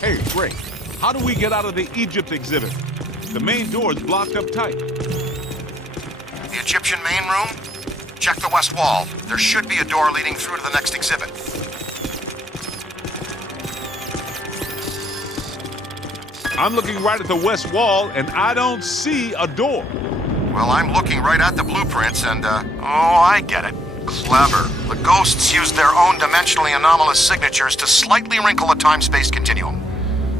Hey, Ray, how do we get out of the Egypt exhibit? The main door's blocked up tight. The Egyptian main room? Check the west wall. There should be a door leading through to the next exhibit. I'm looking right at the west wall, and I don't see a door. Well, I'm looking right at the blueprints, and, oh, I get it. Clever. The ghosts used their own dimensionally anomalous signatures to slightly wrinkle the time-space continuum.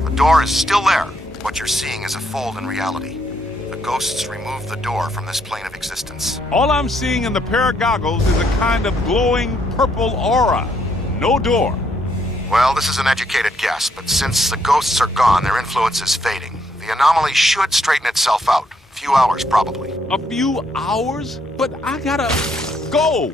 The door is still there. What you're seeing is a fold in reality. The ghosts removed the door from this plane of existence. All I'm seeing in the pair of goggles is a kind of glowing purple aura. No door. Well, this is an educated guess, but since the ghosts are gone, their influence is fading. The anomaly should straighten itself out. A few hours, probably. A few hours? But I gotta go.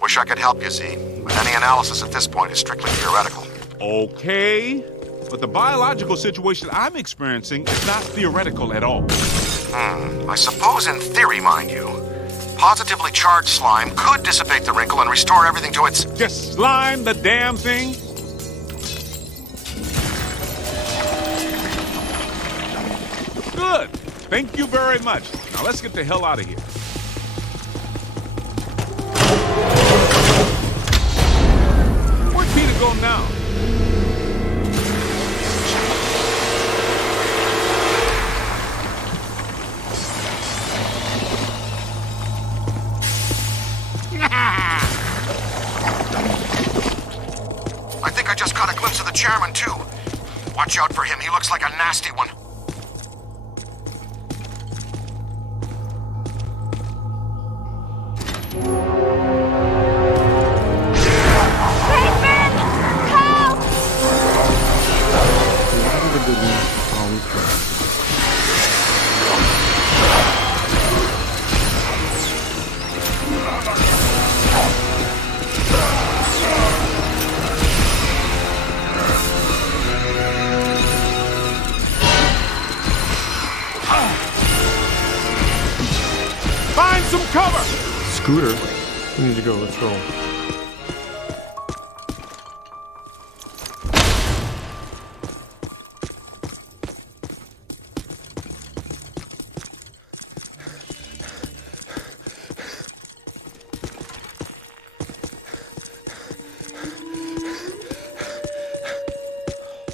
Wish I could help you, Z, but any analysis at this point is strictly theoretical. Okay. but the biological situation I'm experiencing is not theoretical at all. I suppose in theory, mind you. Positively charged slime could dissipate the wrinkle and restore everything to its... Just slime the damn thing? Good. Thank you very much. Now let's get the hell out of here. Where'd Peter go now? I think I just caught a glimpse of the chairman, too. Watch out for him. He looks like a nasty one. Find some cover! Scooter, we need to go. Let's roll.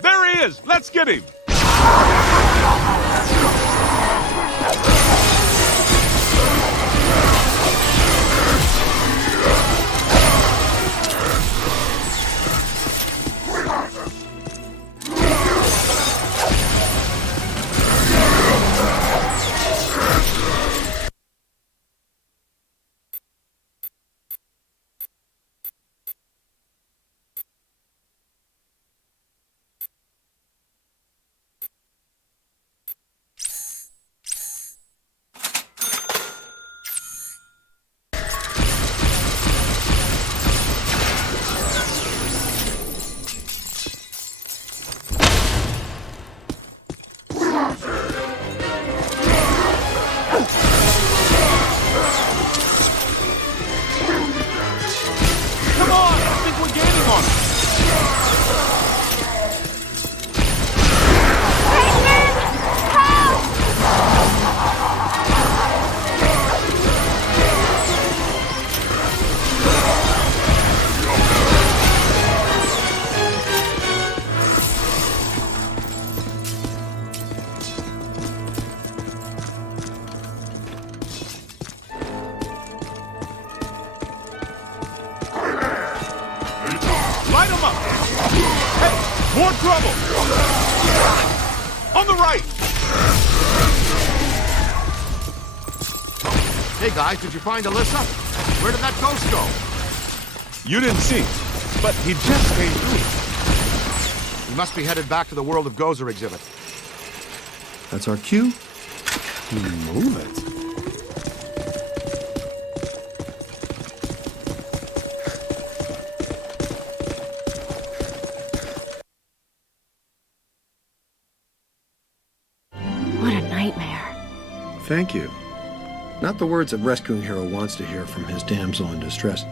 There he is! Let's get him! Light him up! Hey, more trouble! On the right! Hey, guys, did you find Alyssa? Where did that ghost go? You didn't see, but he just came through. He must be headed back to the World of Gozer exhibit. That's our cue. Move it. What a nightmare. Thank you. Not the words a rescuing hero wants to hear from his damsel in distress.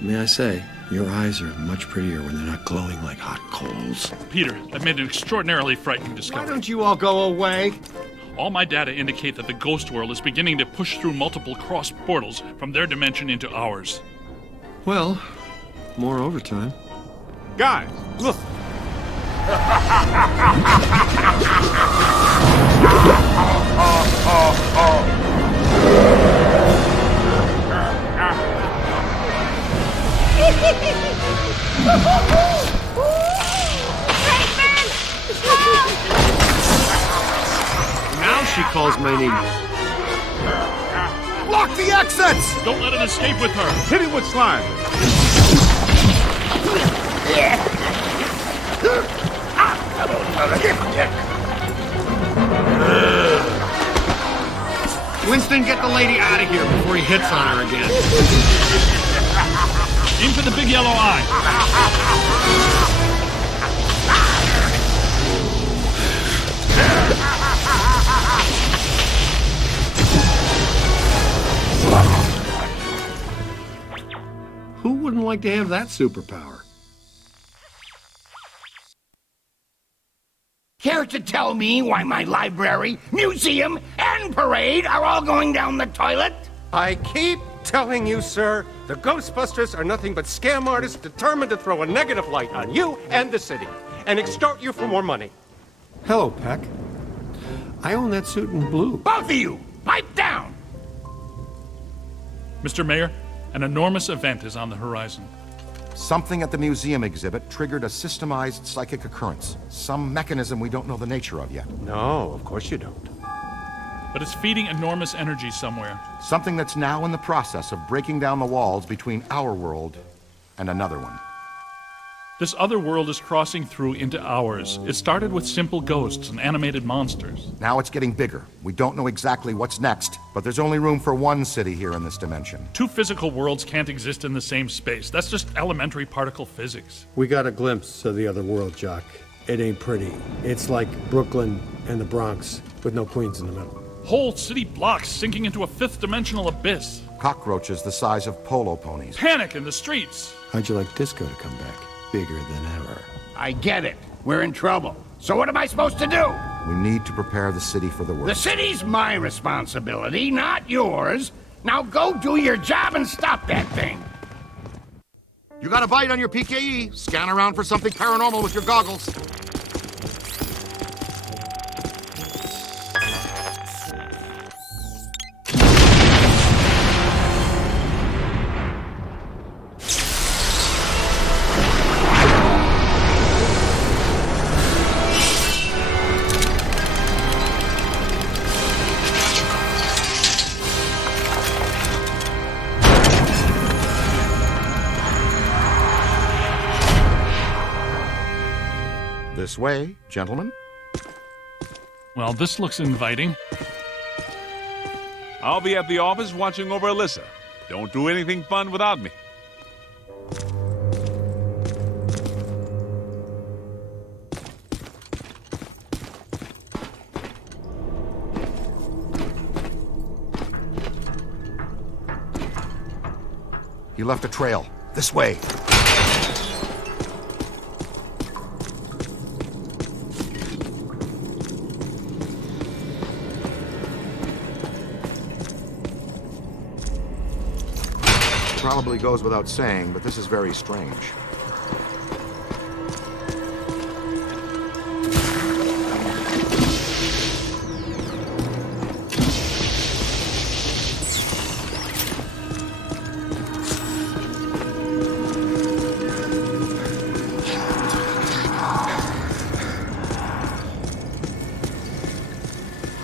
May I say, your eyes are much prettier when they're not glowing like hot coals. Peter, I've made an extraordinarily frightening discovery. Why don't you all go away? All my data indicate that the ghost world is beginning to push through multiple cross portals from their dimension into ours. Well, more overtime. Guys, look. Now she calls my name. Block the exits! Don't let it escape with her. Hit him with slime. Winston, get the lady out of here before he hits on her again. Aim for the big yellow eye. like to have that superpower? Care to tell me why my library, museum, and parade are all going down the toilet? I keep telling you, sir, the Ghostbusters are nothing but scam artists determined to throw a negative light on you and the city and extort you for more money. Hello, Peck. I own that suit in blue. Both of you, pipe down! Mr. Mayor, an enormous event is on the horizon. Something at the museum exhibit triggered a systemized psychic occurrence. Some mechanism we don't know the nature of yet. No, of course you don't. But it's feeding enormous energy somewhere. Something that's now in the process of breaking down the walls between our world and another one. This other world is crossing through into ours. It started with simple ghosts and animated monsters. Now it's getting bigger. We don't know exactly what's next, but there's only room for one city here in this dimension. Two physical worlds can't exist in the same space. That's just elementary particle physics. We got a glimpse of the other world, Jock. It ain't pretty. It's like Brooklyn and the Bronx, with no Queens in the middle. Whole city blocks sinking into a fifth-dimensional abyss. Cockroaches the size of polo ponies. Panic in the streets. How'd you like disco to come back? Bigger than ever. I get it. We're in trouble. So what am I supposed to do? We need to prepare the city for the The worst. city's my responsibility, not yours. Now go do your job and stop that thing. You got a bite on your PKE? Scan around for something paranormal with your goggles. This way, gentlemen. Well, this looks inviting. I'll be at the office watching over Alyssa. Don't do anything fun without me. He left a trail. This way. Probably goes without saying, but this is very strange.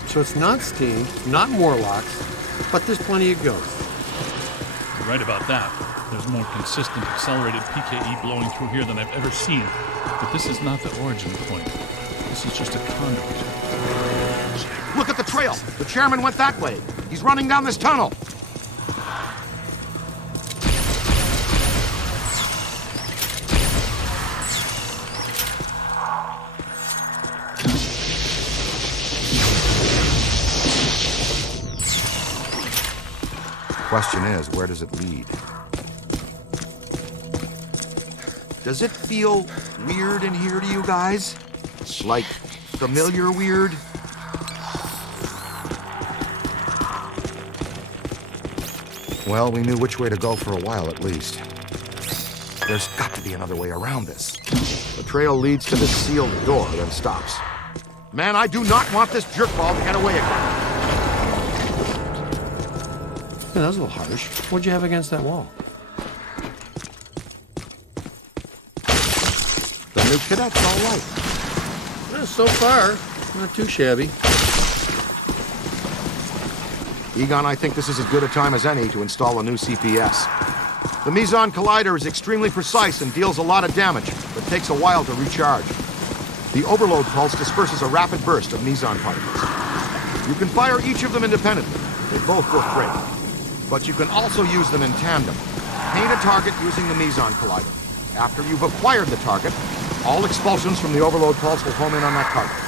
So it's not steam, not Morlocks, but there's plenty of ghosts. You're right about that. There's more consistent accelerated PKE blowing through here than I've ever seen. But this is not the origin point. This is just a conduit. Look at the trail! The chairman went that way. He's running down this tunnel. Question is, where does it lead? Does it feel weird in here to you guys? Like familiar weird? Well, we knew which way to go for a while at least. There's got to be another way around this. The trail leads to this sealed door, then stops. Man, I do not want this jerkball to get away again. Yeah, that was a little harsh. What'd you have against that wall? The new cadet's all right. Well, so far, not too shabby. Egon, I think this is as good a time as any to install a new CPS. The Meson Collider is extremely precise and deals a lot of damage, but takes a while to recharge. The overload pulse disperses a rapid burst of Meson particles. You can fire each of them independently. They both work great. But you can also use them in tandem. Paint a target using the Meson Collider. After you've acquired the target, all expulsions from the overload pulse will home in on that target.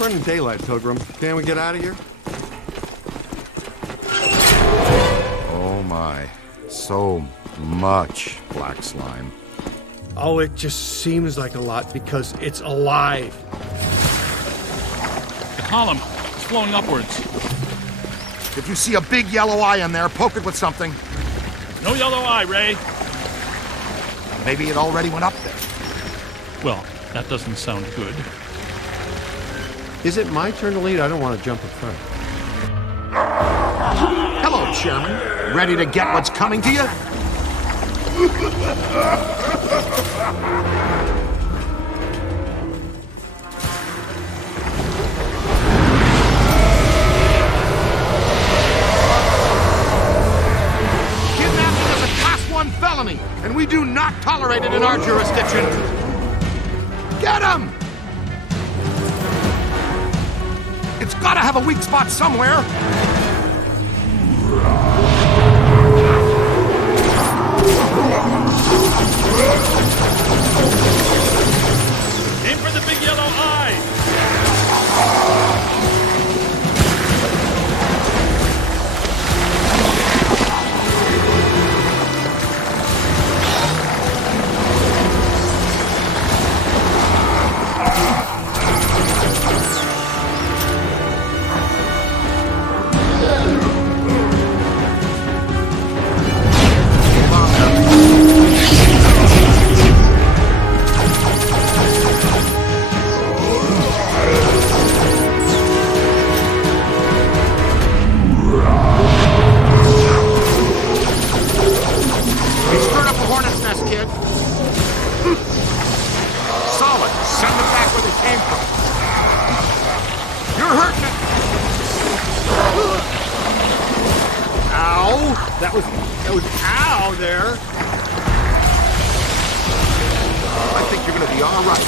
burning daylight, Pilgrim. Can we get out of here? Oh my. So much black slime. Oh, it just seems like a lot because it's alive. The column is flowing upwards. If you see a big yellow eye in there, poke it with something. No yellow eye, Ray. Maybe it already went up there. Well, that doesn't sound good. Is it my turn to lead? I don't want to jump in front. Hello, Chairman. Ready to get what's coming to you? Kidnapping is a Class 1 felony, and we do not tolerate it in our jurisdiction. Get him! It's gotta have a weak spot somewhere. Aim for the big yellow eye! That was ow there. I think you're gonna be all right.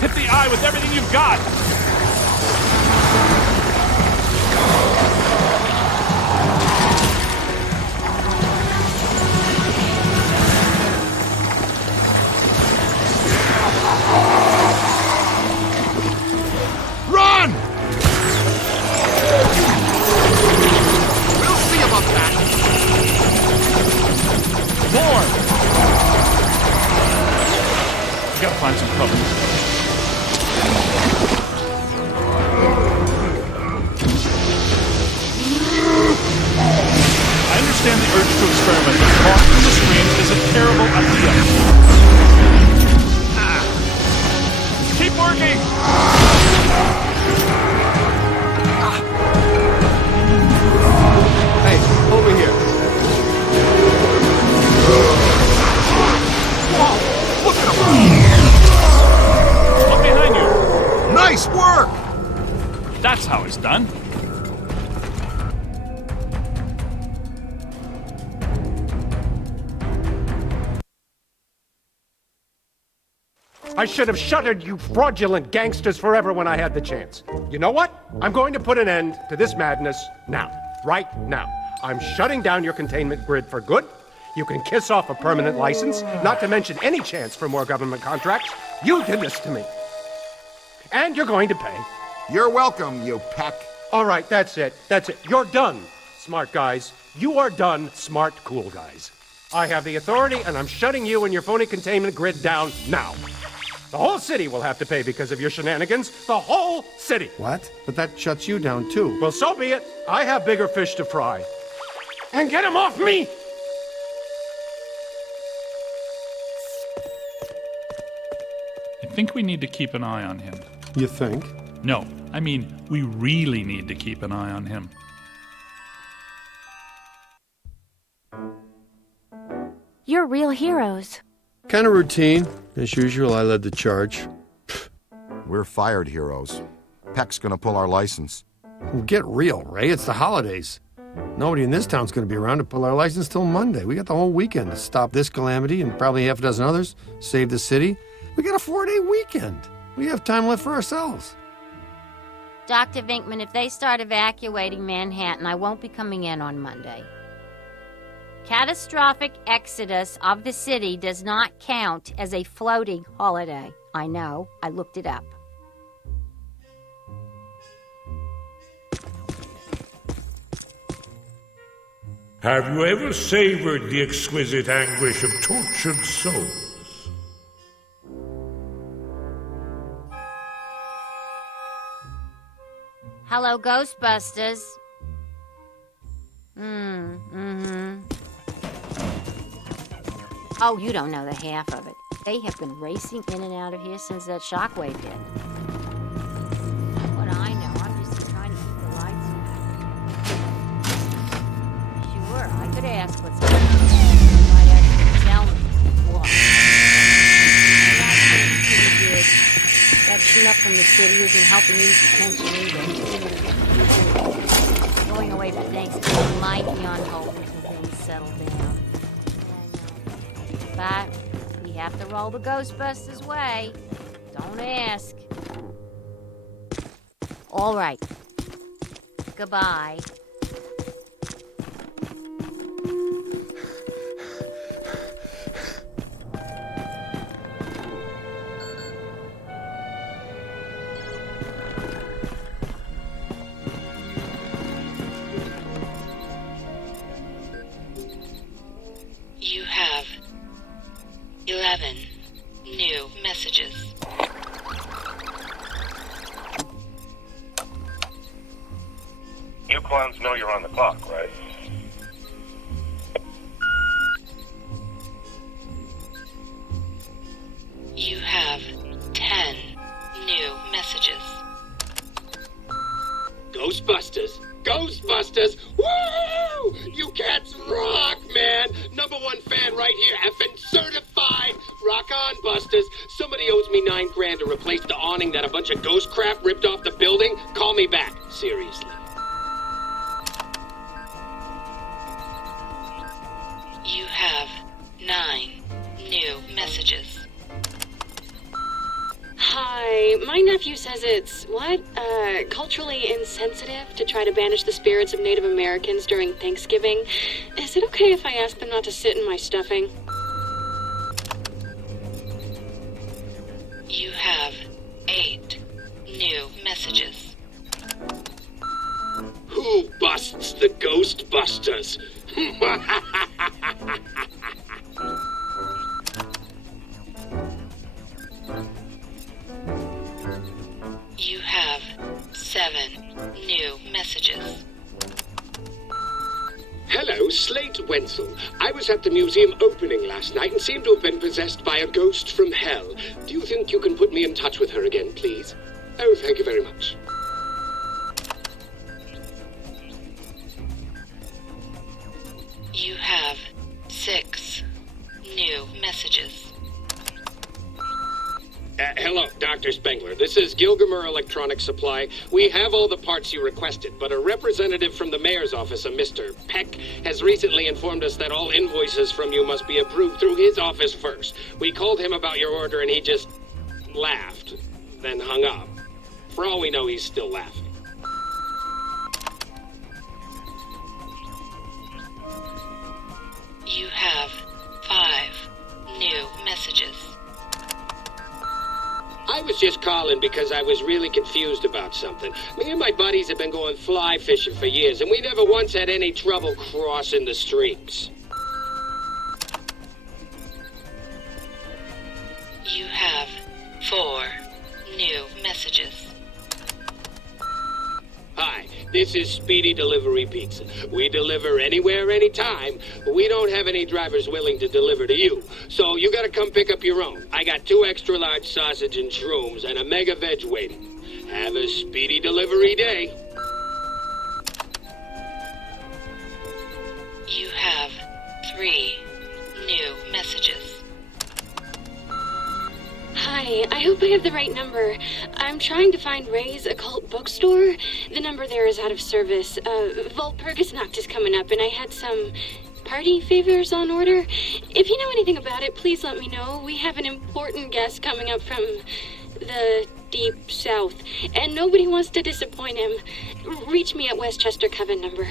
Hit the eye with everything you've got! Run! We'll see about that. More! We gotta find some cover. I understand the urge to experiment, but crossing the screen is a terrible idea. Keep working! Hey, over here. Whoa! Look at him! Look behind you! Nice work! That's how it's done. I should have shuttered you fraudulent gangsters forever when I had the chance. You know what? I'm going to put an end to this madness now. Right now. I'm shutting down your containment grid for good. You can kiss off a permanent license, not to mention any chance for more government contracts. You did this to me. And you're going to pay. You're welcome, you peck. All right, that's it. That's it. You're done, smart guys. You are done, smart, cool guys. I have the authority, and I'm shutting you and your phony containment grid down now. The whole city will have to pay because of your shenanigans. The whole city. What? But that shuts you down, too. Well, so be it. I have bigger fish to fry. And get him off me! I think we need to keep an eye on him. You think? No, I mean, we really need to keep an eye on him. You're real heroes. Kind of routine. As usual, I led the charge. We're fired heroes. Peck's gonna pull our license. Get real, Ray. It's the holidays. Nobody in this town's going to be around to pull our license till Monday. We got the whole weekend to stop this calamity and probably half a dozen others, save the city. We got a 4-day weekend. We have time left for ourselves. Dr. Vinkman, if they start evacuating Manhattan, I won't be coming in on Monday. Catastrophic exodus of the city does not count as a floating holiday. I know. I looked it up. Have you ever savored the exquisite anguish of tortured souls? Hello, Ghostbusters. Oh, you don't know the half of it. They have been racing in and out of here since that shockwave hit. What I know, I'm just trying to keep the lights on. Sure, I could ask what's happening. You might actually tell me what. That cleanup from the city isn't helping ease the tension either. Going away for Thanksgiving might be on hold until things settle down. But we have to roll the Ghostbusters' way. Don't ask. All right. Goodbye. You have 11 new messages. You clowns know you're on the clock, right? You have 10 new messages. Ghostbusters! Ghostbusters! Woo! You cats rock, man! #1 fan right here, effing certified! Rock on, Busters! Somebody owes me $9,000 to replace the awning that a bunch of ghost crap ripped off the building. Call me back, seriously. You have 9 new messages. Hi, my nephew says it's, culturally insensitive to try to banish the spirits of Native Americans during Thanksgiving. Is it okay if I ask them not to sit in my stuffing? You have 8 new messages. Who busts the Ghostbusters? You have 7 new messages. Hello, Slate Wenzel. I was at the museum opening last night and seemed to have been possessed by a ghost from hell. Do you think you can put me in touch with her again, please? Oh, thank you very much. You have 6 new messages. Hello, Dr. Spengler. This is Gilgamer Electronic Supply. We have all the parts you requested, but a representative from the mayor's office, a Mr. Peck, has recently informed us that all invoices from you must be approved through his office first. We called him about your order and he just laughed, then hung up. For all we know, he's still laughing. You have 5 new messages. I was just calling because I was really confused about something. Me and my buddies have been going fly fishing for years, and we never once had any trouble crossing the streams. You have 4 new messages. Hi, this is Speedy Delivery Pizza. We deliver anywhere, anytime, but we don't have any drivers willing to deliver to you. So you gotta come pick up your own. I got 2 extra large sausage and shrooms and a mega veg waiting. Have a speedy delivery day. You have 3 new messages. Hi, Hi, I hope I have the right number. I'm trying to find Ray's Occult Bookstore. The number there is out of service. Volpurgis Nacht is coming up, and I had some party favors on order. If you know anything about it, please let me know. We have an important guest coming up from the deep south, and nobody wants to disappoint him. Reach me at Westchester Coven number.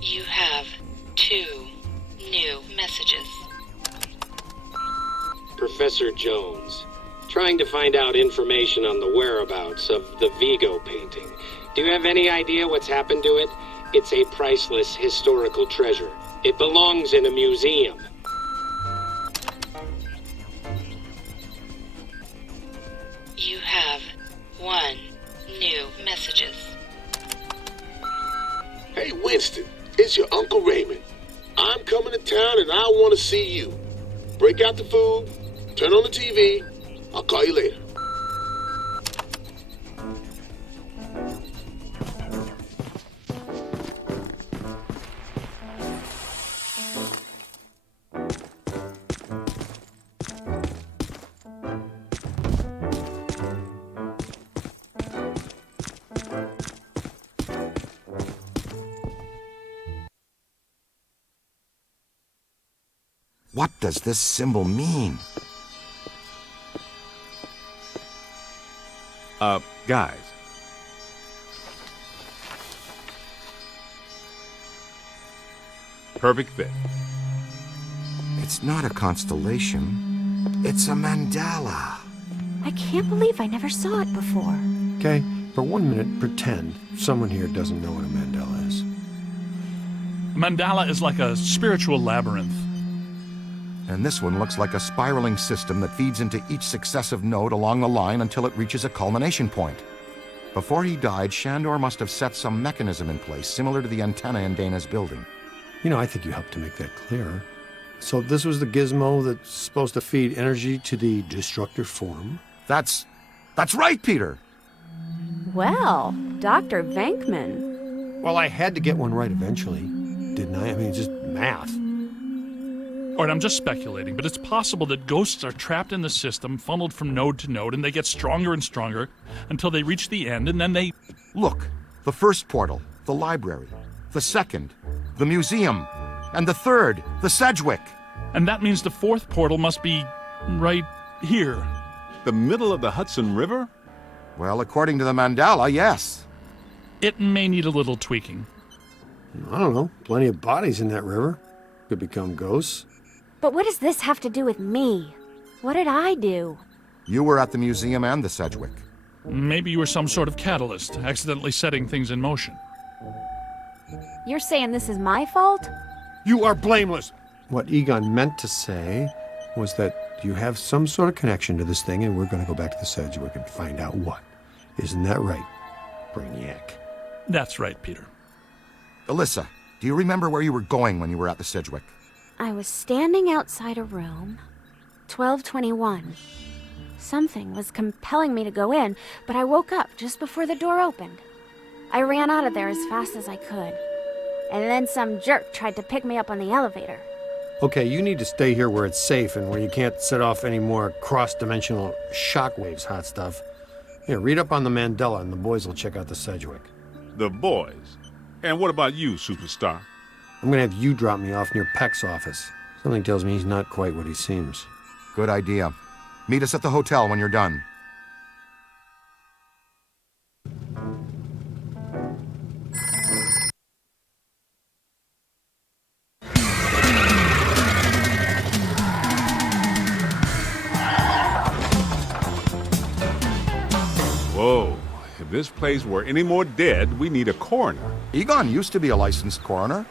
You have 2 new messages. Professor Jones, trying to find out information on the whereabouts of the Vigo painting. Do you have any idea what's happened to it? It's a priceless historical treasure. It belongs in a museum. You have 1 new messages. Hey, Winston, it's your Uncle Raymond. I'm coming to town and I want to see you. Break out the food, turn on the TV. I'll call you later. What does this symbol mean? Guys. Perfect fit. It's not a constellation. It's a mandala. I can't believe I never saw it before. Okay, for 1 minute, pretend someone here doesn't know what a mandala is. A mandala is like a spiritual labyrinth. And this one looks like a spiraling system that feeds into each successive node along the line until it reaches a culmination point. Before he died, Shandor must have set some mechanism in place similar to the antenna in Dana's building. You know, I think you helped to make that clearer. So this was the gizmo that's supposed to feed energy to the destructor form? That's right, Peter! Well, Dr. Venkman. Well, I had to get one right eventually, didn't I? I mean, just math. All right, I'm just speculating, but it's possible that ghosts are trapped in the system, funneled from node to node, and they get stronger and stronger until they reach the end, and then they... Look, the first portal, the library. The second, the museum. And the third, the Sedgwick. And that means the fourth portal must be right here. The middle of the Hudson River? Well, according to the mandala, yes. It may need a little tweaking. I don't know. Plenty of bodies in that river. Could become ghosts. But what does this have to do with me? What did I do? You were at the museum and the Sedgwick. Maybe you were some sort of catalyst, accidentally setting things in motion. You're saying this is my fault? You are blameless! What Egon meant to say was that you have some sort of connection to this thing, and we're going to go back to the Sedgwick and find out what. Isn't that right, Brainiac? That's right, Peter. Alyssa, do you remember where you were going when you were at the Sedgwick? I was standing outside a room, 1221. Something was compelling me to go in, but I woke up just before the door opened. I ran out of there as fast as I could, and then some jerk tried to pick me up on the elevator. Okay, you need to stay here where it's safe and where you can't set off any more cross-dimensional shockwaves, hot stuff. Here, read up on the Mandela, and the boys will check out the Sedgwick. The boys? And what about you, superstar? I'm gonna have you drop me off near Peck's office. Something tells me he's not quite what he seems. Good idea. Meet us at the hotel when you're done. Whoa. If this place were any more dead, we need a coroner. Egon used to be a licensed coroner.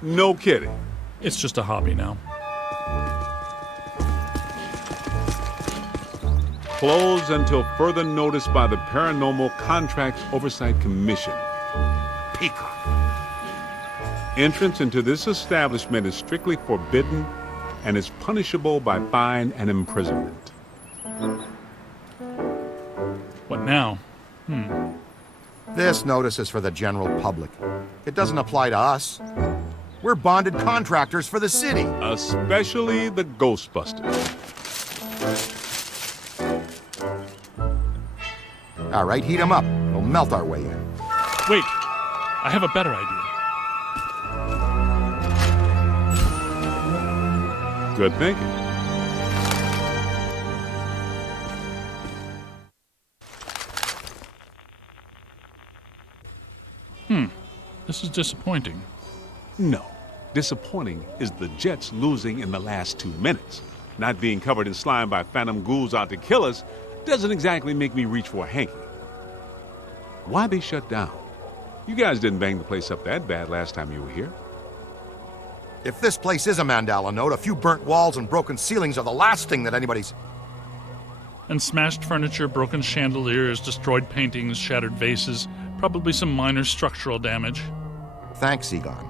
No kidding. It's just a hobby now. Closed until further notice by the Paranormal Contracts Oversight Commission. Peacock. Entrance into this establishment is strictly forbidden and is punishable by fine and What now? This notice is for the general public. It doesn't apply to us. We're bonded contractors for the city. Especially the Ghostbusters. All right, heat them up. We'll melt our way in. Wait, I have a better idea. Good thinking. This is disappointing. No. Disappointing is the Jets losing in the last 2 minutes. Not being covered in slime by phantom ghouls out to kill us doesn't exactly make me reach for a hanky. Why they shut down? You guys didn't bang the place up that bad last time you were here. If this place is a Mandala node, a few burnt walls and broken ceilings are the last thing that anybody's... And smashed furniture, broken chandeliers, destroyed paintings, shattered vases, probably some minor structural damage. Thanks, Egon.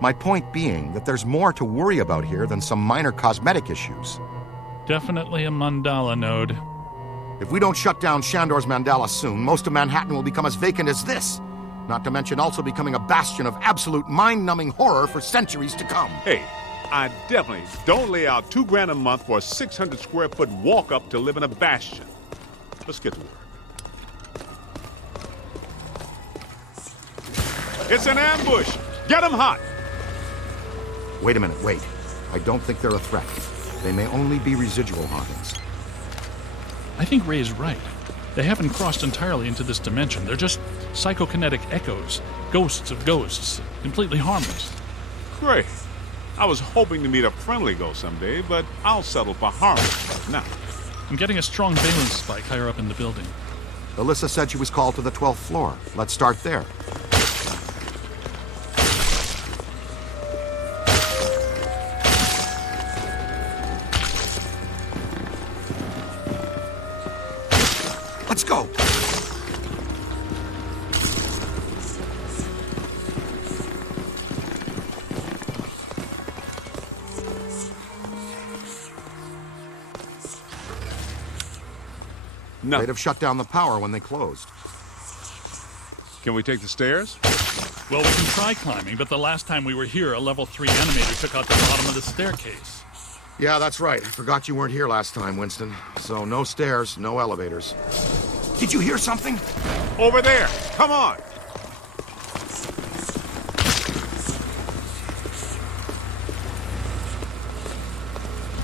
My point being that there's more to worry about here than some minor cosmetic issues. Definitely a mandala node. If we don't shut down Shandor's Mandala soon, most of Manhattan will become as vacant as this. Not to mention also becoming a bastion of absolute mind-numbing horror for centuries to come. Hey, I definitely don't lay out $2,000 a month for a 600-square-foot walk-up to live in a bastion. Let's get to work. It's an ambush! Get them hot! Wait a minute, wait. I don't think they're a threat. They may only be residual hauntings. I think Ray is right. They haven't crossed entirely into this dimension. They're just psychokinetic echoes, ghosts of ghosts, completely harmless. Great. I was hoping to meet a friendly ghost someday, but I'll settle for harmless now. I'm getting a strong valence spike higher up in the building. Alyssa said she was called to the 12th floor. Let's start there. Let's go! No. They'd have shut down the power when they closed. Can we take the stairs? Well, we can try climbing, but the last time we were here, a level 3 animator took out the bottom of the staircase. Yeah, that's right. I forgot you weren't here last time, Winston. So no stairs, no elevators. Did you hear something? Over there! Come on!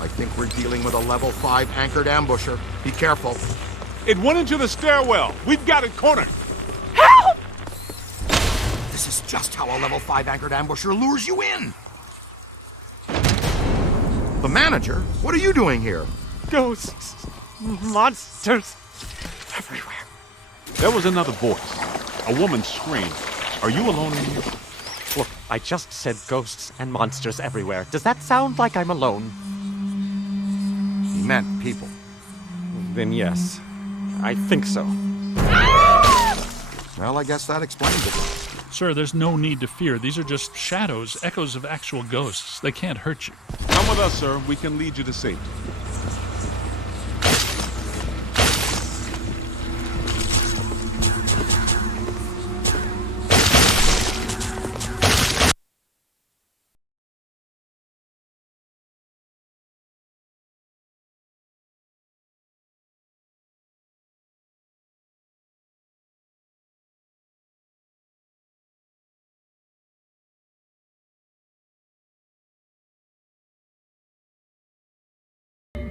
I think we're dealing with a level 5 anchored ambusher. Be careful. It went into the stairwell. We've got it cornered. Help! This is just how a level 5 anchored ambusher lures you in. The manager? What are you doing here? Ghosts, monsters, everywhere. There was another voice. A woman screamed. Are you alone in here? Look, I just said ghosts and monsters everywhere. Does that sound like I'm alone? He meant people. Then yes, I think so. Well, I guess that explains it. Sir, there's no need to fear. These are just shadows, echoes of actual ghosts. They can't hurt you. Come with us, sir. We can lead you to safety.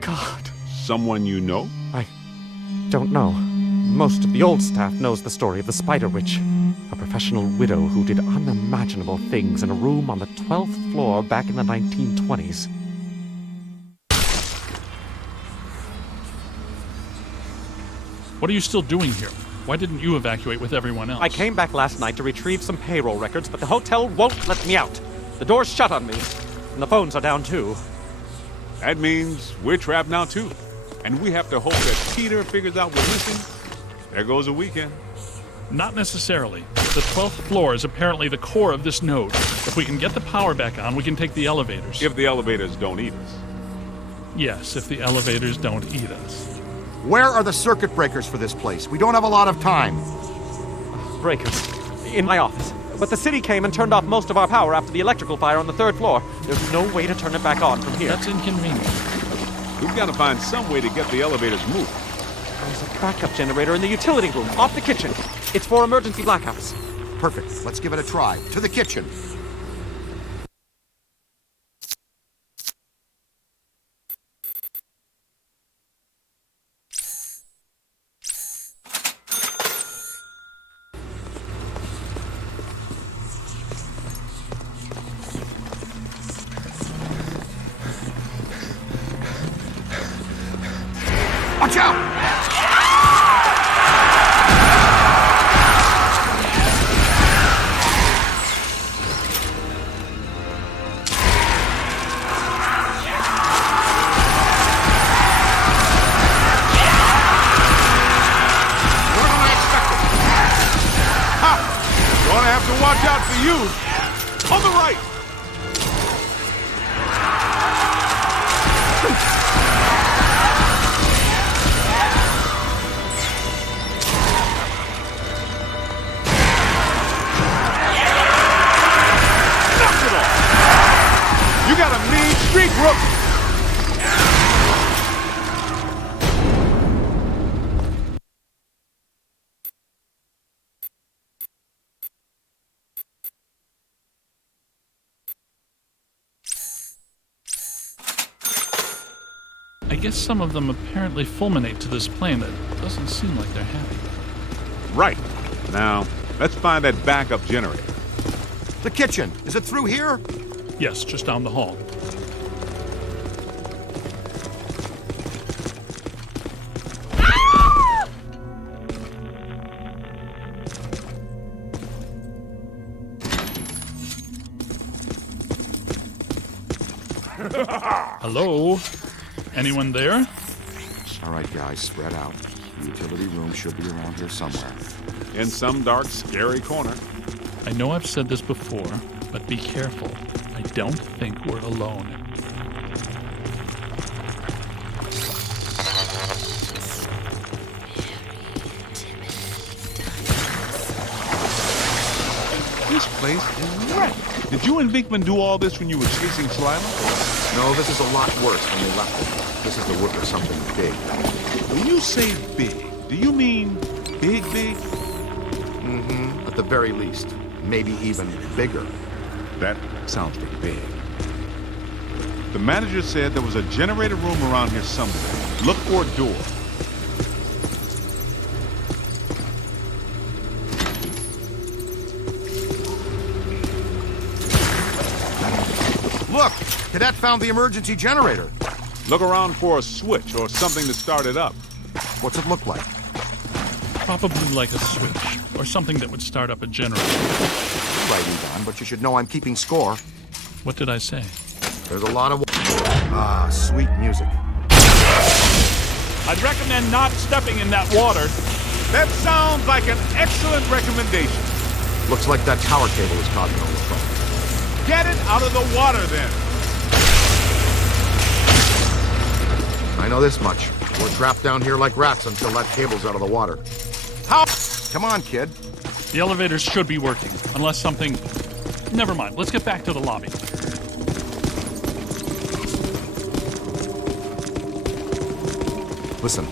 God. Someone you know? I don't know. Most of the old staff knows the story of the Spider Witch, a professional widow who did unimaginable things in a room on the 12th floor back in the 1920s. What are you still doing here? Why didn't you evacuate with everyone else? I came back last night to retrieve some payroll records, but the hotel won't let me out. The door's shut on me, and the phones are down too. That means we're trapped now, too. And we have to hope that Peter figures out we're missing. There goes a weekend. Not necessarily. The 12th floor is apparently the core of this node. If we can get the power back on, we can take the elevators. If the elevators don't eat us. Yes, if the elevators don't eat us. Where are the circuit breakers for this place? We don't have a lot of time. breakers in my office. But the city came and turned off most of our power after the electrical fire on the 3rd floor. There's no way to turn it back on from here. That's inconvenient. We've got to find some way to get the elevators moving. There's a backup generator in the utility room, off the kitchen. It's for emergency blackouts. Perfect. Let's give it a try. To the kitchen. Watch out! Gonna have to watch out for you. On the right. Knocked it off. You got a mean streak, rookie. I guess some of them apparently fulminate to this plane. That doesn't seem like they're happy. Right. Now, let's find that backup generator. The kitchen. Is it through here? Yes, just down the hall. Hello? Anyone there? All right, guys, spread out. The utility room should be around here somewhere. In some dark, scary corner. I know I've said this before, but be careful. I don't think we're alone. This place is wrecked. Did you and Vinkman do all this when you were chasing Slimer? No, this is a lot worse when they left it. This is the work of something big. When you say big, do you mean big, big? Mm-hmm. At the very least. Maybe even bigger. That sounds pretty big. The manager said there was a generator room around here somewhere. Look for a door. Look! Cadet found the emergency generator. Look around for a switch or something to start it up. What's it look like? Probably like a switch, or something that would start up a generator. You're writing down, but you should know I'm keeping score. What did I say? There's a lot of... Ah, sweet music. I'd recommend not stepping in that water. That sounds like an excellent recommendation. Looks like that power cable is causing all the trouble. Get it out of the water, then. I know this much. We're trapped down here like rats until that cable's out of the water. How? Come on, kid. The elevators should be working, unless something... Never mind. Let's get back to the lobby. Listen.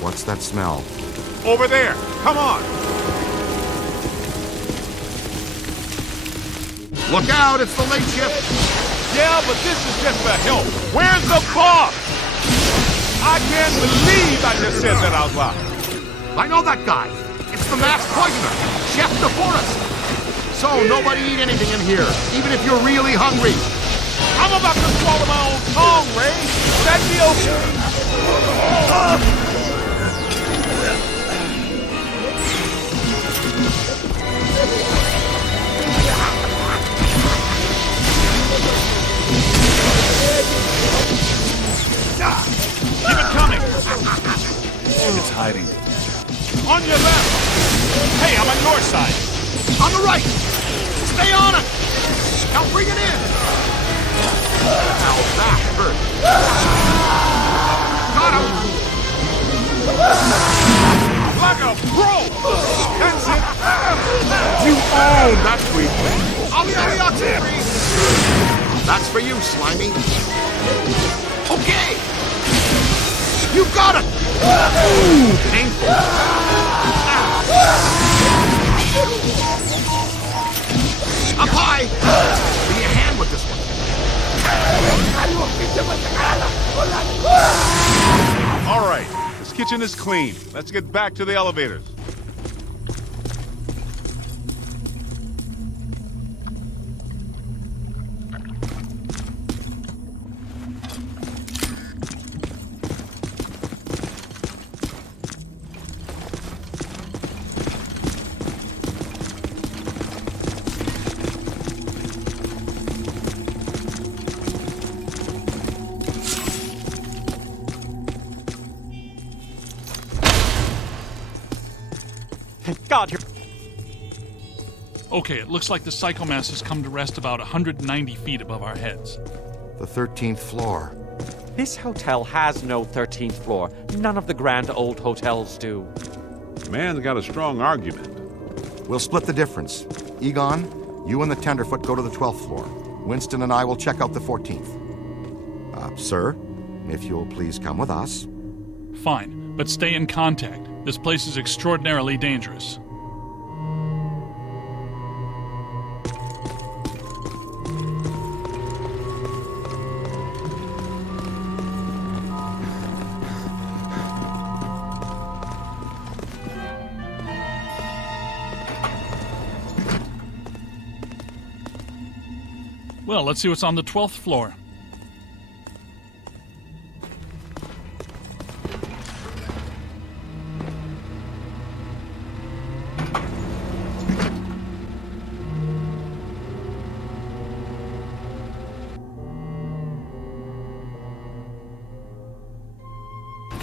What's that smell? Over there. Come on. Look out! It's the late shift! Yeah, but this is just for help. Where's the boss? I can't believe I just said that out loud. I know that guy. It's the masked poisoner, Chef DeForest. So nobody eat anything in here, even if you're really hungry. I'm about to swallow my own tongue, Ray. That be okay? Keep it coming! It's hiding. On your left! Hey, I'm on your side! On the right! Stay on it! Now bring it in! Now that hurt. Got him! Like a pro! That's it! Boom! That's sweet. That's for you, Slimy. Okay! You got it! Ooh, painful. Up high! Give me a hand with this one. All right, this kitchen is clean. Let's get back to the elevators. Thank God you're... Okay, it looks like the psychomass has come to rest about 190 feet above our heads. The 13th floor. This hotel has no 13th floor. None of the grand old hotels do. Man's got a strong argument. We'll split the difference. Egon, you and the Tenderfoot go to the 12th floor. Winston and I will check out the 14th. Sir, if you'll please come with us. Fine, but stay in contact. This place is extraordinarily dangerous. Well, let's see what's on the 12th floor.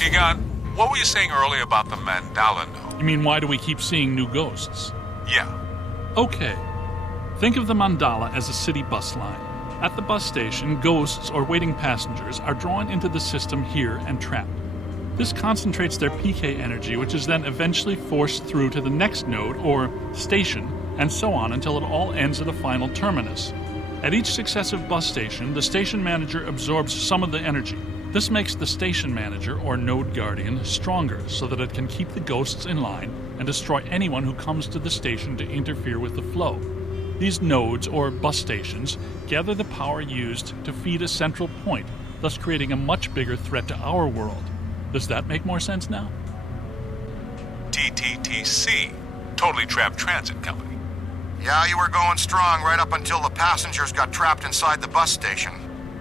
Egon, what were you saying earlier about the mandala node? You mean, why do we keep seeing new ghosts? Yeah. Okay. Think of the mandala as a city bus line. At the bus station, ghosts or waiting passengers are drawn into the system here and trapped. This concentrates their PK energy, which is then eventually forced through to the next node or station, and so on until it all ends at a final terminus. At each successive bus station, the station manager absorbs some of the energy. This makes the station manager or node guardian stronger so that it can keep the ghosts in line and destroy anyone who comes to the station to interfere with the flow. These nodes, or bus stations, gather the power used to feed a central point, thus creating a much bigger threat to our world. Does that make more sense now? TTTC, Totally Trapped Transit Company. Yeah, you were going strong right up until the passengers got trapped inside the bus station.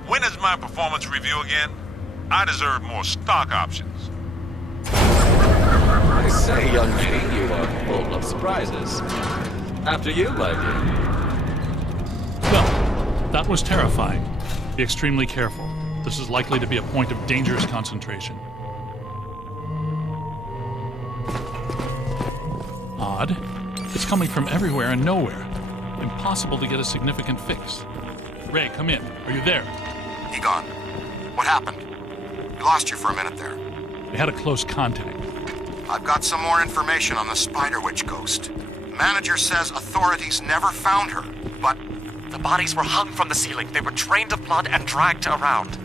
When is my performance review again? I deserve more stock options. I say, young lady, you are full of surprises. After you, my dear. Well, that was terrifying. Be extremely careful. This is likely to be a point of dangerous concentration. Odd. It's coming from everywhere and nowhere. Impossible to get a significant fix. Ray, come in. Are you there? Egon, what happened? We lost you for a minute there. We had a close contact. I've got some more information on the Spider Witch ghost. The manager says authorities never found her, but... The bodies were hung from the ceiling. They were drained of blood and dragged around.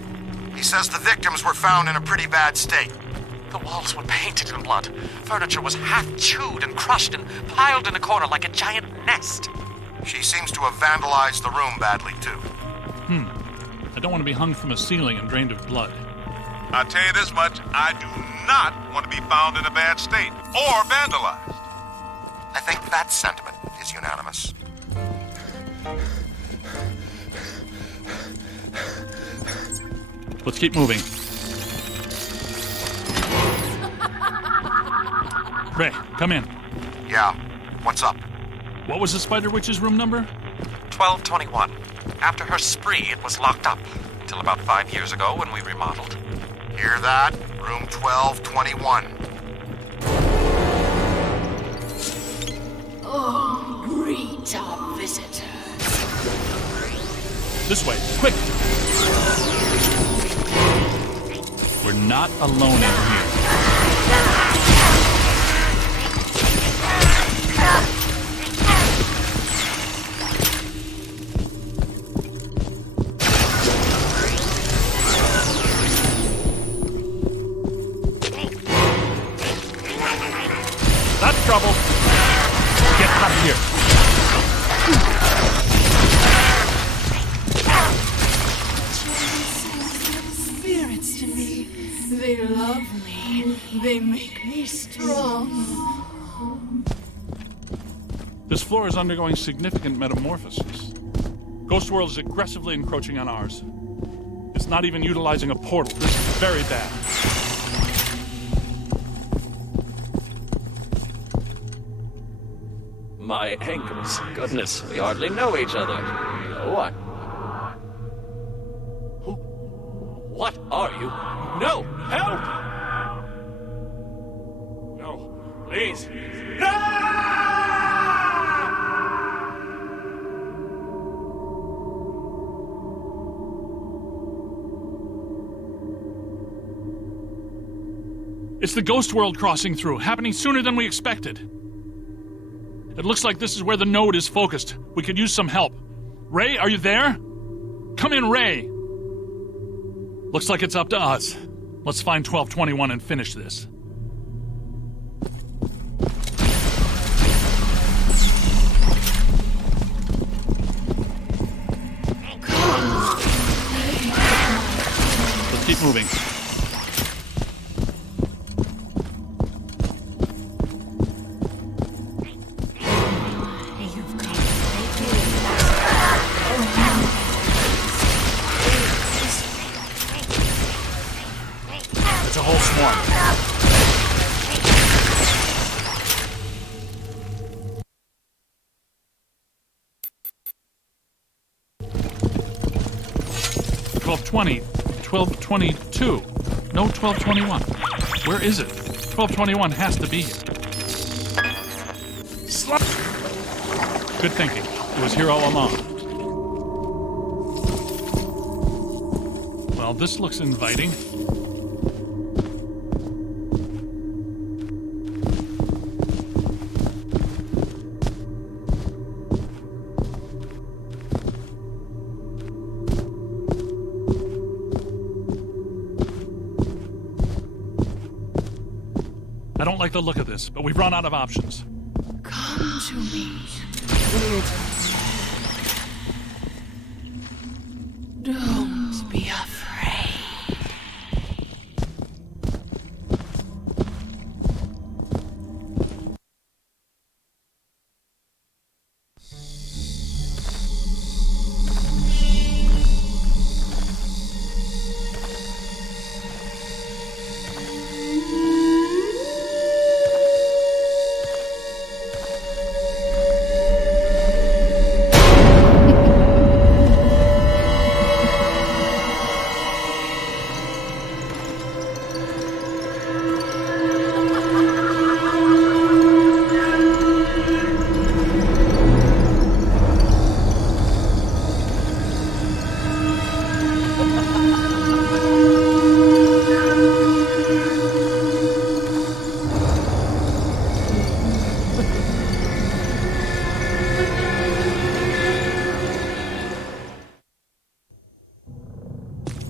He says the victims were found in a pretty bad state. The walls were painted in blood. Furniture was half chewed and crushed and piled in a corner like a giant nest. She seems to have vandalized the room badly, too. I don't want to be hung from a ceiling and drained of blood. I'll tell you this much, I do not want to be found in a bad state or vandalized. I think that sentiment is unanimous. Let's keep moving. Ray, come in. Yeah, what's up? What was the Spider Witch's room number? 1221. After her spree, it was locked up. Till about 5 years ago when we remodeled. Hear that? Room 1221. Oh, greet our visitor. This way, quick! We're not alone in here. trouble. Get out of here. Spirits to me. They love me. They make me strong. This floor is undergoing significant metamorphosis. Ghost World is aggressively encroaching on ours. It's not even utilizing a portal. This is very bad. My ankles. Goodness, we hardly know each other. What? What are you? No! Help! No, please. It's the Ghost World crossing through, happening sooner than we expected. It looks like this is where the node is focused. We could use some help. Ray, are you there? Come in, Ray! Looks like it's up to us. Let's find 1221 and finish this. Let's keep moving. It's a whole swarm. 1220, 1222. No, 1221. Where is it? 1221 has to be here. Good thinking. It was here all along. Well, this looks inviting. I don't like the look of this, but we've run out of options. Come to me. Don't be afraid.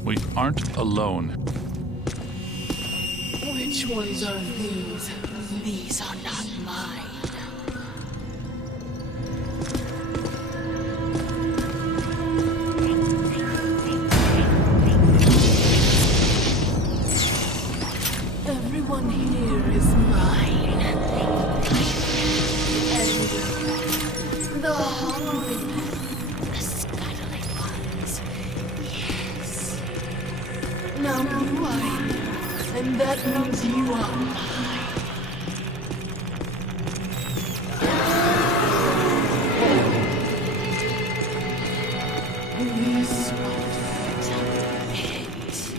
We aren't alone. Which ones are these? These are not mine. Everyone here is mine. And the hungry men, the scuttling ones. Yes. Now you are here, and that means you are mine. This was a pit.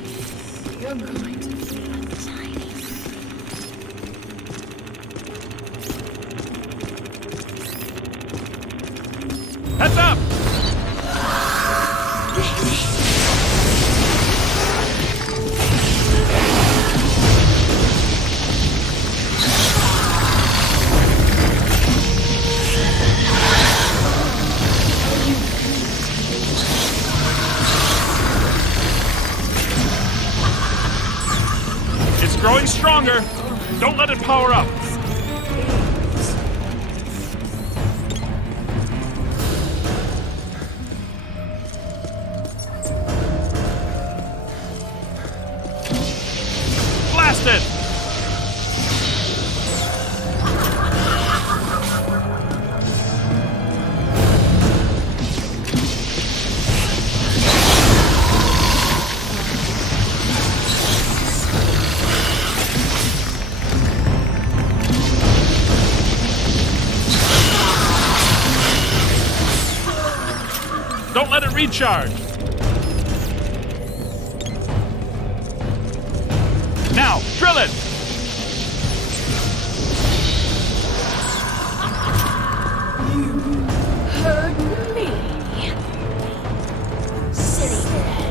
You're going to feel tiny. Heads up! It's growing stronger. Don't let it power up. Don't let it recharge. Now, drill it! Heard me. Silly then.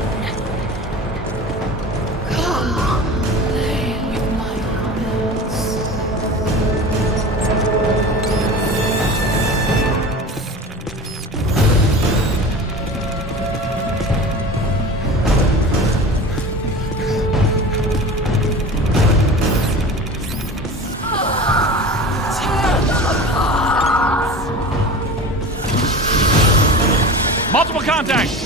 Come, play with my bells. Multiple contacts!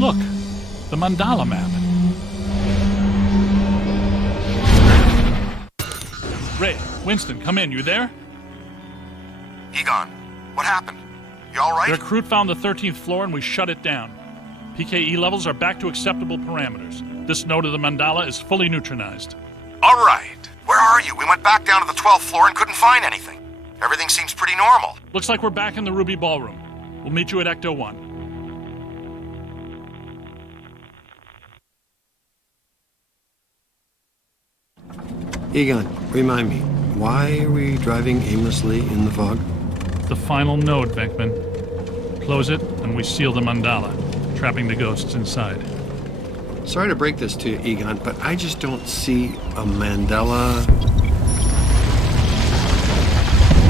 Look, the mandala map. Ray, Winston, come in. You there? Egon, what happened? You all right? The recruit found the 13th floor and we shut it down. PKE levels are back to acceptable parameters. This node of the mandala is fully neutronized. All right. Where are you? We went back down to the 12th floor and couldn't find anything. Everything seems pretty normal. Looks like we're back in the Ruby Ballroom. We'll meet you at Ecto 1. Egon, remind me, why are we driving aimlessly in the fog? The final node, Venkman. Close it, and we seal the mandala, trapping the ghosts inside. Sorry to break this to you, Egon, but I just don't see a mandala.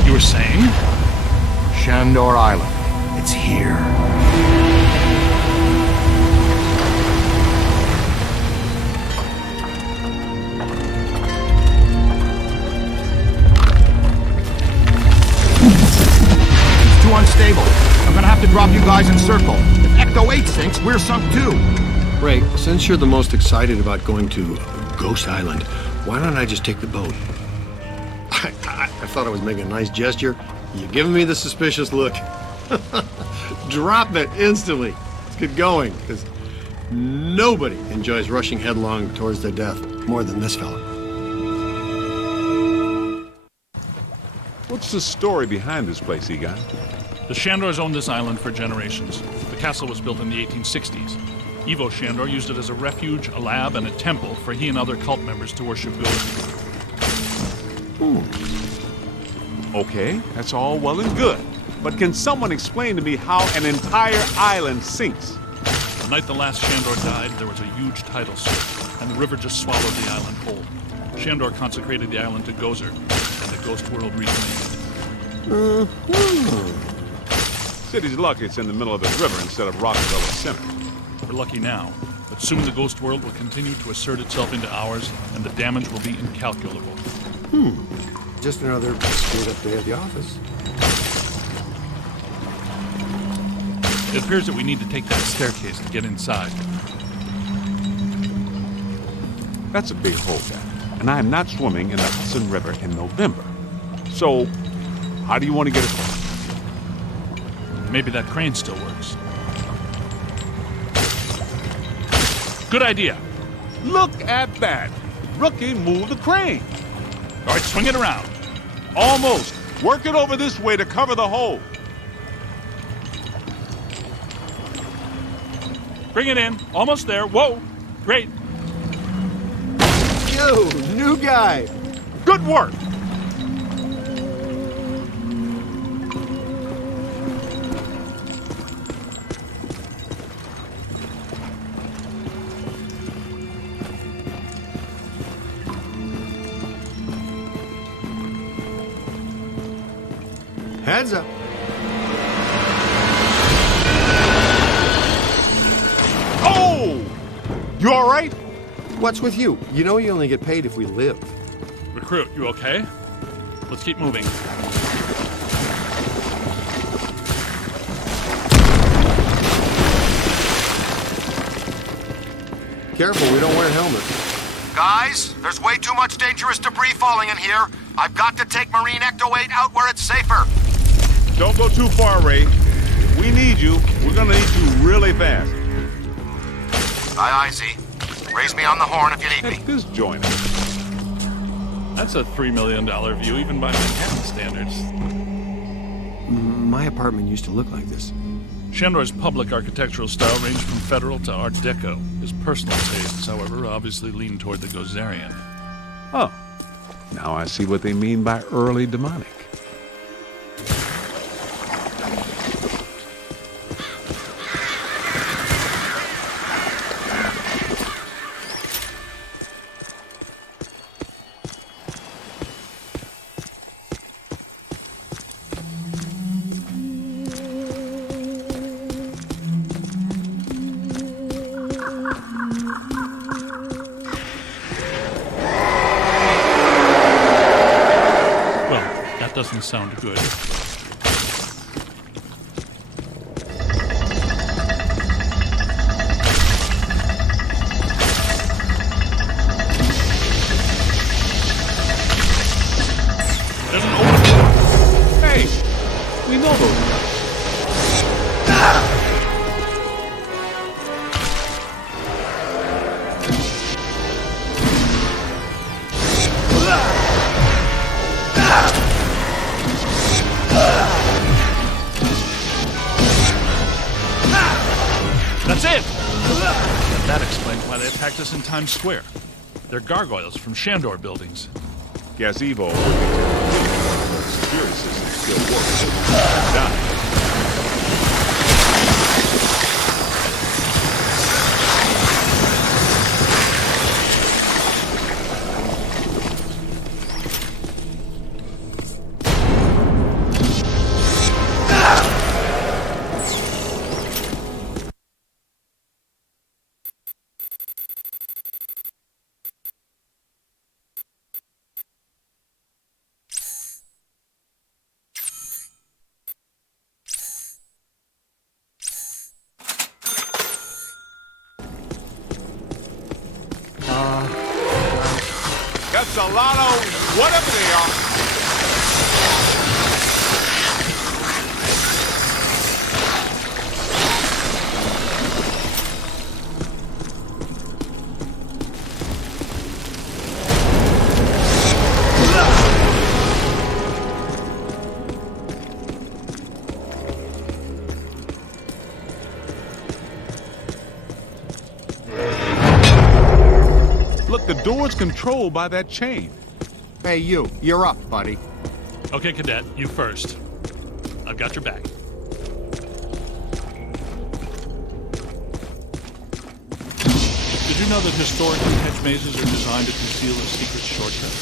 You were saying? Shandor Island. It's here. Too unstable. I'm gonna have to drop you guys in circle. If Ecto 8 sinks, we're sunk too. Ray, since you're the most excited about going to Ghost Island, why don't I just take the boat? I thought I was making a nice gesture. You're giving me the suspicious look. Drop it instantly. Let's get going, because nobody enjoys rushing headlong towards their death more than this fella. What's the story behind this place, Egon? The Shandors owned this island for generations. The castle was built in the 1860s. Ivo Shandor used it as a refuge, a lab, and a temple for he and other cult members to worship ghosts. Okay, that's all well and good. But can someone explain to me how an entire island sinks? The night the last Shandor died, there was a huge tidal surge, and the river just swallowed the island whole. Shandor consecrated the island to Gozer, and the ghost world reclaimed it. City's lucky it's in the middle of the river instead of Rockefeller Center. We're lucky now, but soon the ghost world will continue to assert itself into ours, and the damage will be incalculable. Just another screwed-up day at the office. It appears that we need to take that staircase to get inside. That's a big holdup, and I am not swimming in the Hudson River in November. So, how do you want to get across? Maybe that crane still works. Good idea. Look at that! Rookie moved the crane. All right, swing it around. Almost. Work it over this way to cover the hole. Bring it in. Almost there. Whoa. Great. Yo, new guy. Good work. Heads up. Oh! You all right? What's with you? You know you only get paid if we live. Recruit, you okay? Let's keep moving. Careful, we don't wear helmets. Guys, there's way too much dangerous debris falling in here. I've got to take Marine Ecto 8 out where it's safer. Don't go too far, Ray. If we need you, we're gonna need you really fast. Aye, aye, Z. Raise me on the horn if you need me. Heck, this joint. That's a $3 million view, even by Manhattan standards. My apartment used to look like this. Shandor's public architectural style ranged from Federal to Art Deco. His personal tastes, however, obviously lean toward the Gozerian. Oh, now I see what they mean by early demonic. Doesn't sound good. There's an open door. Hey, we know those guys. That's it! That explains why they attacked us in Times Square. They're gargoyles from Shandor buildings. Guess Evo. Security system still works. Done. That's a lot of whatever they are. Look, the door's controlled by that chain. Hey, you're up, buddy. Okay, Cadet, you first. I've got your back. Did you know that historically hedge mazes are designed to conceal a secret shortcut?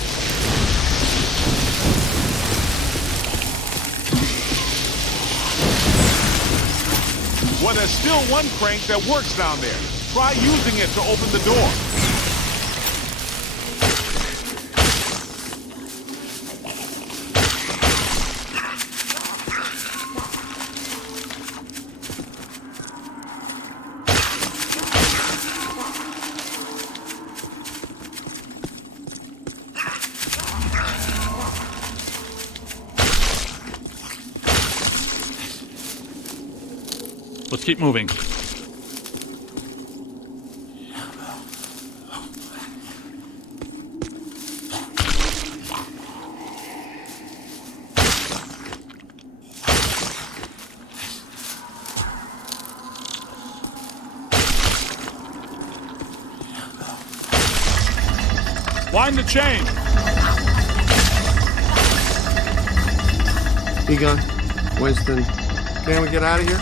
Well, there's still one crank that works down there. Try using it to open the door. Let's keep moving. Wind the chain. Egon, Winston, can we get out of here?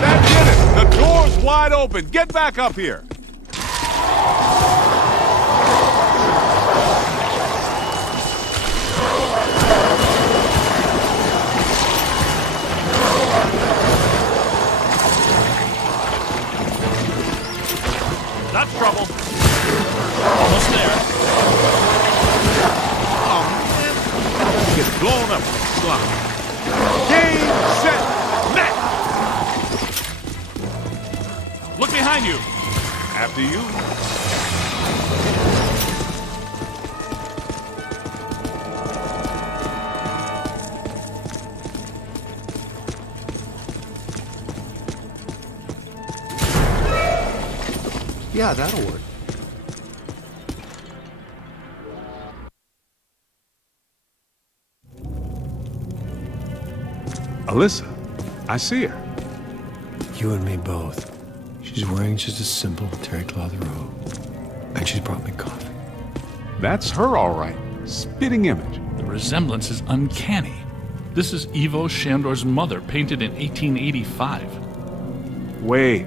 That did it! The door's wide open. Get back up here. line. Game, set, net! Look behind you. After you. Yeah, that'll work. Alyssa, I see her. You and me both. She's wearing just a simple terry cloth robe. And she's brought me coffee. That's her, all right. Spitting image. The resemblance is uncanny. This is Ivo Shandor's mother, painted in 1885. Wait.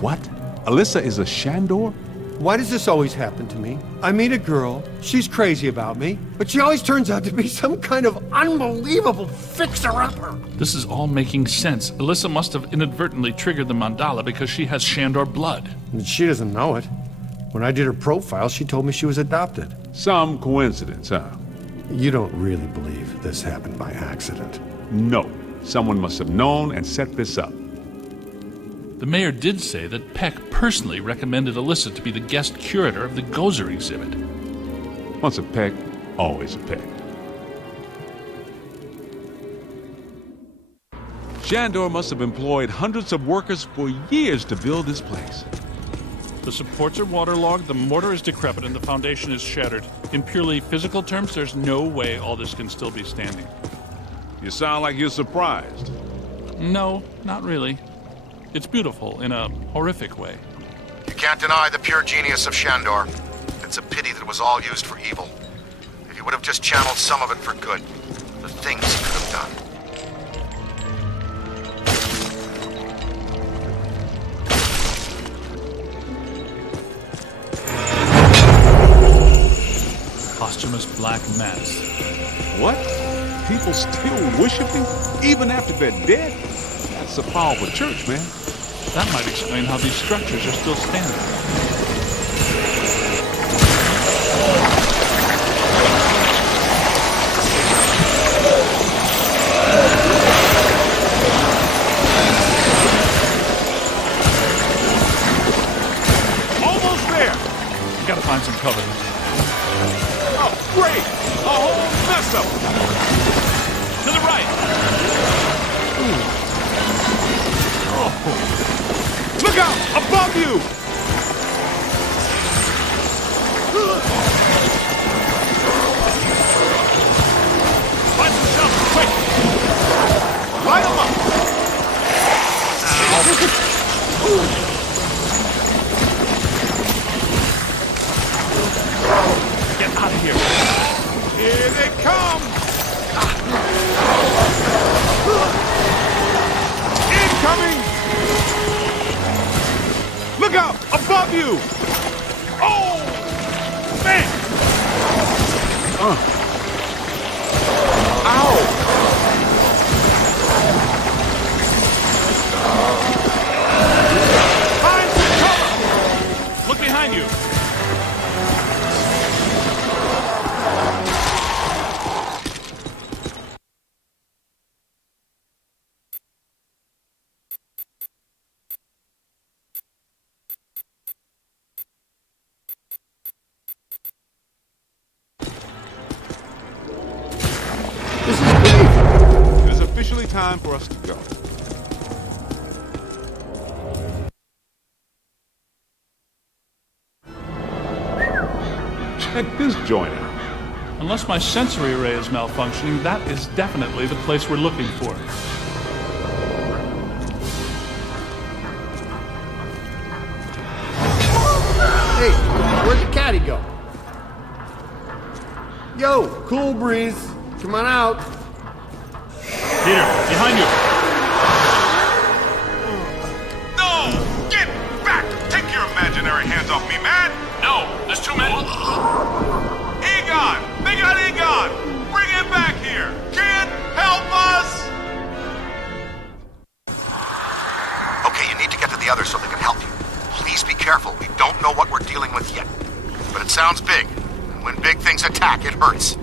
What? Alyssa is a Shandor? Why does this always happen to me? I meet a girl, she's crazy about me, but she always turns out to be some kind of unbelievable fixer-upper. This is all making sense. Alyssa must have inadvertently triggered the mandala because she has Shandor blood. And she doesn't know it. When I did her profile, she told me she was adopted. Some coincidence, huh? You don't really believe this happened by accident? No. Someone must have known and set this up. The mayor did say that Peck personally recommended Alyssa to be the guest curator of the Gozer exhibit. Once a Peck, always a Peck. Shandor must have employed hundreds of workers for years to build this place. The supports are waterlogged, the mortar is decrepit, and the foundation is shattered. In purely physical terms, there's no way all this can still be standing. You sound like you're surprised. No, not really. It's beautiful in a horrific way. You can't deny the pure genius of Shandor. It's a pity that it was all used for evil. If he would have just channeled some of it for good, the things he could have done. Posthumous black mass. What? People still worship him? Even after they're dead? That's a powerful church, man. That might explain how these structures are still standing. Almost there! We gotta find some cover. Oh, great! A whole mess of them! To the right! Look out! Above you! Find some shelter, quick! Light them up! Get out of here! Here they come! Incoming! Look out! Above you! Oh! Man! Ow! Find some cover! Look behind you! It is officially time for us to go. Check this joint out. Unless my sensory array is malfunctioning, that is definitely the place we're looking for. Hey, where'd the caddy go? Yo, cool breeze. Come on out. Peter, behind you! No! Get back! Take your imaginary hands off me, man! No, there's too many. Egon! They got Egon! Bring him back here! Kid, help us! Okay, you need to get to the others so they can help you. Please be careful. We don't know what we're dealing with yet. But it sounds big. And when big things attack, it hurts.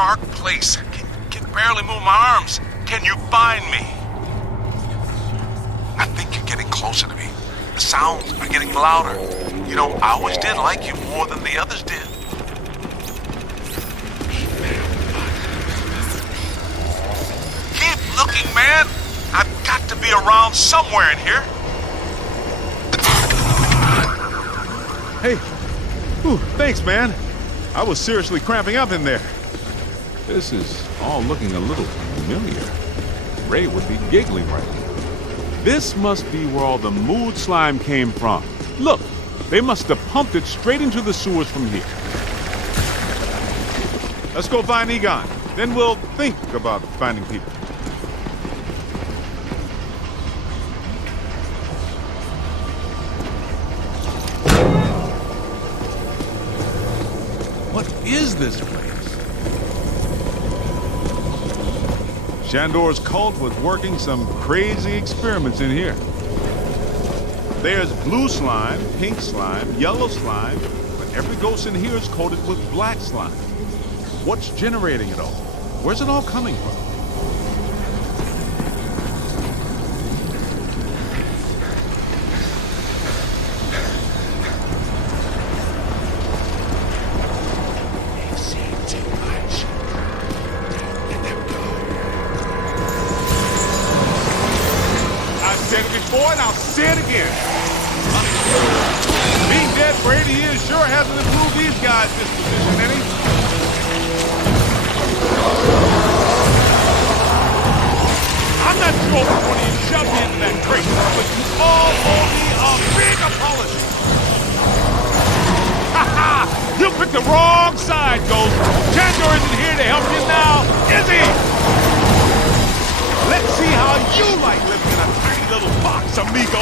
dark place. Can barely move my arms. Can you find me? I think you're getting closer to me. The sounds are getting louder. You know, I always did like you more than the others did. Keep looking, man. I've got to be around somewhere in here. Hey. Ooh, thanks, man. I was seriously cramping up in there. This is all looking a little familiar. Ray would be giggling right now. This must be where all the mood slime came from. Look, they must have pumped it straight into the sewers from here. Let's go find Egon. Then we'll think about finding people. What is this place? Shandor's cult was working some crazy experiments in here. There's blue slime, pink slime, yellow slime, but every ghost in here is coated with black slime. What's generating it all? Where's it all coming from? And I'll say it again. Being dead for 80 years sure hasn't improved these guys' disposition any. I'm not sure which one of you shoved me into that crate, but you all owe me a big apology. Ha ha! You picked the wrong side, Ghost. Shandor isn't here to help you now, is he? Let's see how you like living in a tiny little box, amigo!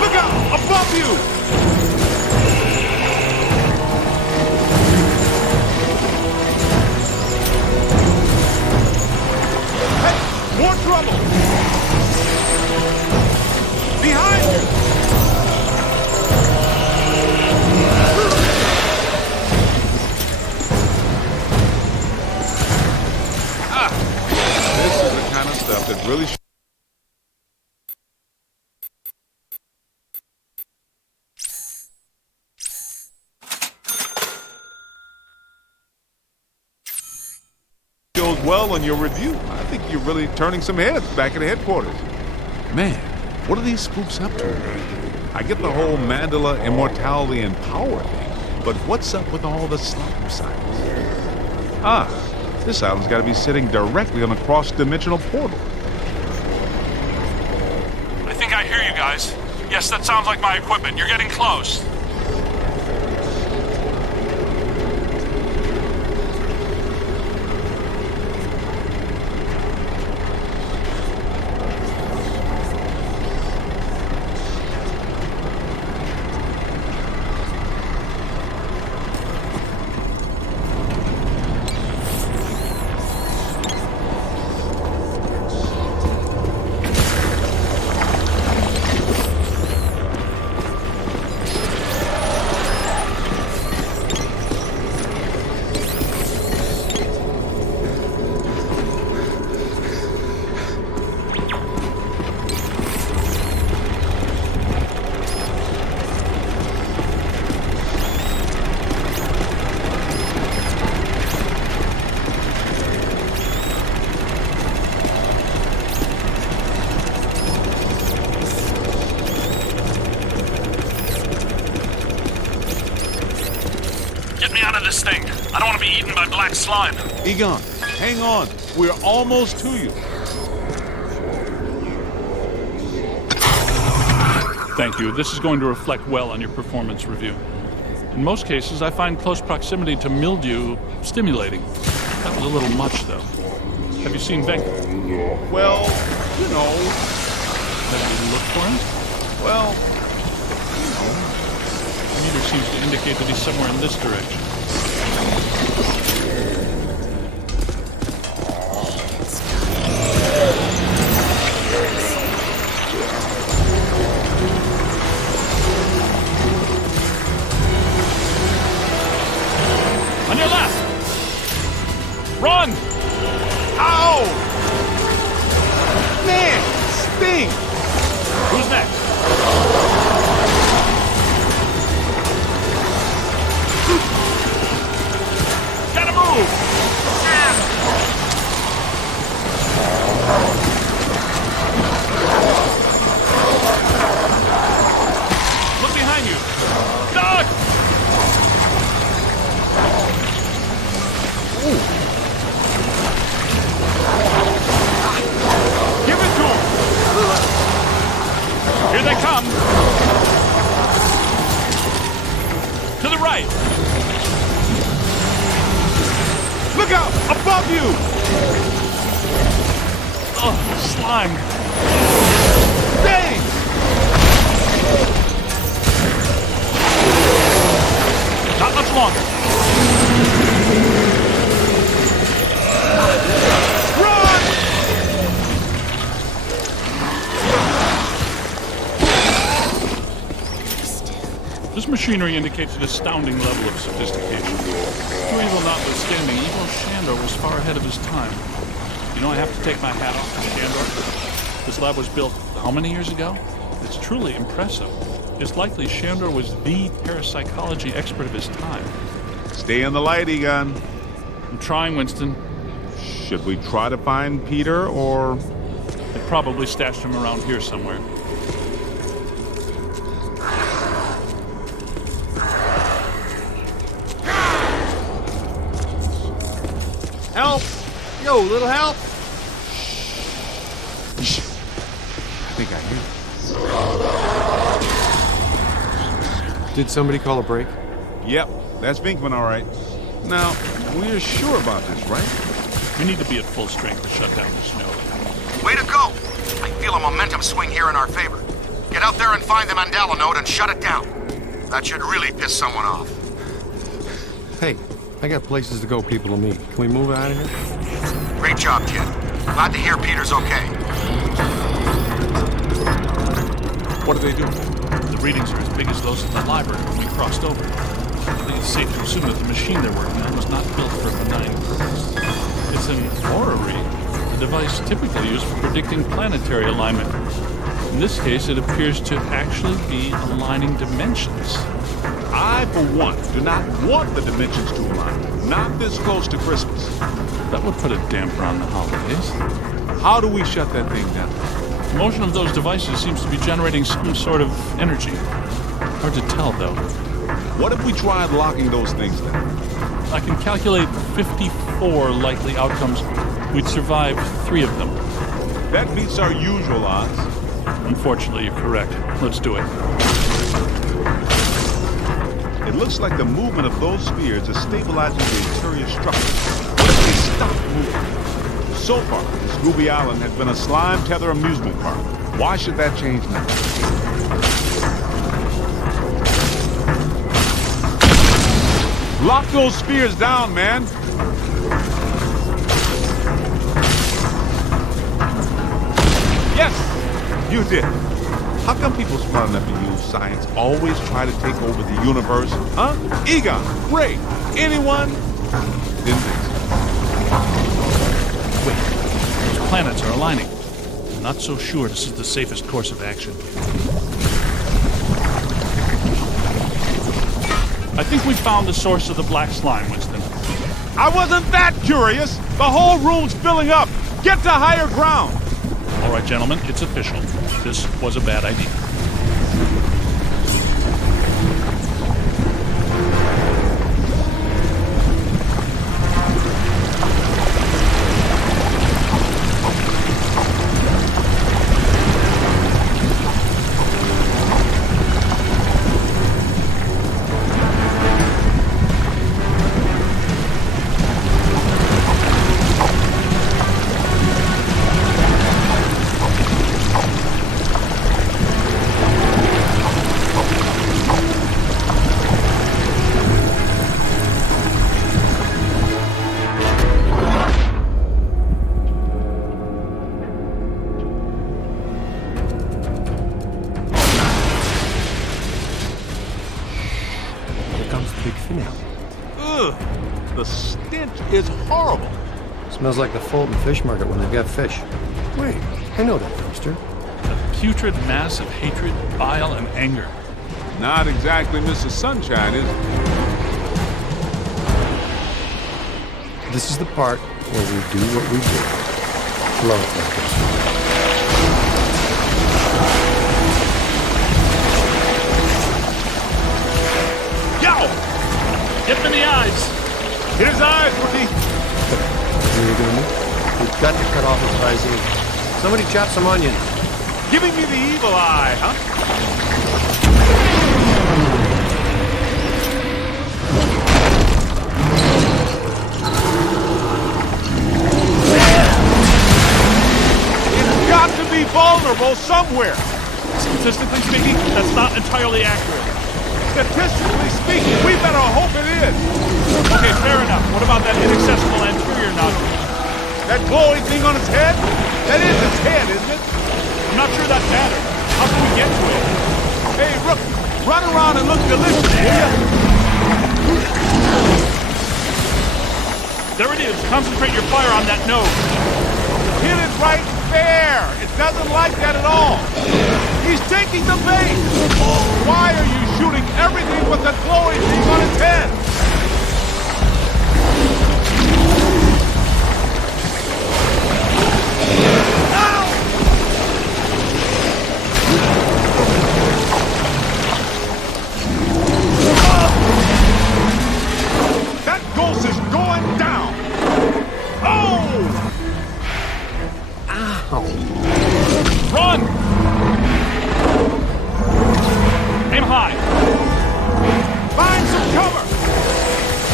Look out! Above you! More trouble! Behind you! This is the kind of stuff that really goes well on your review. I think you're really turning some heads back at headquarters. Man, what are these spooks up to? I get the whole mandala, immortality, and power thing, but what's up with all the slime signs? Ah, this island's got to be sitting directly on a cross-dimensional portal. I think I hear you guys. Yes, that sounds like my equipment. You're getting close. This thing. I don't want to be eaten by black slime. Egon, hang on. We're almost to you. Thank you. This is going to reflect well on your performance review. In most cases, I find close proximity to mildew stimulating. That was a little much, though. Have you seen Venk? Well, you know. Have you looked for him? Well, the meter seems to indicate that he's somewhere in this direction. Run! Ow! Man, sting! Who's next? Gotta move! Look behind you! Doc! Give it to him! Here they come! To the right! Look out! Above you! Oh, slime! Dang! Not much longer. Run! This machinery indicates an astounding level of sophistication. True evil notwithstanding, evil Shandor was far ahead of his time. You know, I have to take my hat off to Shandor. This lab was built how many years ago? It's truly impressive. It's likely Shandor was the parapsychology expert of his time. Stay in the light, Egon. I'm trying, Winston. Should we try to find Peter, or... They probably stashed him around here somewhere. Help! Yo, little help! I think I hear it. Did somebody call a break? Yep, that's Vinkman, all right. Now, we're sure about this, right? We need to be at full strength to shut down the snow. Way to go! I feel a momentum swing here in our favor. Get out there and find the Mandela node and shut it down. That should really piss someone off. Hey, I got places to go, people to meet. Can we move out of here? Great job, kid. Glad to hear Peter's okay. What are they doing? The readings are as big as those at the library when we crossed over. I think it's safe to assume that the machine they're working on was not built for a benign purpose. It's an orrery, a device typically used for predicting planetary alignment. In this case, it appears to actually be aligning dimensions. I, for one, do not want the dimensions to align. Not this close to Christmas. That would put a damper on the holidays. How do we shut that thing down? The motion of those devices seems to be generating some sort of energy. Hard to tell, though. What if we tried locking those things down? I can calculate 54 likely outcomes. We'd survive 3 of them. That beats our usual odds. Unfortunately, you're correct. Let's do it. It looks like the movement of those spheres is stabilizing the interior structure. What if they stop moving? So far, this Gooby Island has been a slime tether amusement park. Why should that change now? Lock those spheres down, man! Yes! You did. How come people smart enough to use science always try to take over the universe? Huh? Egon, Ray, anyone? Didn't think so. Wait, those planets are aligning. I'm not so sure this is the safest course of action. I think we found the source of the black slime, Winston. I wasn't that curious! The whole room's filling up! Get to higher ground! All right, gentlemen, it's official. This was a bad idea. Here comes the big finale. Ugh, the stench is horrible. Smells like the Fulton Fish Market when they've got fish. Wait, I know that dumpster. A putrid mass of hatred, bile, and anger. Not exactly Mrs. Sunshine, is it? This is the part where we do what we do. Blow it like this. Yo! Hit him in the eyes! Hit his eyes, rookie! What are you doing? We've got to cut off his eyes. Somebody chop some onion. Giving me the evil eye, huh? It's got to be vulnerable somewhere. Statistically speaking, that's not entirely accurate. Statistically speaking, we better hope it is. Okay, fair enough. What about that inaccessible anterior nodule? That glowing thing on his head? That is his head, isn't it? I'm not sure that matters. How can we get to it? Hey, Rook, run around and look delicious, will ya? There it is. Concentrate your fire on that nose. Hit it right there. It doesn't like that at all. He's taking the bait. Why are you shooting everything but the glowing thing on his head? That ghost is going down. Oh! Ow. Run! Aim high. Find some cover.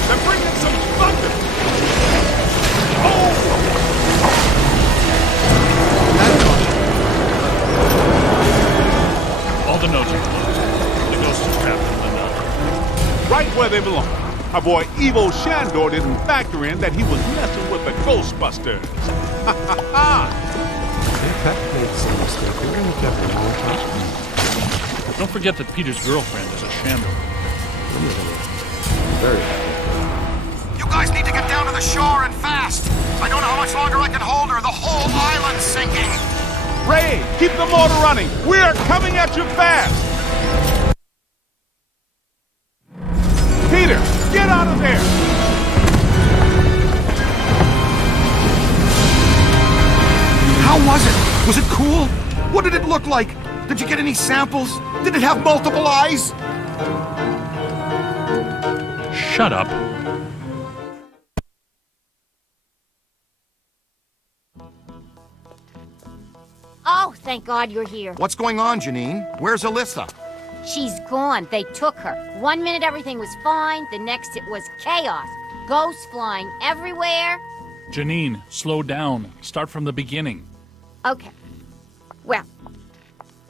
They're bringing some thunder. Oh! All the notes are closed. The ghost is trapped in the node. Right where they belong. Our boy Evo Shandor didn't factor in that he was messing with the Ghostbusters. Ha ha ha! Peck made some mistake. We're going to get her on top. Don't forget that Peter's girlfriend is a Shandor. Very happy. You guys need to get down to the shore and fast. I don't know how much longer I can hold her. The whole island's sinking. Ray, keep the motor running. We're coming at you fast. Peter, get out of there. How was it? Was it cool? What did it look like? Did you get any samples? Did it have multiple eyes? Shut up. Oh, thank God you're here. What's going on, Janine? Where's Alyssa? She's gone. They took her. 1 minute everything was fine, the next it was chaos. Ghosts flying everywhere. Janine, slow down. Start from the beginning. Okay. Well,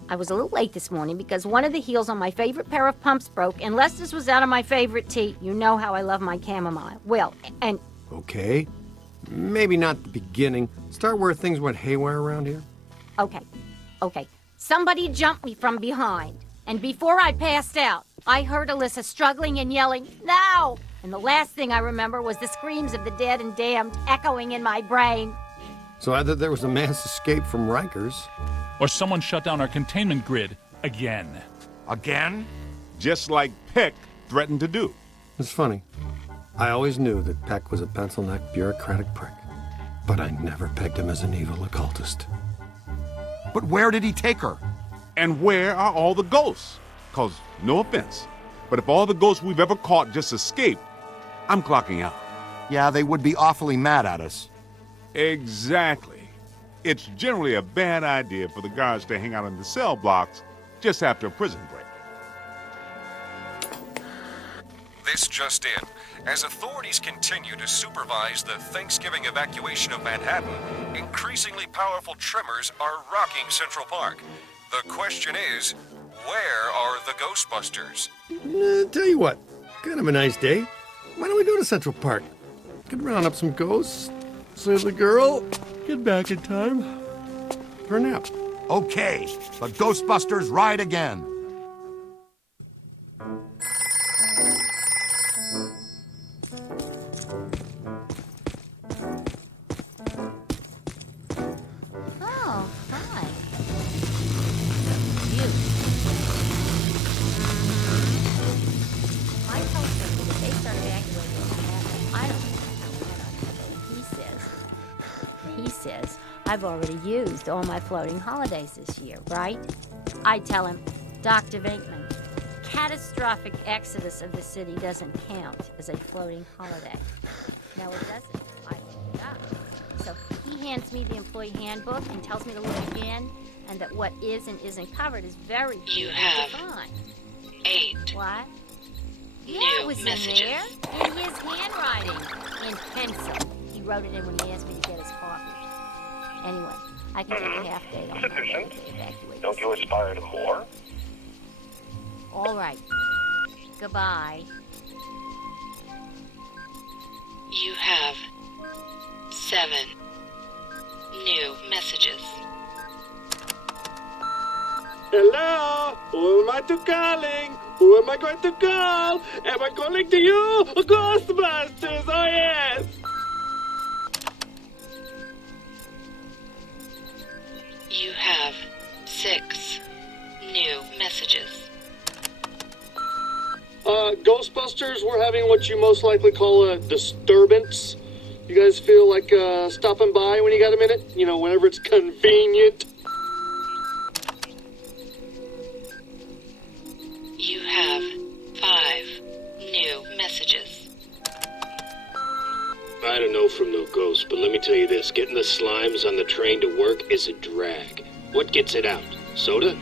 I was a little late this morning because one of the heels on my favorite pair of pumps broke, and Lester's was out of my favorite tea. You know how I love my chamomile. Well, and... Okay. Maybe not the beginning. Start where things went haywire around here. Okay. Somebody jumped me from behind. And before I passed out, I heard Alyssa struggling and yelling, "No!" And the last thing I remember was the screams of the dead and damned echoing in my brain. So either there was a mass escape from Rikers, Or someone shut down our containment grid again. Again? Just like Peck threatened to do. It's funny. I always knew that Peck was a pencil-necked, bureaucratic prick. But I never pegged him as an evil occultist. But where did he take her? And where are all the ghosts? Cause, no offense, but if all the ghosts we've ever caught just escaped, I'm clocking out. Yeah, they would be awfully mad at us. Exactly. It's generally a bad idea for the guards to hang out in the cell blocks just after a prison break. This just in. As authorities continue to supervise the Thanksgiving evacuation of Manhattan, increasingly powerful tremors are rocking Central Park. The question is, where are the Ghostbusters? Tell you what, kind of a nice day. Why don't we go to Central Park? Could round up some ghosts, save the girl, get back in time for a nap. Okay, the Ghostbusters ride again. says, I've already used all my floating holidays this year, right? I tell him, Dr. Venkman, catastrophic exodus of the city doesn't count as a floating holiday. No, it doesn't. I looked it up. So he hands me the employee handbook and tells me to look again, and that what is and isn't covered is very You clearly have defined. 8 What? Yeah, new it was messages. in there, in his handwriting, in pencil. He wrote it in when he asked me to get his coffee. Anyway, I can take a half day on Sufficient. to evacuate. Don't you aspire to more? All right. Goodbye. You have 7 new messages. Hello? Who am I to calling? Who am I going to call? Am I calling to you? Ghostbusters, oh yes! You have 6 new messages. Ghostbusters, we're having what you most likely call a disturbance. You guys feel like stopping by when you got a minute? You know, whenever it's convenient. You have 5 new messages. I don't know from no ghost, but let me tell you this. Getting the slimes on the train to work is a drag. What gets it out? Soda?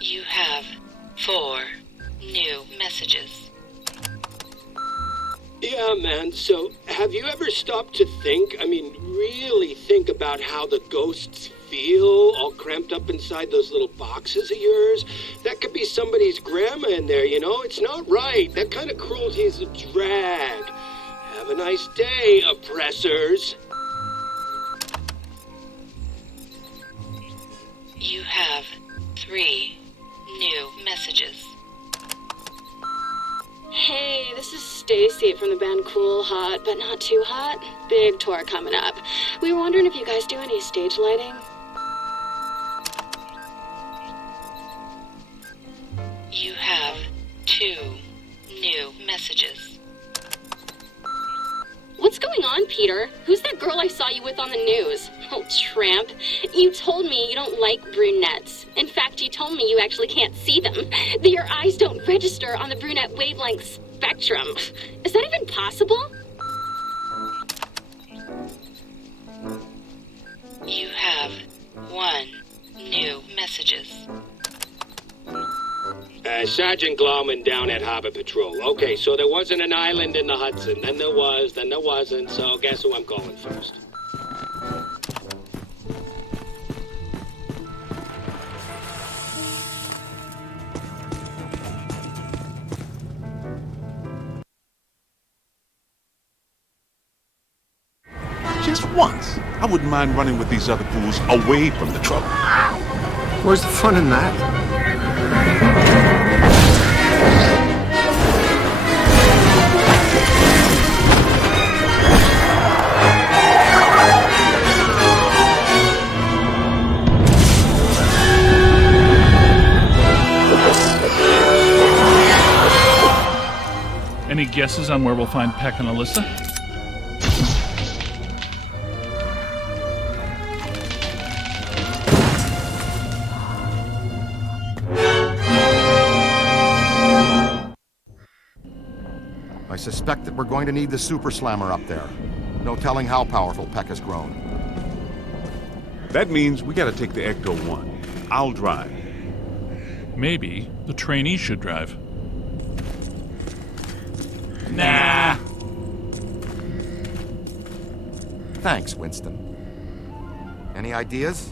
You have 4 new messages. Yeah, man. So, have you ever stopped to think, really think about how the ghosts feel all cramped up inside those little boxes of yours? That could be somebody's grandma in there, you know? It's not right. That kind of cruelty is a drag. Have a nice day, oppressors. You have 3 new messages. Hey, this is Stacy from the band Cool Hot, but not too hot. Big tour coming up. We were wondering if you guys do any stage lighting. You have 2 new messages. What's going on, Peter? Who's that girl I saw you with on the news? Oh, tramp. You told me you don't like brunettes. In fact, you told me you actually can't see them. That your eyes don't register on the brunette wavelength spectrum. Is that even possible? You have 1 new messages. Sergeant Glauman down at Harbor Patrol. Okay, so there wasn't an island in the Hudson. Then there was, then there wasn't. So guess who I'm calling first? Just once. I wouldn't mind running with these other fools away from the trouble. Where's the fun in that? Any guesses on where we'll find Peck and Alyssa? I suspect that we're going to need the Super Slammer up there. No telling how powerful Peck has grown. That means we gotta take the Ecto-1. I'll drive. Maybe the trainee should drive. Nah. Thanks, Winston. Any ideas?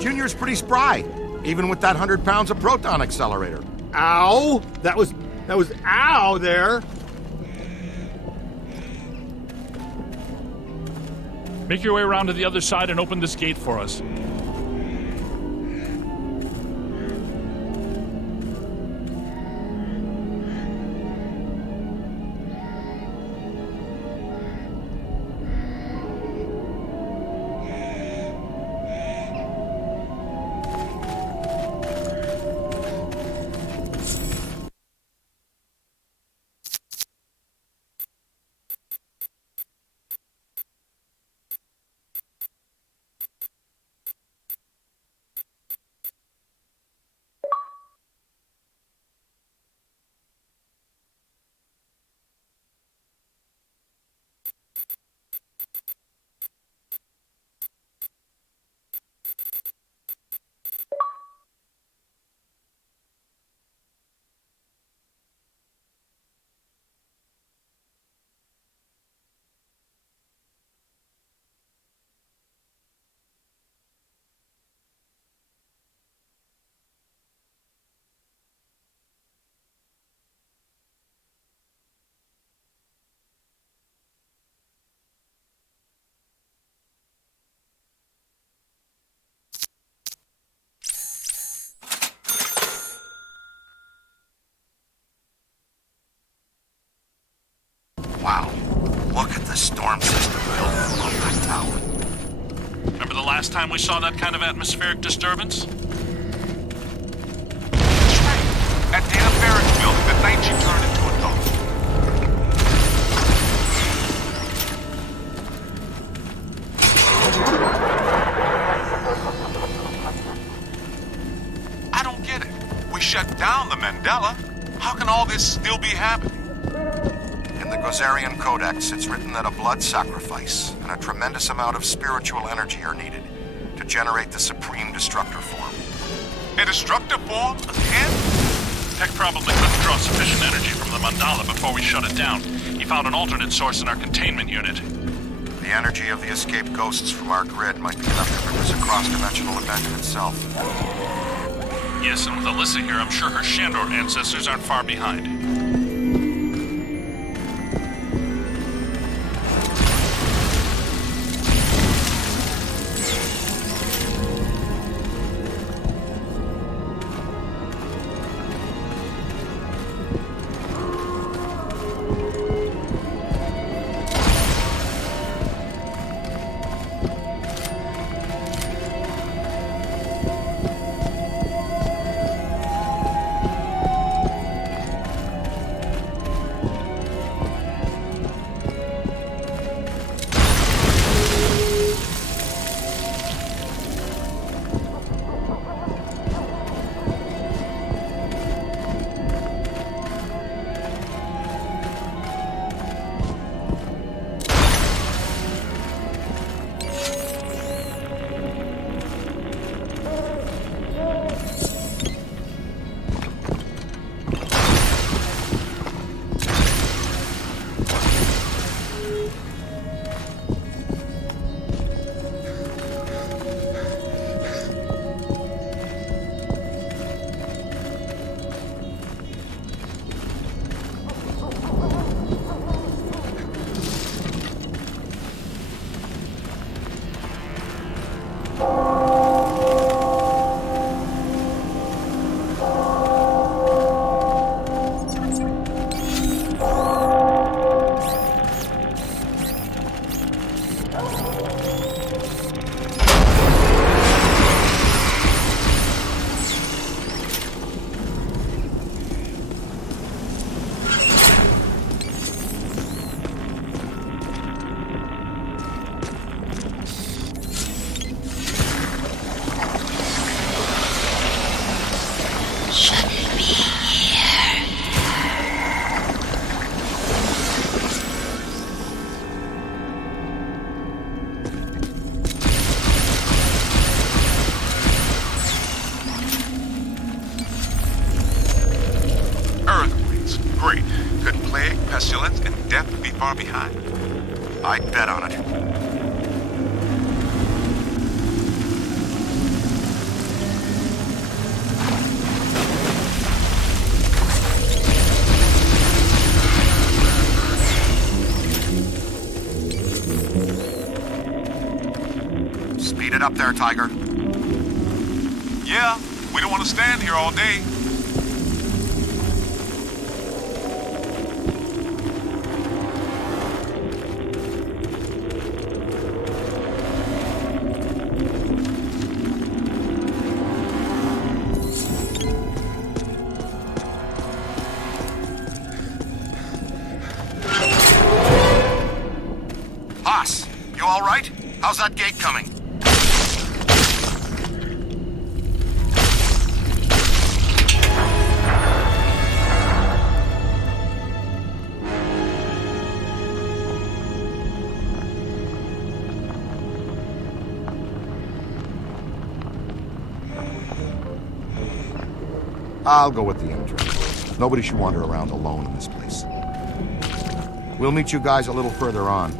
Junior's pretty spry, even with that 100 pounds of proton accelerator. Ow! That was ow there. Make your way around to the other side and open this gate for us. Look at the storm system built above that tower. Remember the last time we saw that kind of atmospheric disturbance? At Dana Barrett's building, the night she turned into a ghost. I don't get it. We shut down the Mandela. How can all this still be happening? In the Gozerian Codex, it's written that a blood sacrifice and a tremendous amount of spiritual energy are needed to generate the supreme destructor form. A destructive form? Again? Tech probably couldn't draw sufficient energy from the mandala before we shut it down. He found an alternate source in our containment unit. The energy of the escaped ghosts from our grid might be enough to produce a cross-dimensional event in itself. Yes, and with Alyssa here, I'm sure her Shandor ancestors aren't far behind. pestilence and death would be far behind. I'd bet on it. Speed it up there, Tiger. Yeah, we don't want to stand here all day. Haas, you all right? How's that gate coming? I'll go with the entrance. Nobody should wander around alone in this place. We'll meet you guys a little further on.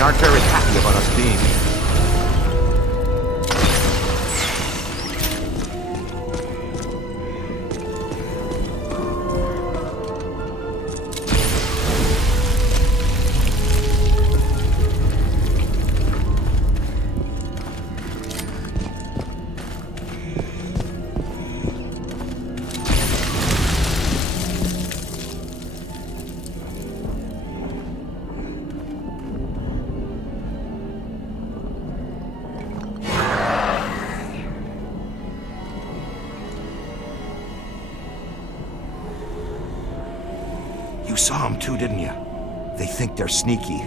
They aren't very happy about us being here. You saw them too, didn't you? They think they're sneaky.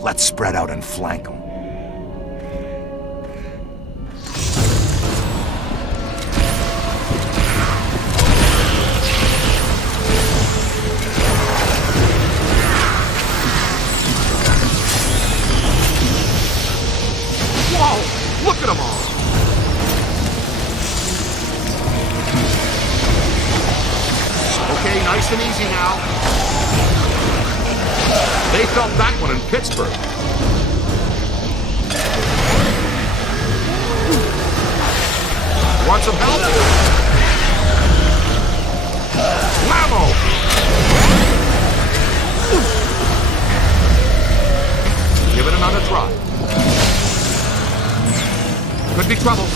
Let's spread out and flank them. Whoa! Look at them all! Okay, nice and easy now. They felt that one in Pittsburgh. Want some help? Whammo! Give it another try. Could be trouble.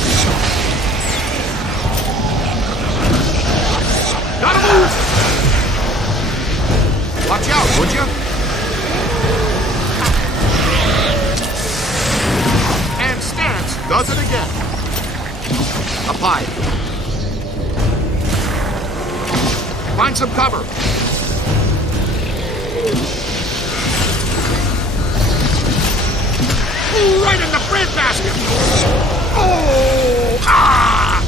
Gotta move! Watch out, would you? And Stance does it again. Up high. Find some cover. Ooh, right in the breadbasket. Oh! Ah!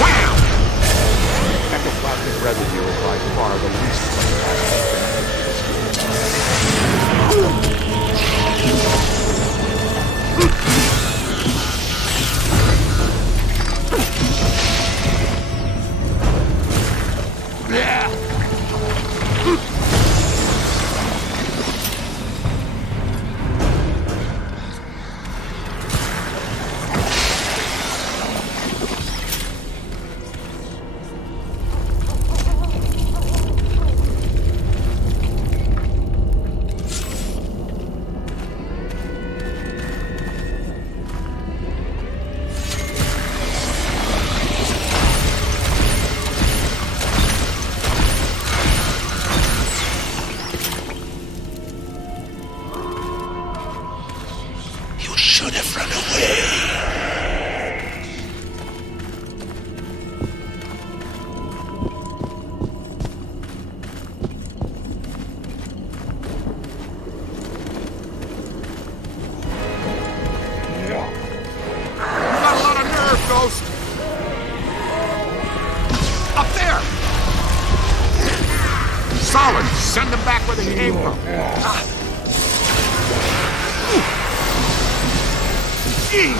Wham! Ectoplasmic residue is by far the least. Yeah! Should have run away. Got a lot of nerve, Ghost. Up there. Solid. Send them back where they came from. Jeez!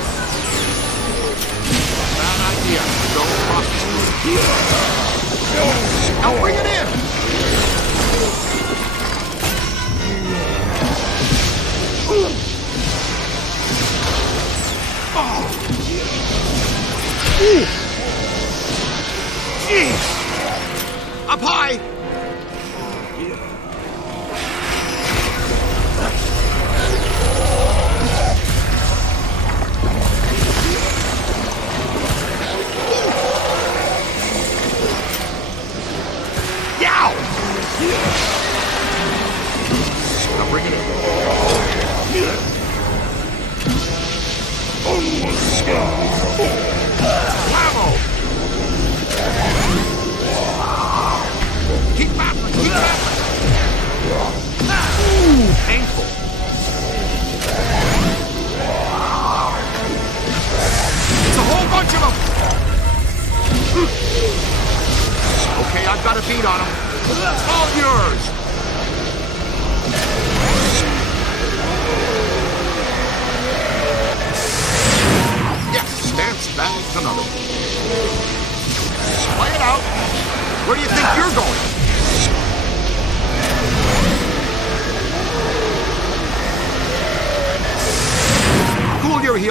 Bad idea. Don't cross the now bring it in! Oh! Jeez! Up high!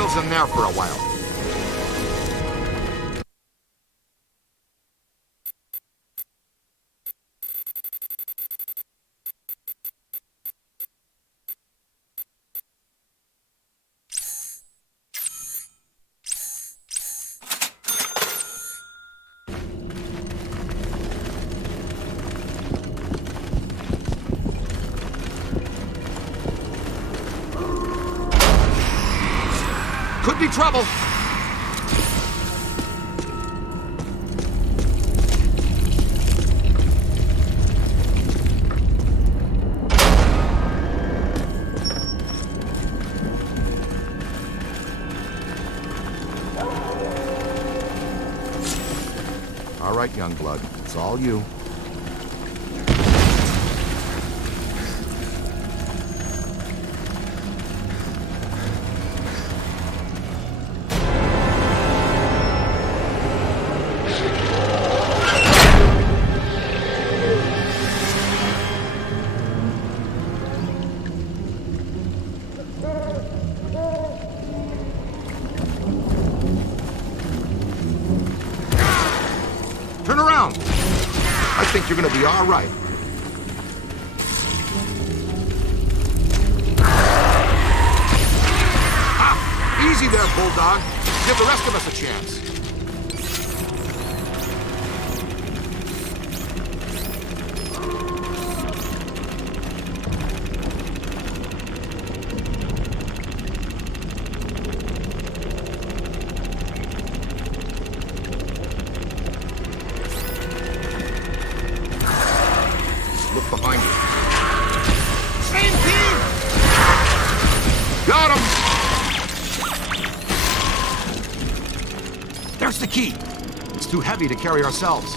ourselves in there for a while. Could be trouble. All right, young blood, it's all you. Turn around. I think you're gonna be all right. Ah, easy there, Bulldog. Give the rest of us a chance. Look behind you. Same team! Got him! There's the key. It's too heavy to carry ourselves.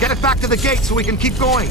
Get it back to the gate so we can keep going.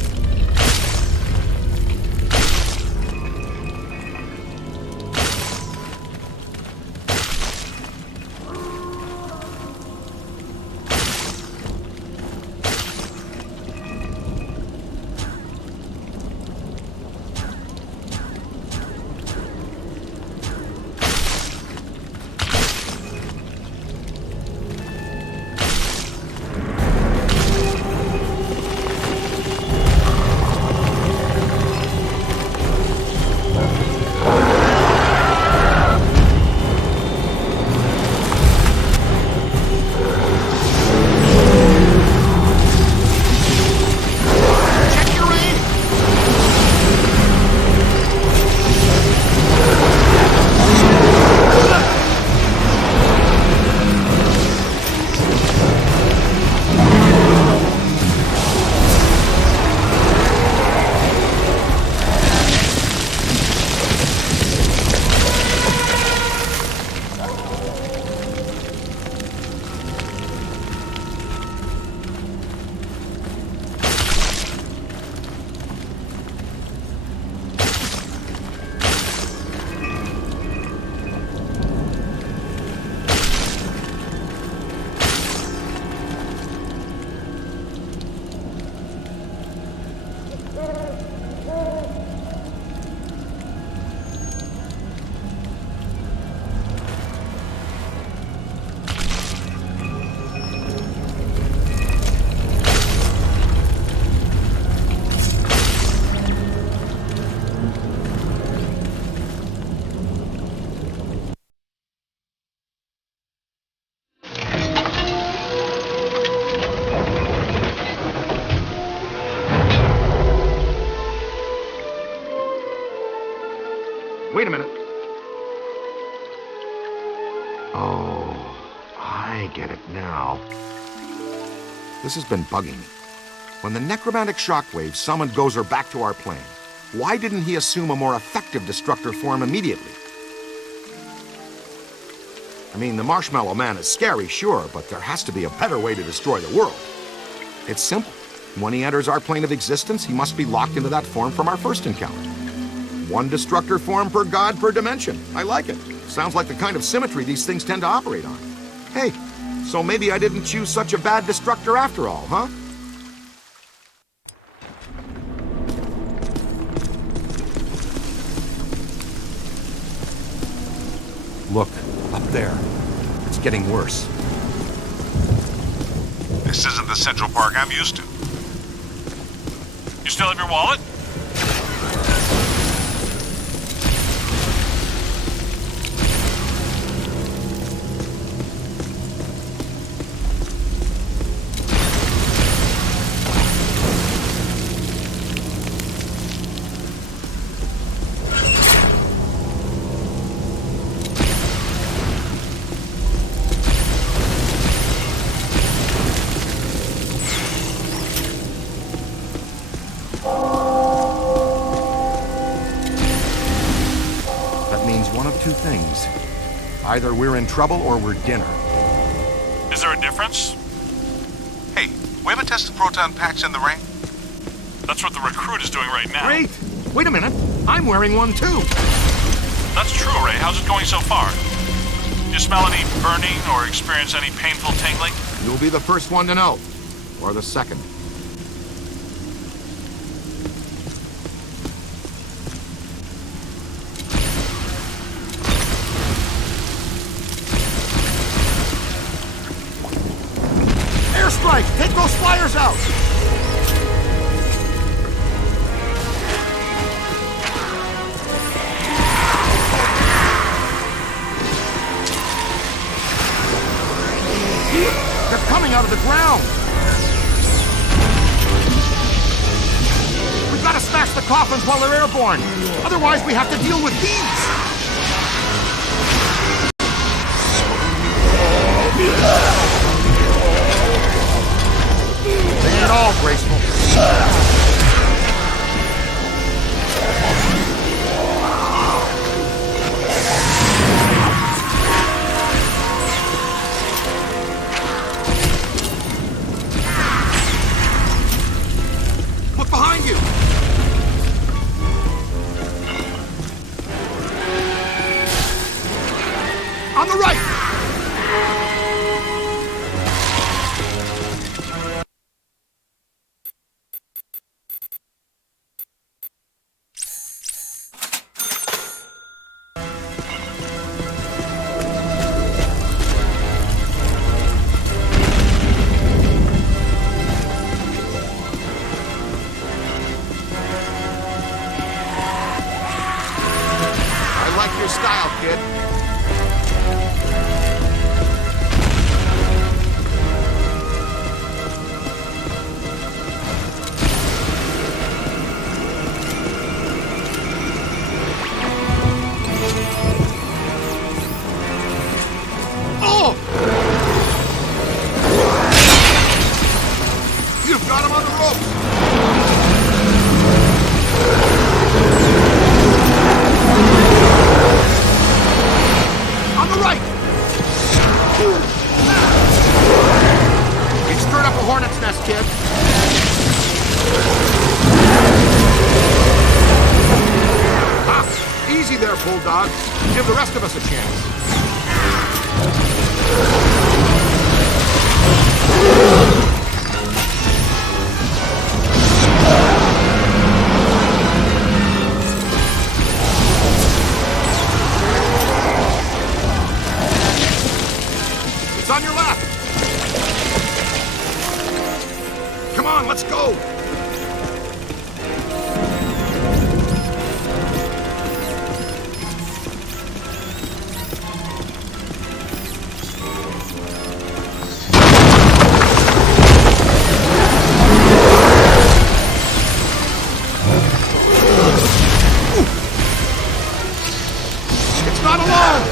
Wait a minute. Oh, I get it now. This has been bugging me. When the necromantic shockwave summoned Gozer back to our plane, why didn't he assume a more effective destructor form immediately? I mean, the Marshmallow Man is scary, sure, but there has to be a better way to destroy the world. It's simple. When he enters our plane of existence, he must be locked into that form from our first encounter. One destructor form per god per dimension. I like it. Sounds like the kind of symmetry these things tend to operate on. Hey, so maybe I didn't choose such a bad destructor after all, huh? Look, Up there. It's getting worse. This isn't the Central Park I'm used to. You still have your wallet? Two things. Either we're in trouble or we're dinner. Is there a difference? Hey, we ever tested proton packs in the rain? That's what the recruit is doing right now. Great! Wait a minute. I'm wearing one too. That's true, Ray. How's it going so far? Do you smell any burning or experience any painful tingling? You'll be the first one to know. Or the second. Airstrike! Take those flyers out! They're coming out of the ground! We've got to smash the coffins while they're airborne! Otherwise, we have to deal with these! They ain't all graceful. Look behind you! On the right! Your style, kid. Oh! You've got him on the ropes! Right! You stirred up a hornet's nest, kid. Ah, easy there, bulldog. Give the rest of us a chance. On your left! Come on, let's go! It's not alone!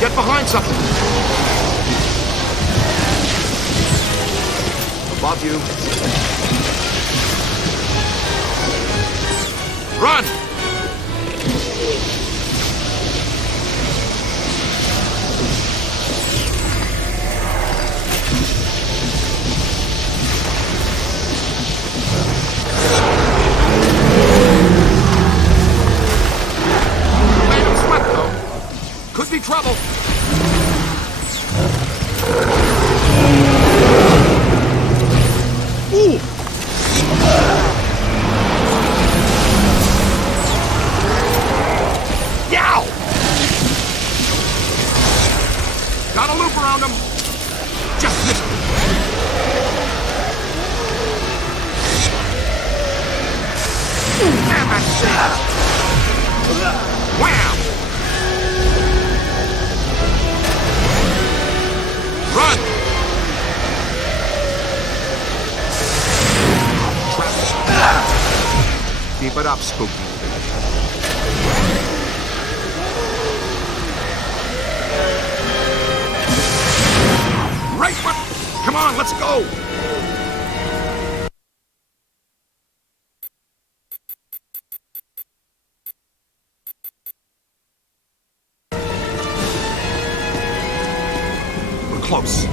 Get behind something. Above you. Run! Made him sweat, though. Could be trouble. Ooh! lifesavers! Wham! Run! Traps. Keep it up, Spooky. Right foot! Come on, let's go! We're close.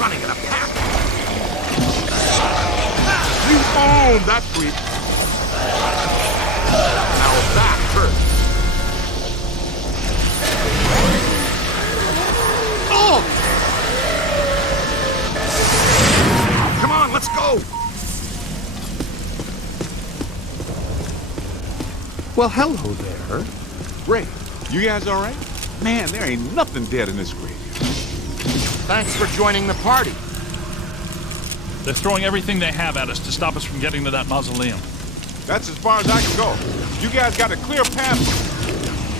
Running in a pack. You own that creep. Now that hurts. Oh! Come on, let's go. Well, hello there. Ray, you guys all right? Man, there ain't nothing dead in this grave. Thanks for joining the party. They're throwing everything they have at us to stop us from getting to that mausoleum. That's as far as I can go. You guys got a clear path.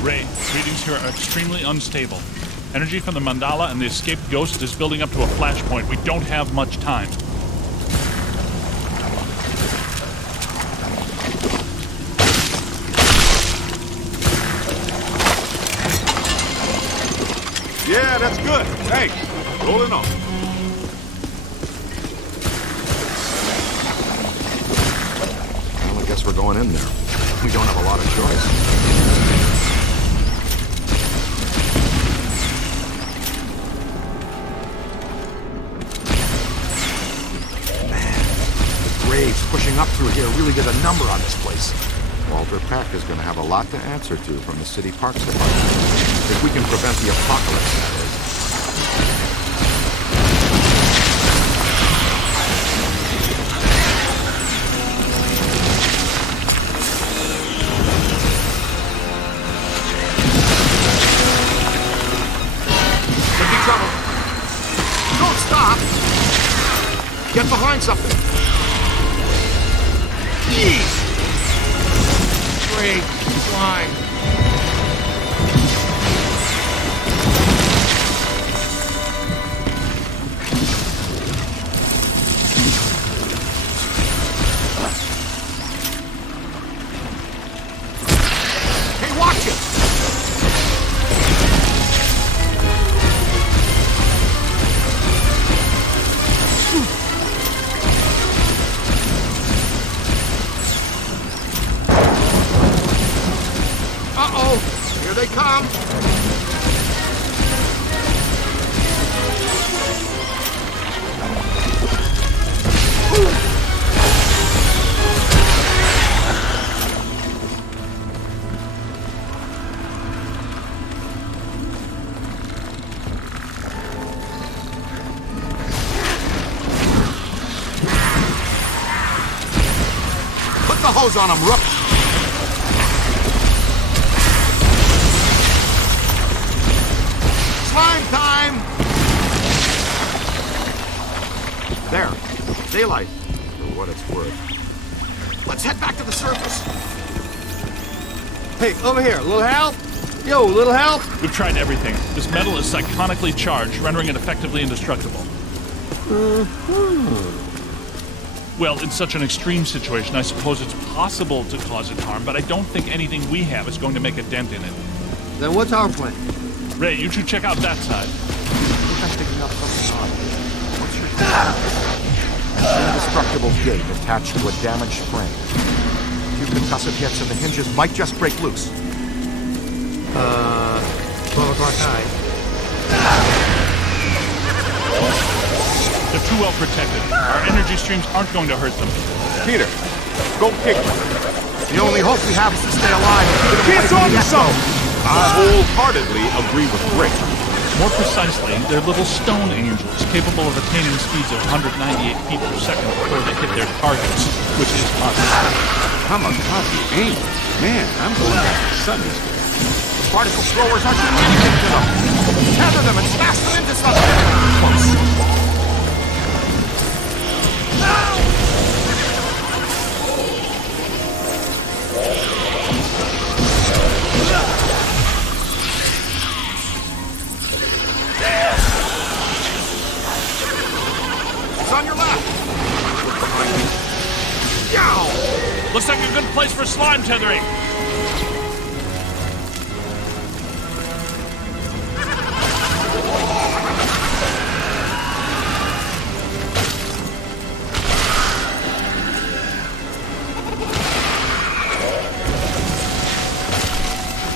Ray, readings here are extremely unstable. Energy from the mandala and the escaped ghost is building up to a flashpoint. We don't have much time. Yeah, that's good. Hey, rolling on. Well, I guess we're going in there. We don't have a lot of choice. Man, the graves pushing up through here really did a number on this place. Walter Peck is going to have a lot to answer to from the City Parks Department. If we can prevent the apocalypse, that is. Could be trouble. Don't stop! Get behind something! Jeez! Great, flying. Here they come! Put the hose on them, Rook! Slime time! There. Daylight. For what it's worth. Let's head back to the surface. Hey, over here. Little help? Yo, little help? We've tried everything. This metal is psychonically charged, rendering it effectively indestructible. Well, in such an extreme situation, I suppose it's possible to cause it harm, but I don't think anything we have is going to make a dent in it. Then what's our plan? Ray, you two check out that side. I'm picking up something odd. What's your indestructible gate attached to a damaged frame. A few concussive hits and the hinges might just break loose. 12 o'clock high. They're too well protected. Our energy streams aren't going to hurt them. Peter, go kick them. The only hope we have is to stay alive. The kid's on the zone! I wholeheartedly agree with Rick. More precisely, they're little stone angels capable of attaining speeds of 198 feet per second before they hit their targets, which is us. Kamikaze angels? Man, I'm going back to Sunday school. Particle throwers aren't doing anything to them. Tether them and smash them into something. Close. It's on your left. Yow! Looks like a good place for slime tethering.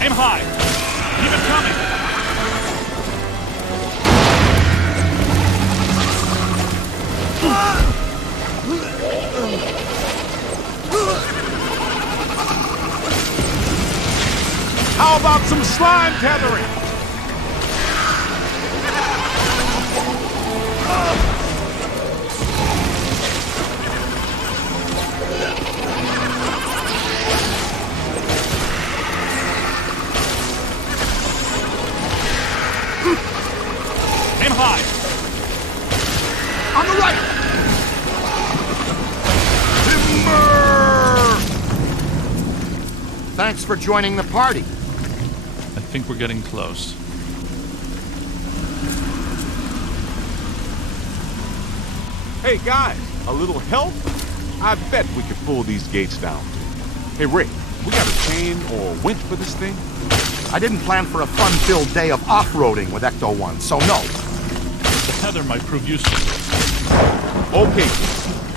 Aim high. Keep it coming. How about some slime tethering? Aim high. On the right. Timber! Thanks for joining the party. I think we're getting close. Hey guys, a little help? I bet we could pull these gates down. Hey Rick, we got a chain or a winch for this thing? I didn't plan for a fun-filled day of off-roading with Ecto-1, so no. The tether might prove useful. Okay,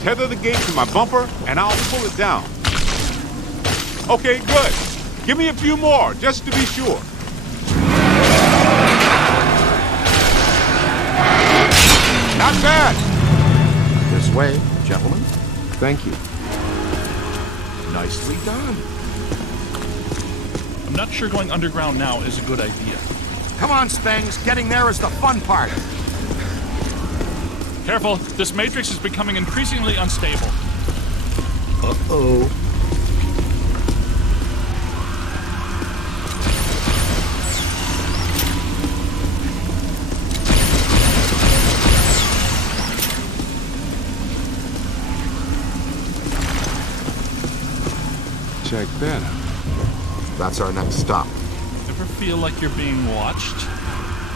tether the gate to my bumper and I'll pull it down. Okay, good. Give me a few more, just to be sure. Not bad. This way, gentlemen. Thank you. Nicely done. I'm not sure going underground now is a good idea. Come on, Spangs. Getting there is the fun part. Careful, this matrix is becoming increasingly unstable. Uh-oh. Check that out. That's our next stop. Ever feel like you're being watched?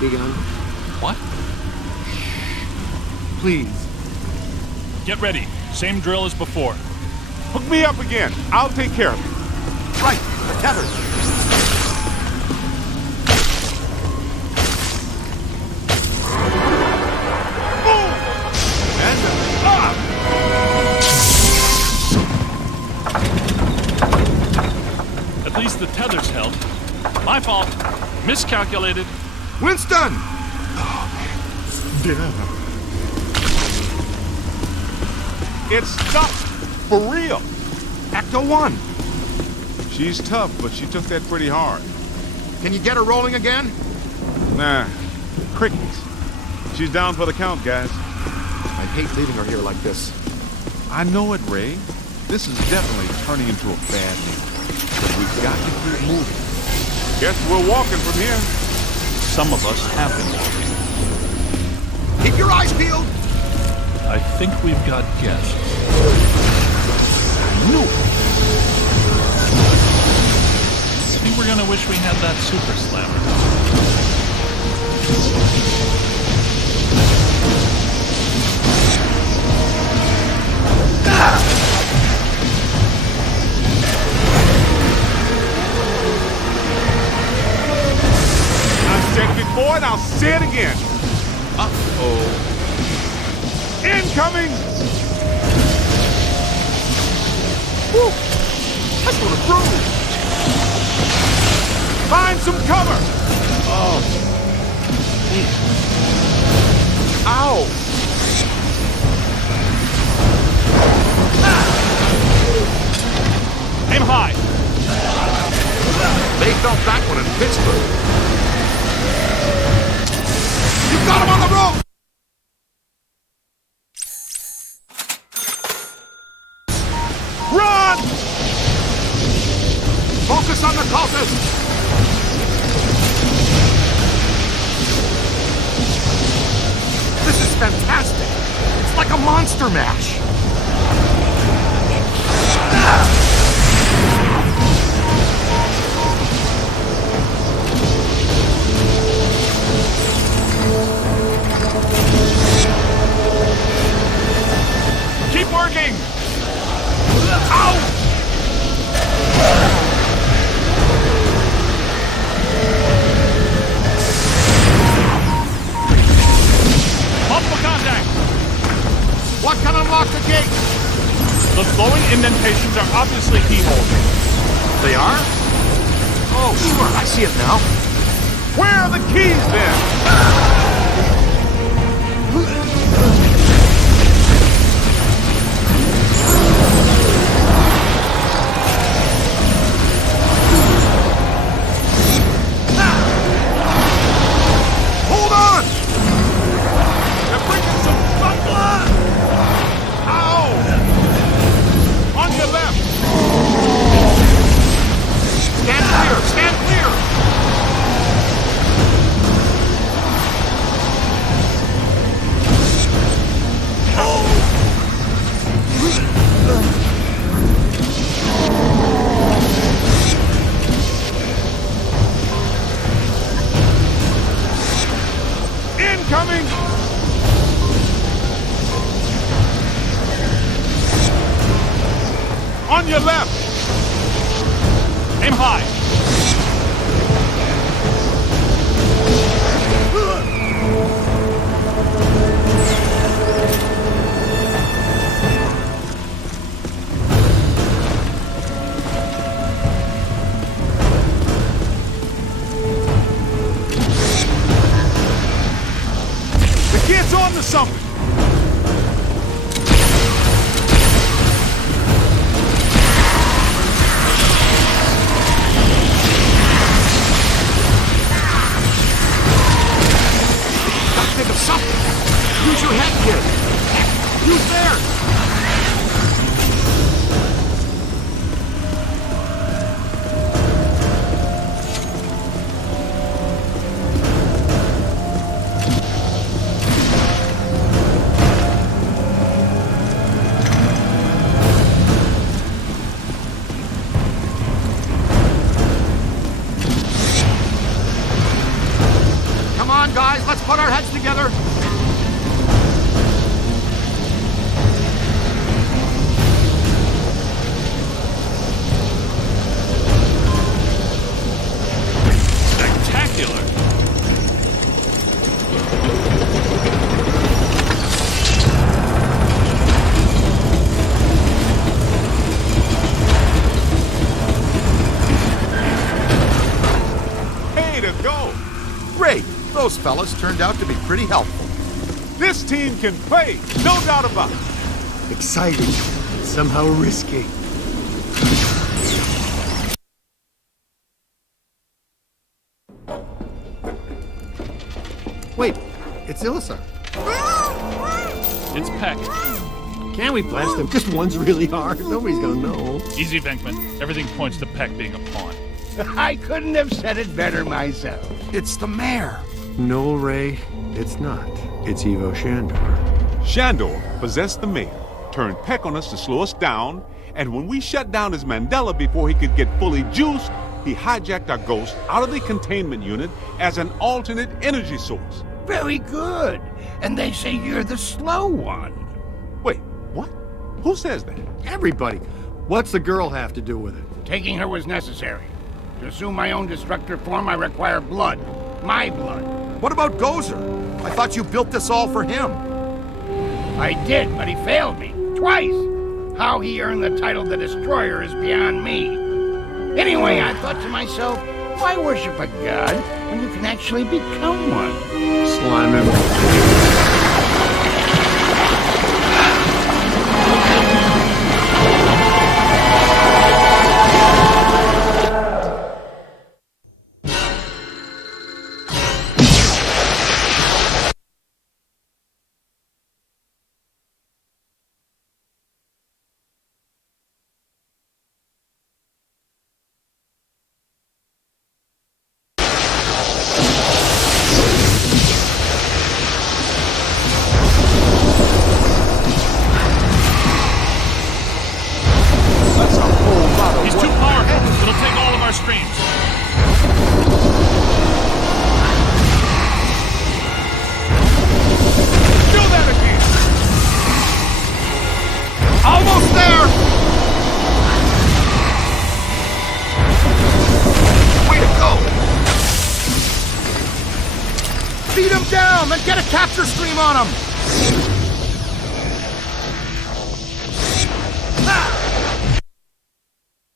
Egon, What? please. Get ready. Same drill as before. Hook me up again. I'll take care of it. Right, the tethers. Boom! And up! At least the tether's held. My fault. Miscalculated. Winston! It's stuck! For real! Ecto-1. She's tough, but she took that pretty hard. Can you get her rolling again? Nah, crickets. She's down for the count, guys. I hate leaving her here like this. I know it, Ray. This is definitely turning into a bad thing. But we've got to keep moving. Guess we're walking from here. Some of us have been walking. Keep your eyes peeled. I think we've got guests. I knew it. I think we're gonna wish we had that super slammer. I've said it before and I'll say it again. Uh-oh. Incoming! Woo! That's what a groove. Find some cover! Oh. Ow! Aim high! They felt that one in Pittsburgh. You got him on the rope! Run! Focus on the cultist! This is fantastic! It's like a monster mash! Keep working! Ow! Multiple contact! What can unlock the gate? The flowing indentations are obviously keyholes. They are? Oh, sure, I see it now. Where are the keys then? Hold on! They're bringing some buckler! Ow! On your left! Stand clear! Stand clear! Incoming! On your left! Aim high! The kid's on to something! Gotta think of something. Use your head, kid. Use theirs. Come on, guys, let's put our heads together. Spectacular! Way to go! Great. Those fellas turned out to be pretty helpful. This team can play, no doubt about it. Exciting. Somehow risky. Wait, it's Ilsa. It's Peck. Can't we blast them? Just one's really hard. Nobody's gonna know. Easy, Venkman. Everything points to Peck being a pawn. I couldn't have said it better myself. It's the mayor. No, Ray, it's not. It's Ivo Shandor. Shandor possessed the mayor, turned Peck on us to slow us down, and when we shut down his Mandela before he could get fully juiced, he hijacked our ghost out of the containment unit as an alternate energy source. Very good. And they say you're the slow one. Wait, what? Who says that? Everybody. What's the girl have to do with it? Taking her was necessary. To assume my own destructor form, I require blood. My blood. What about Gozer? I thought you built this all for him. I did, but he failed me. Twice. How he earned the title The Destroyer is beyond me. Anyway, I thought to myself, Why worship a god when you can actually become one? Slime him. He's too powerful. It'll take all of our streams. Do that again! Almost there! Way to go! Beat him down, then get a capture stream on him!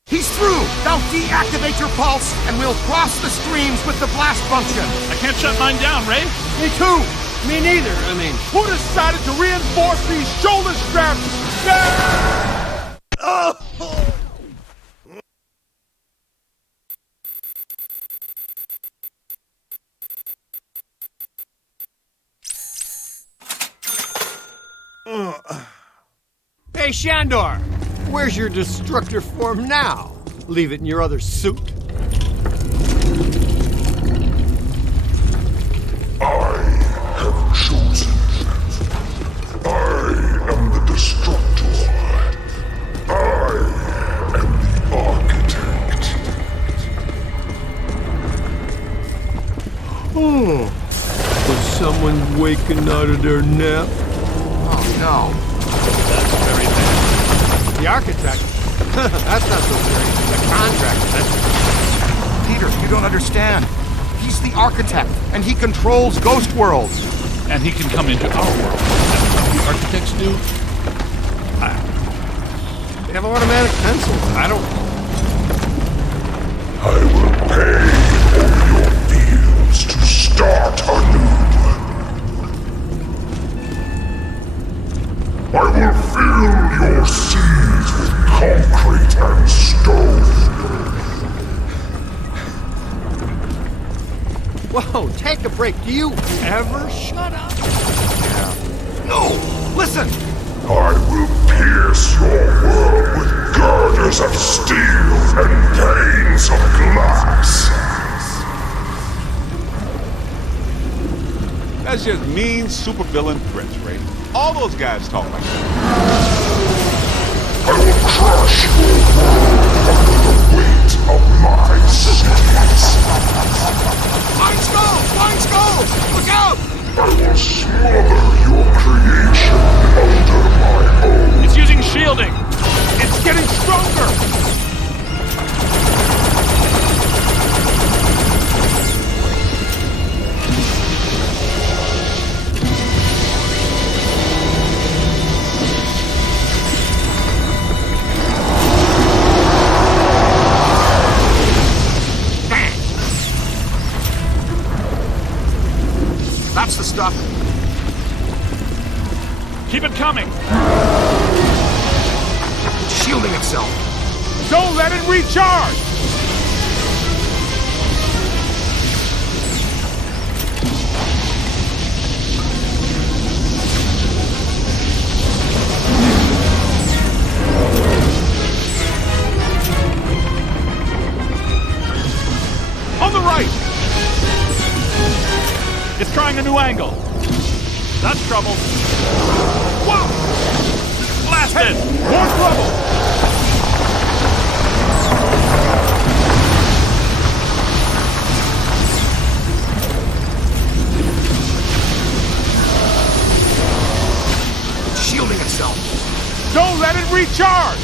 He's through! Now deactivate your pulse, and we'll cross the streams with the blast function! I can't shut mine down, Ray. Me too. Me neither. I mean, Who decided to reinforce these shoulder straps? hey Shandor, where's your destructor form now? Leave it in your other suit. I have chosen. I am the Destructor. I am the Architect. Oh, was someone waking out of their nap? Oh no. That's very bad. The architect? That's not so serious. The contractor, that's... Peter, you don't understand. He's the architect, and he controls ghost worlds. And he can come into our world. That's what the architects do. They have automatic pencils. I don't... I will pay all your fields to start anew. I will fill your seas with concrete and stone. Whoa, take a break. Do you ever shut up? No! Listen! I will pierce your world with girders of steel and panes of glass. That's just mean supervillain threats, Ray. All those guys talk like that. I will crush your world under the weight of my cities. Flying skulls! Flying skulls! Look out! I will smother your creation under my own. It's using shielding. It's getting stronger! That's the stuff. Keep it coming. It's shielding itself. Don't let it recharge! On the right. It's trying a new angle. That's trouble. Whoa! Blasted! More trouble! It's shielding itself. Don't let it recharge!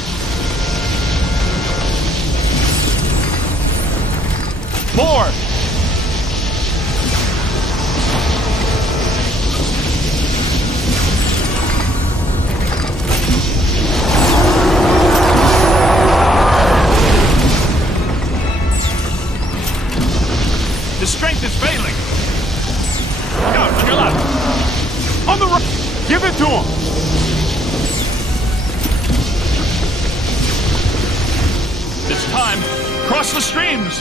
More! Cross the streams!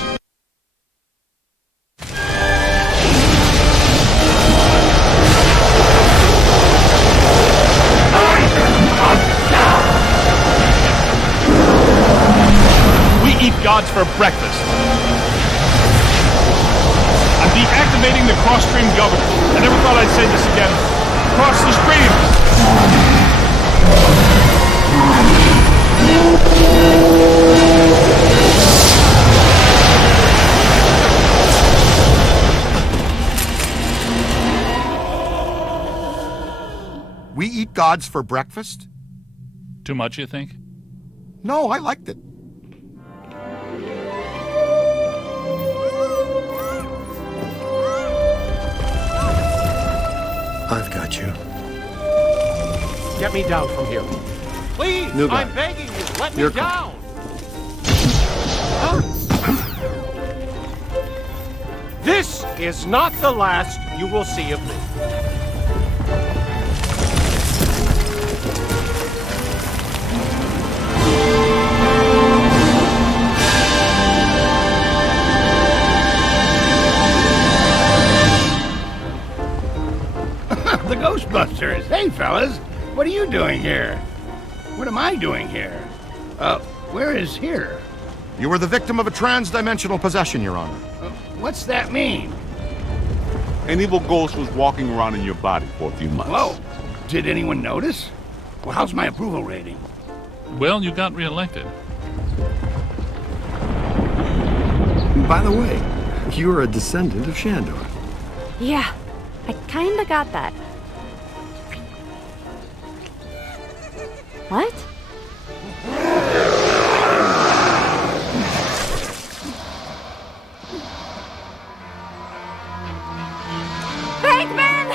We eat gods for breakfast. I'm deactivating the cross-stream governor. I never thought I'd say this again. Cross the streams! We eat gods for breakfast? Too much, you think? No, I liked it. I've got you. Get me down from here. Please, New guy. I'm begging you, let You're me down. This is not the last you will see of me. The Ghostbusters. Hey, fellas. What are you doing here? What am I doing here? Where is here? You were the victim of a trans-dimensional possession, Your Honor. What's that mean? An evil ghost was walking around in your body for a few months. Whoa. Did anyone notice? Well, how's my approval rating? Well, you got reelected. By the way, you're a descendant of Shandor. Yeah, I kinda got that. What? Bankman!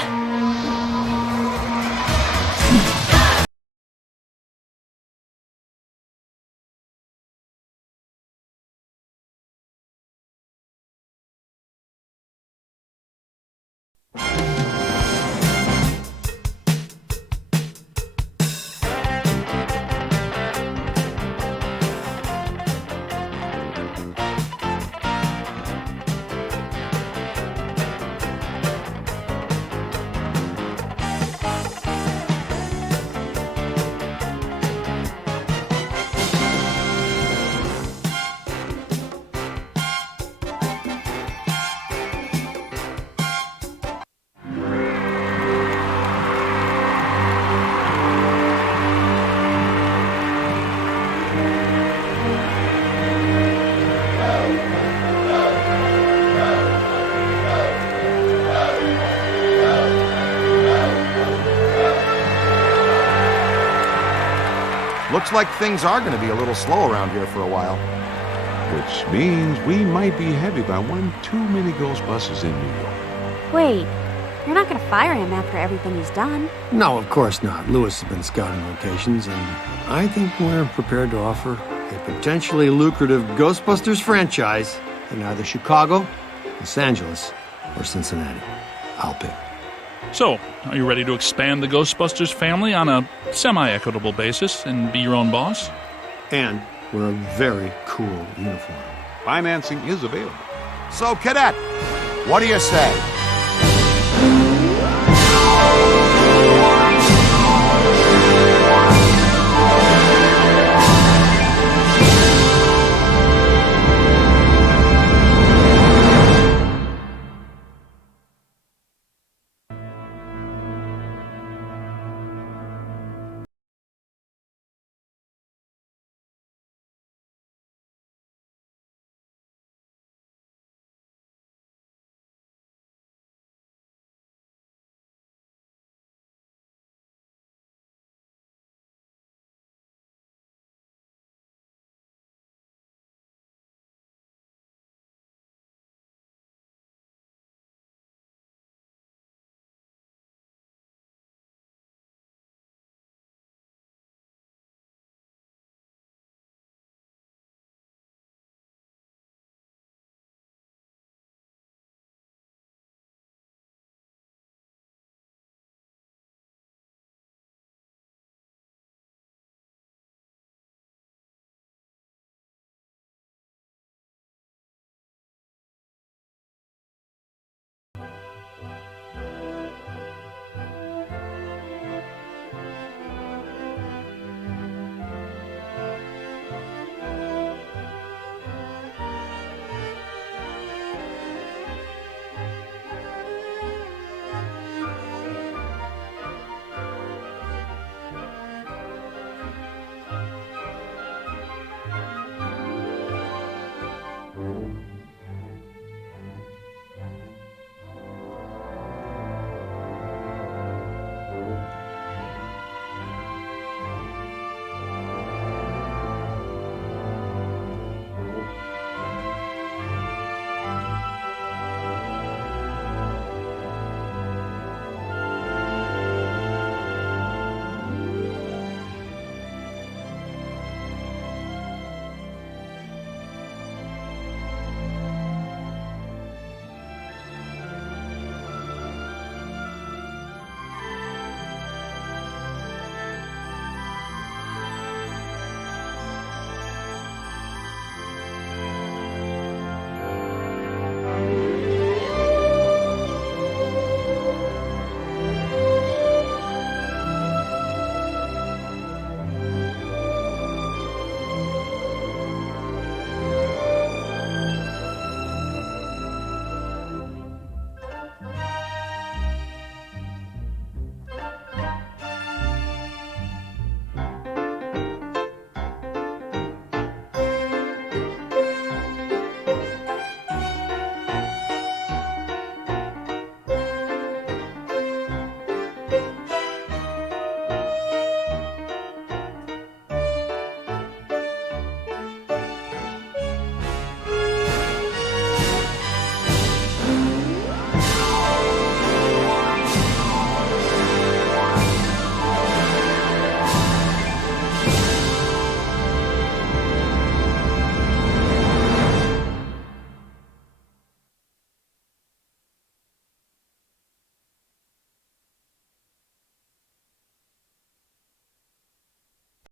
Looks like things are going to be a little slow around here for a while. Which means we might be headed by one too many Ghostbusters in New York. Wait, you're not gonna fire him after everything he's done. No, of course not. Lewis has been scouting locations, and I think we're prepared to offer a potentially lucrative Ghostbusters franchise in either Chicago, Los Angeles, or Cincinnati. I'll pick. So, are you ready to expand the Ghostbusters family on a semi-equitable basis and be your own boss? And we're a very cool uniform. Financing is available. So, Cadet, what do you say?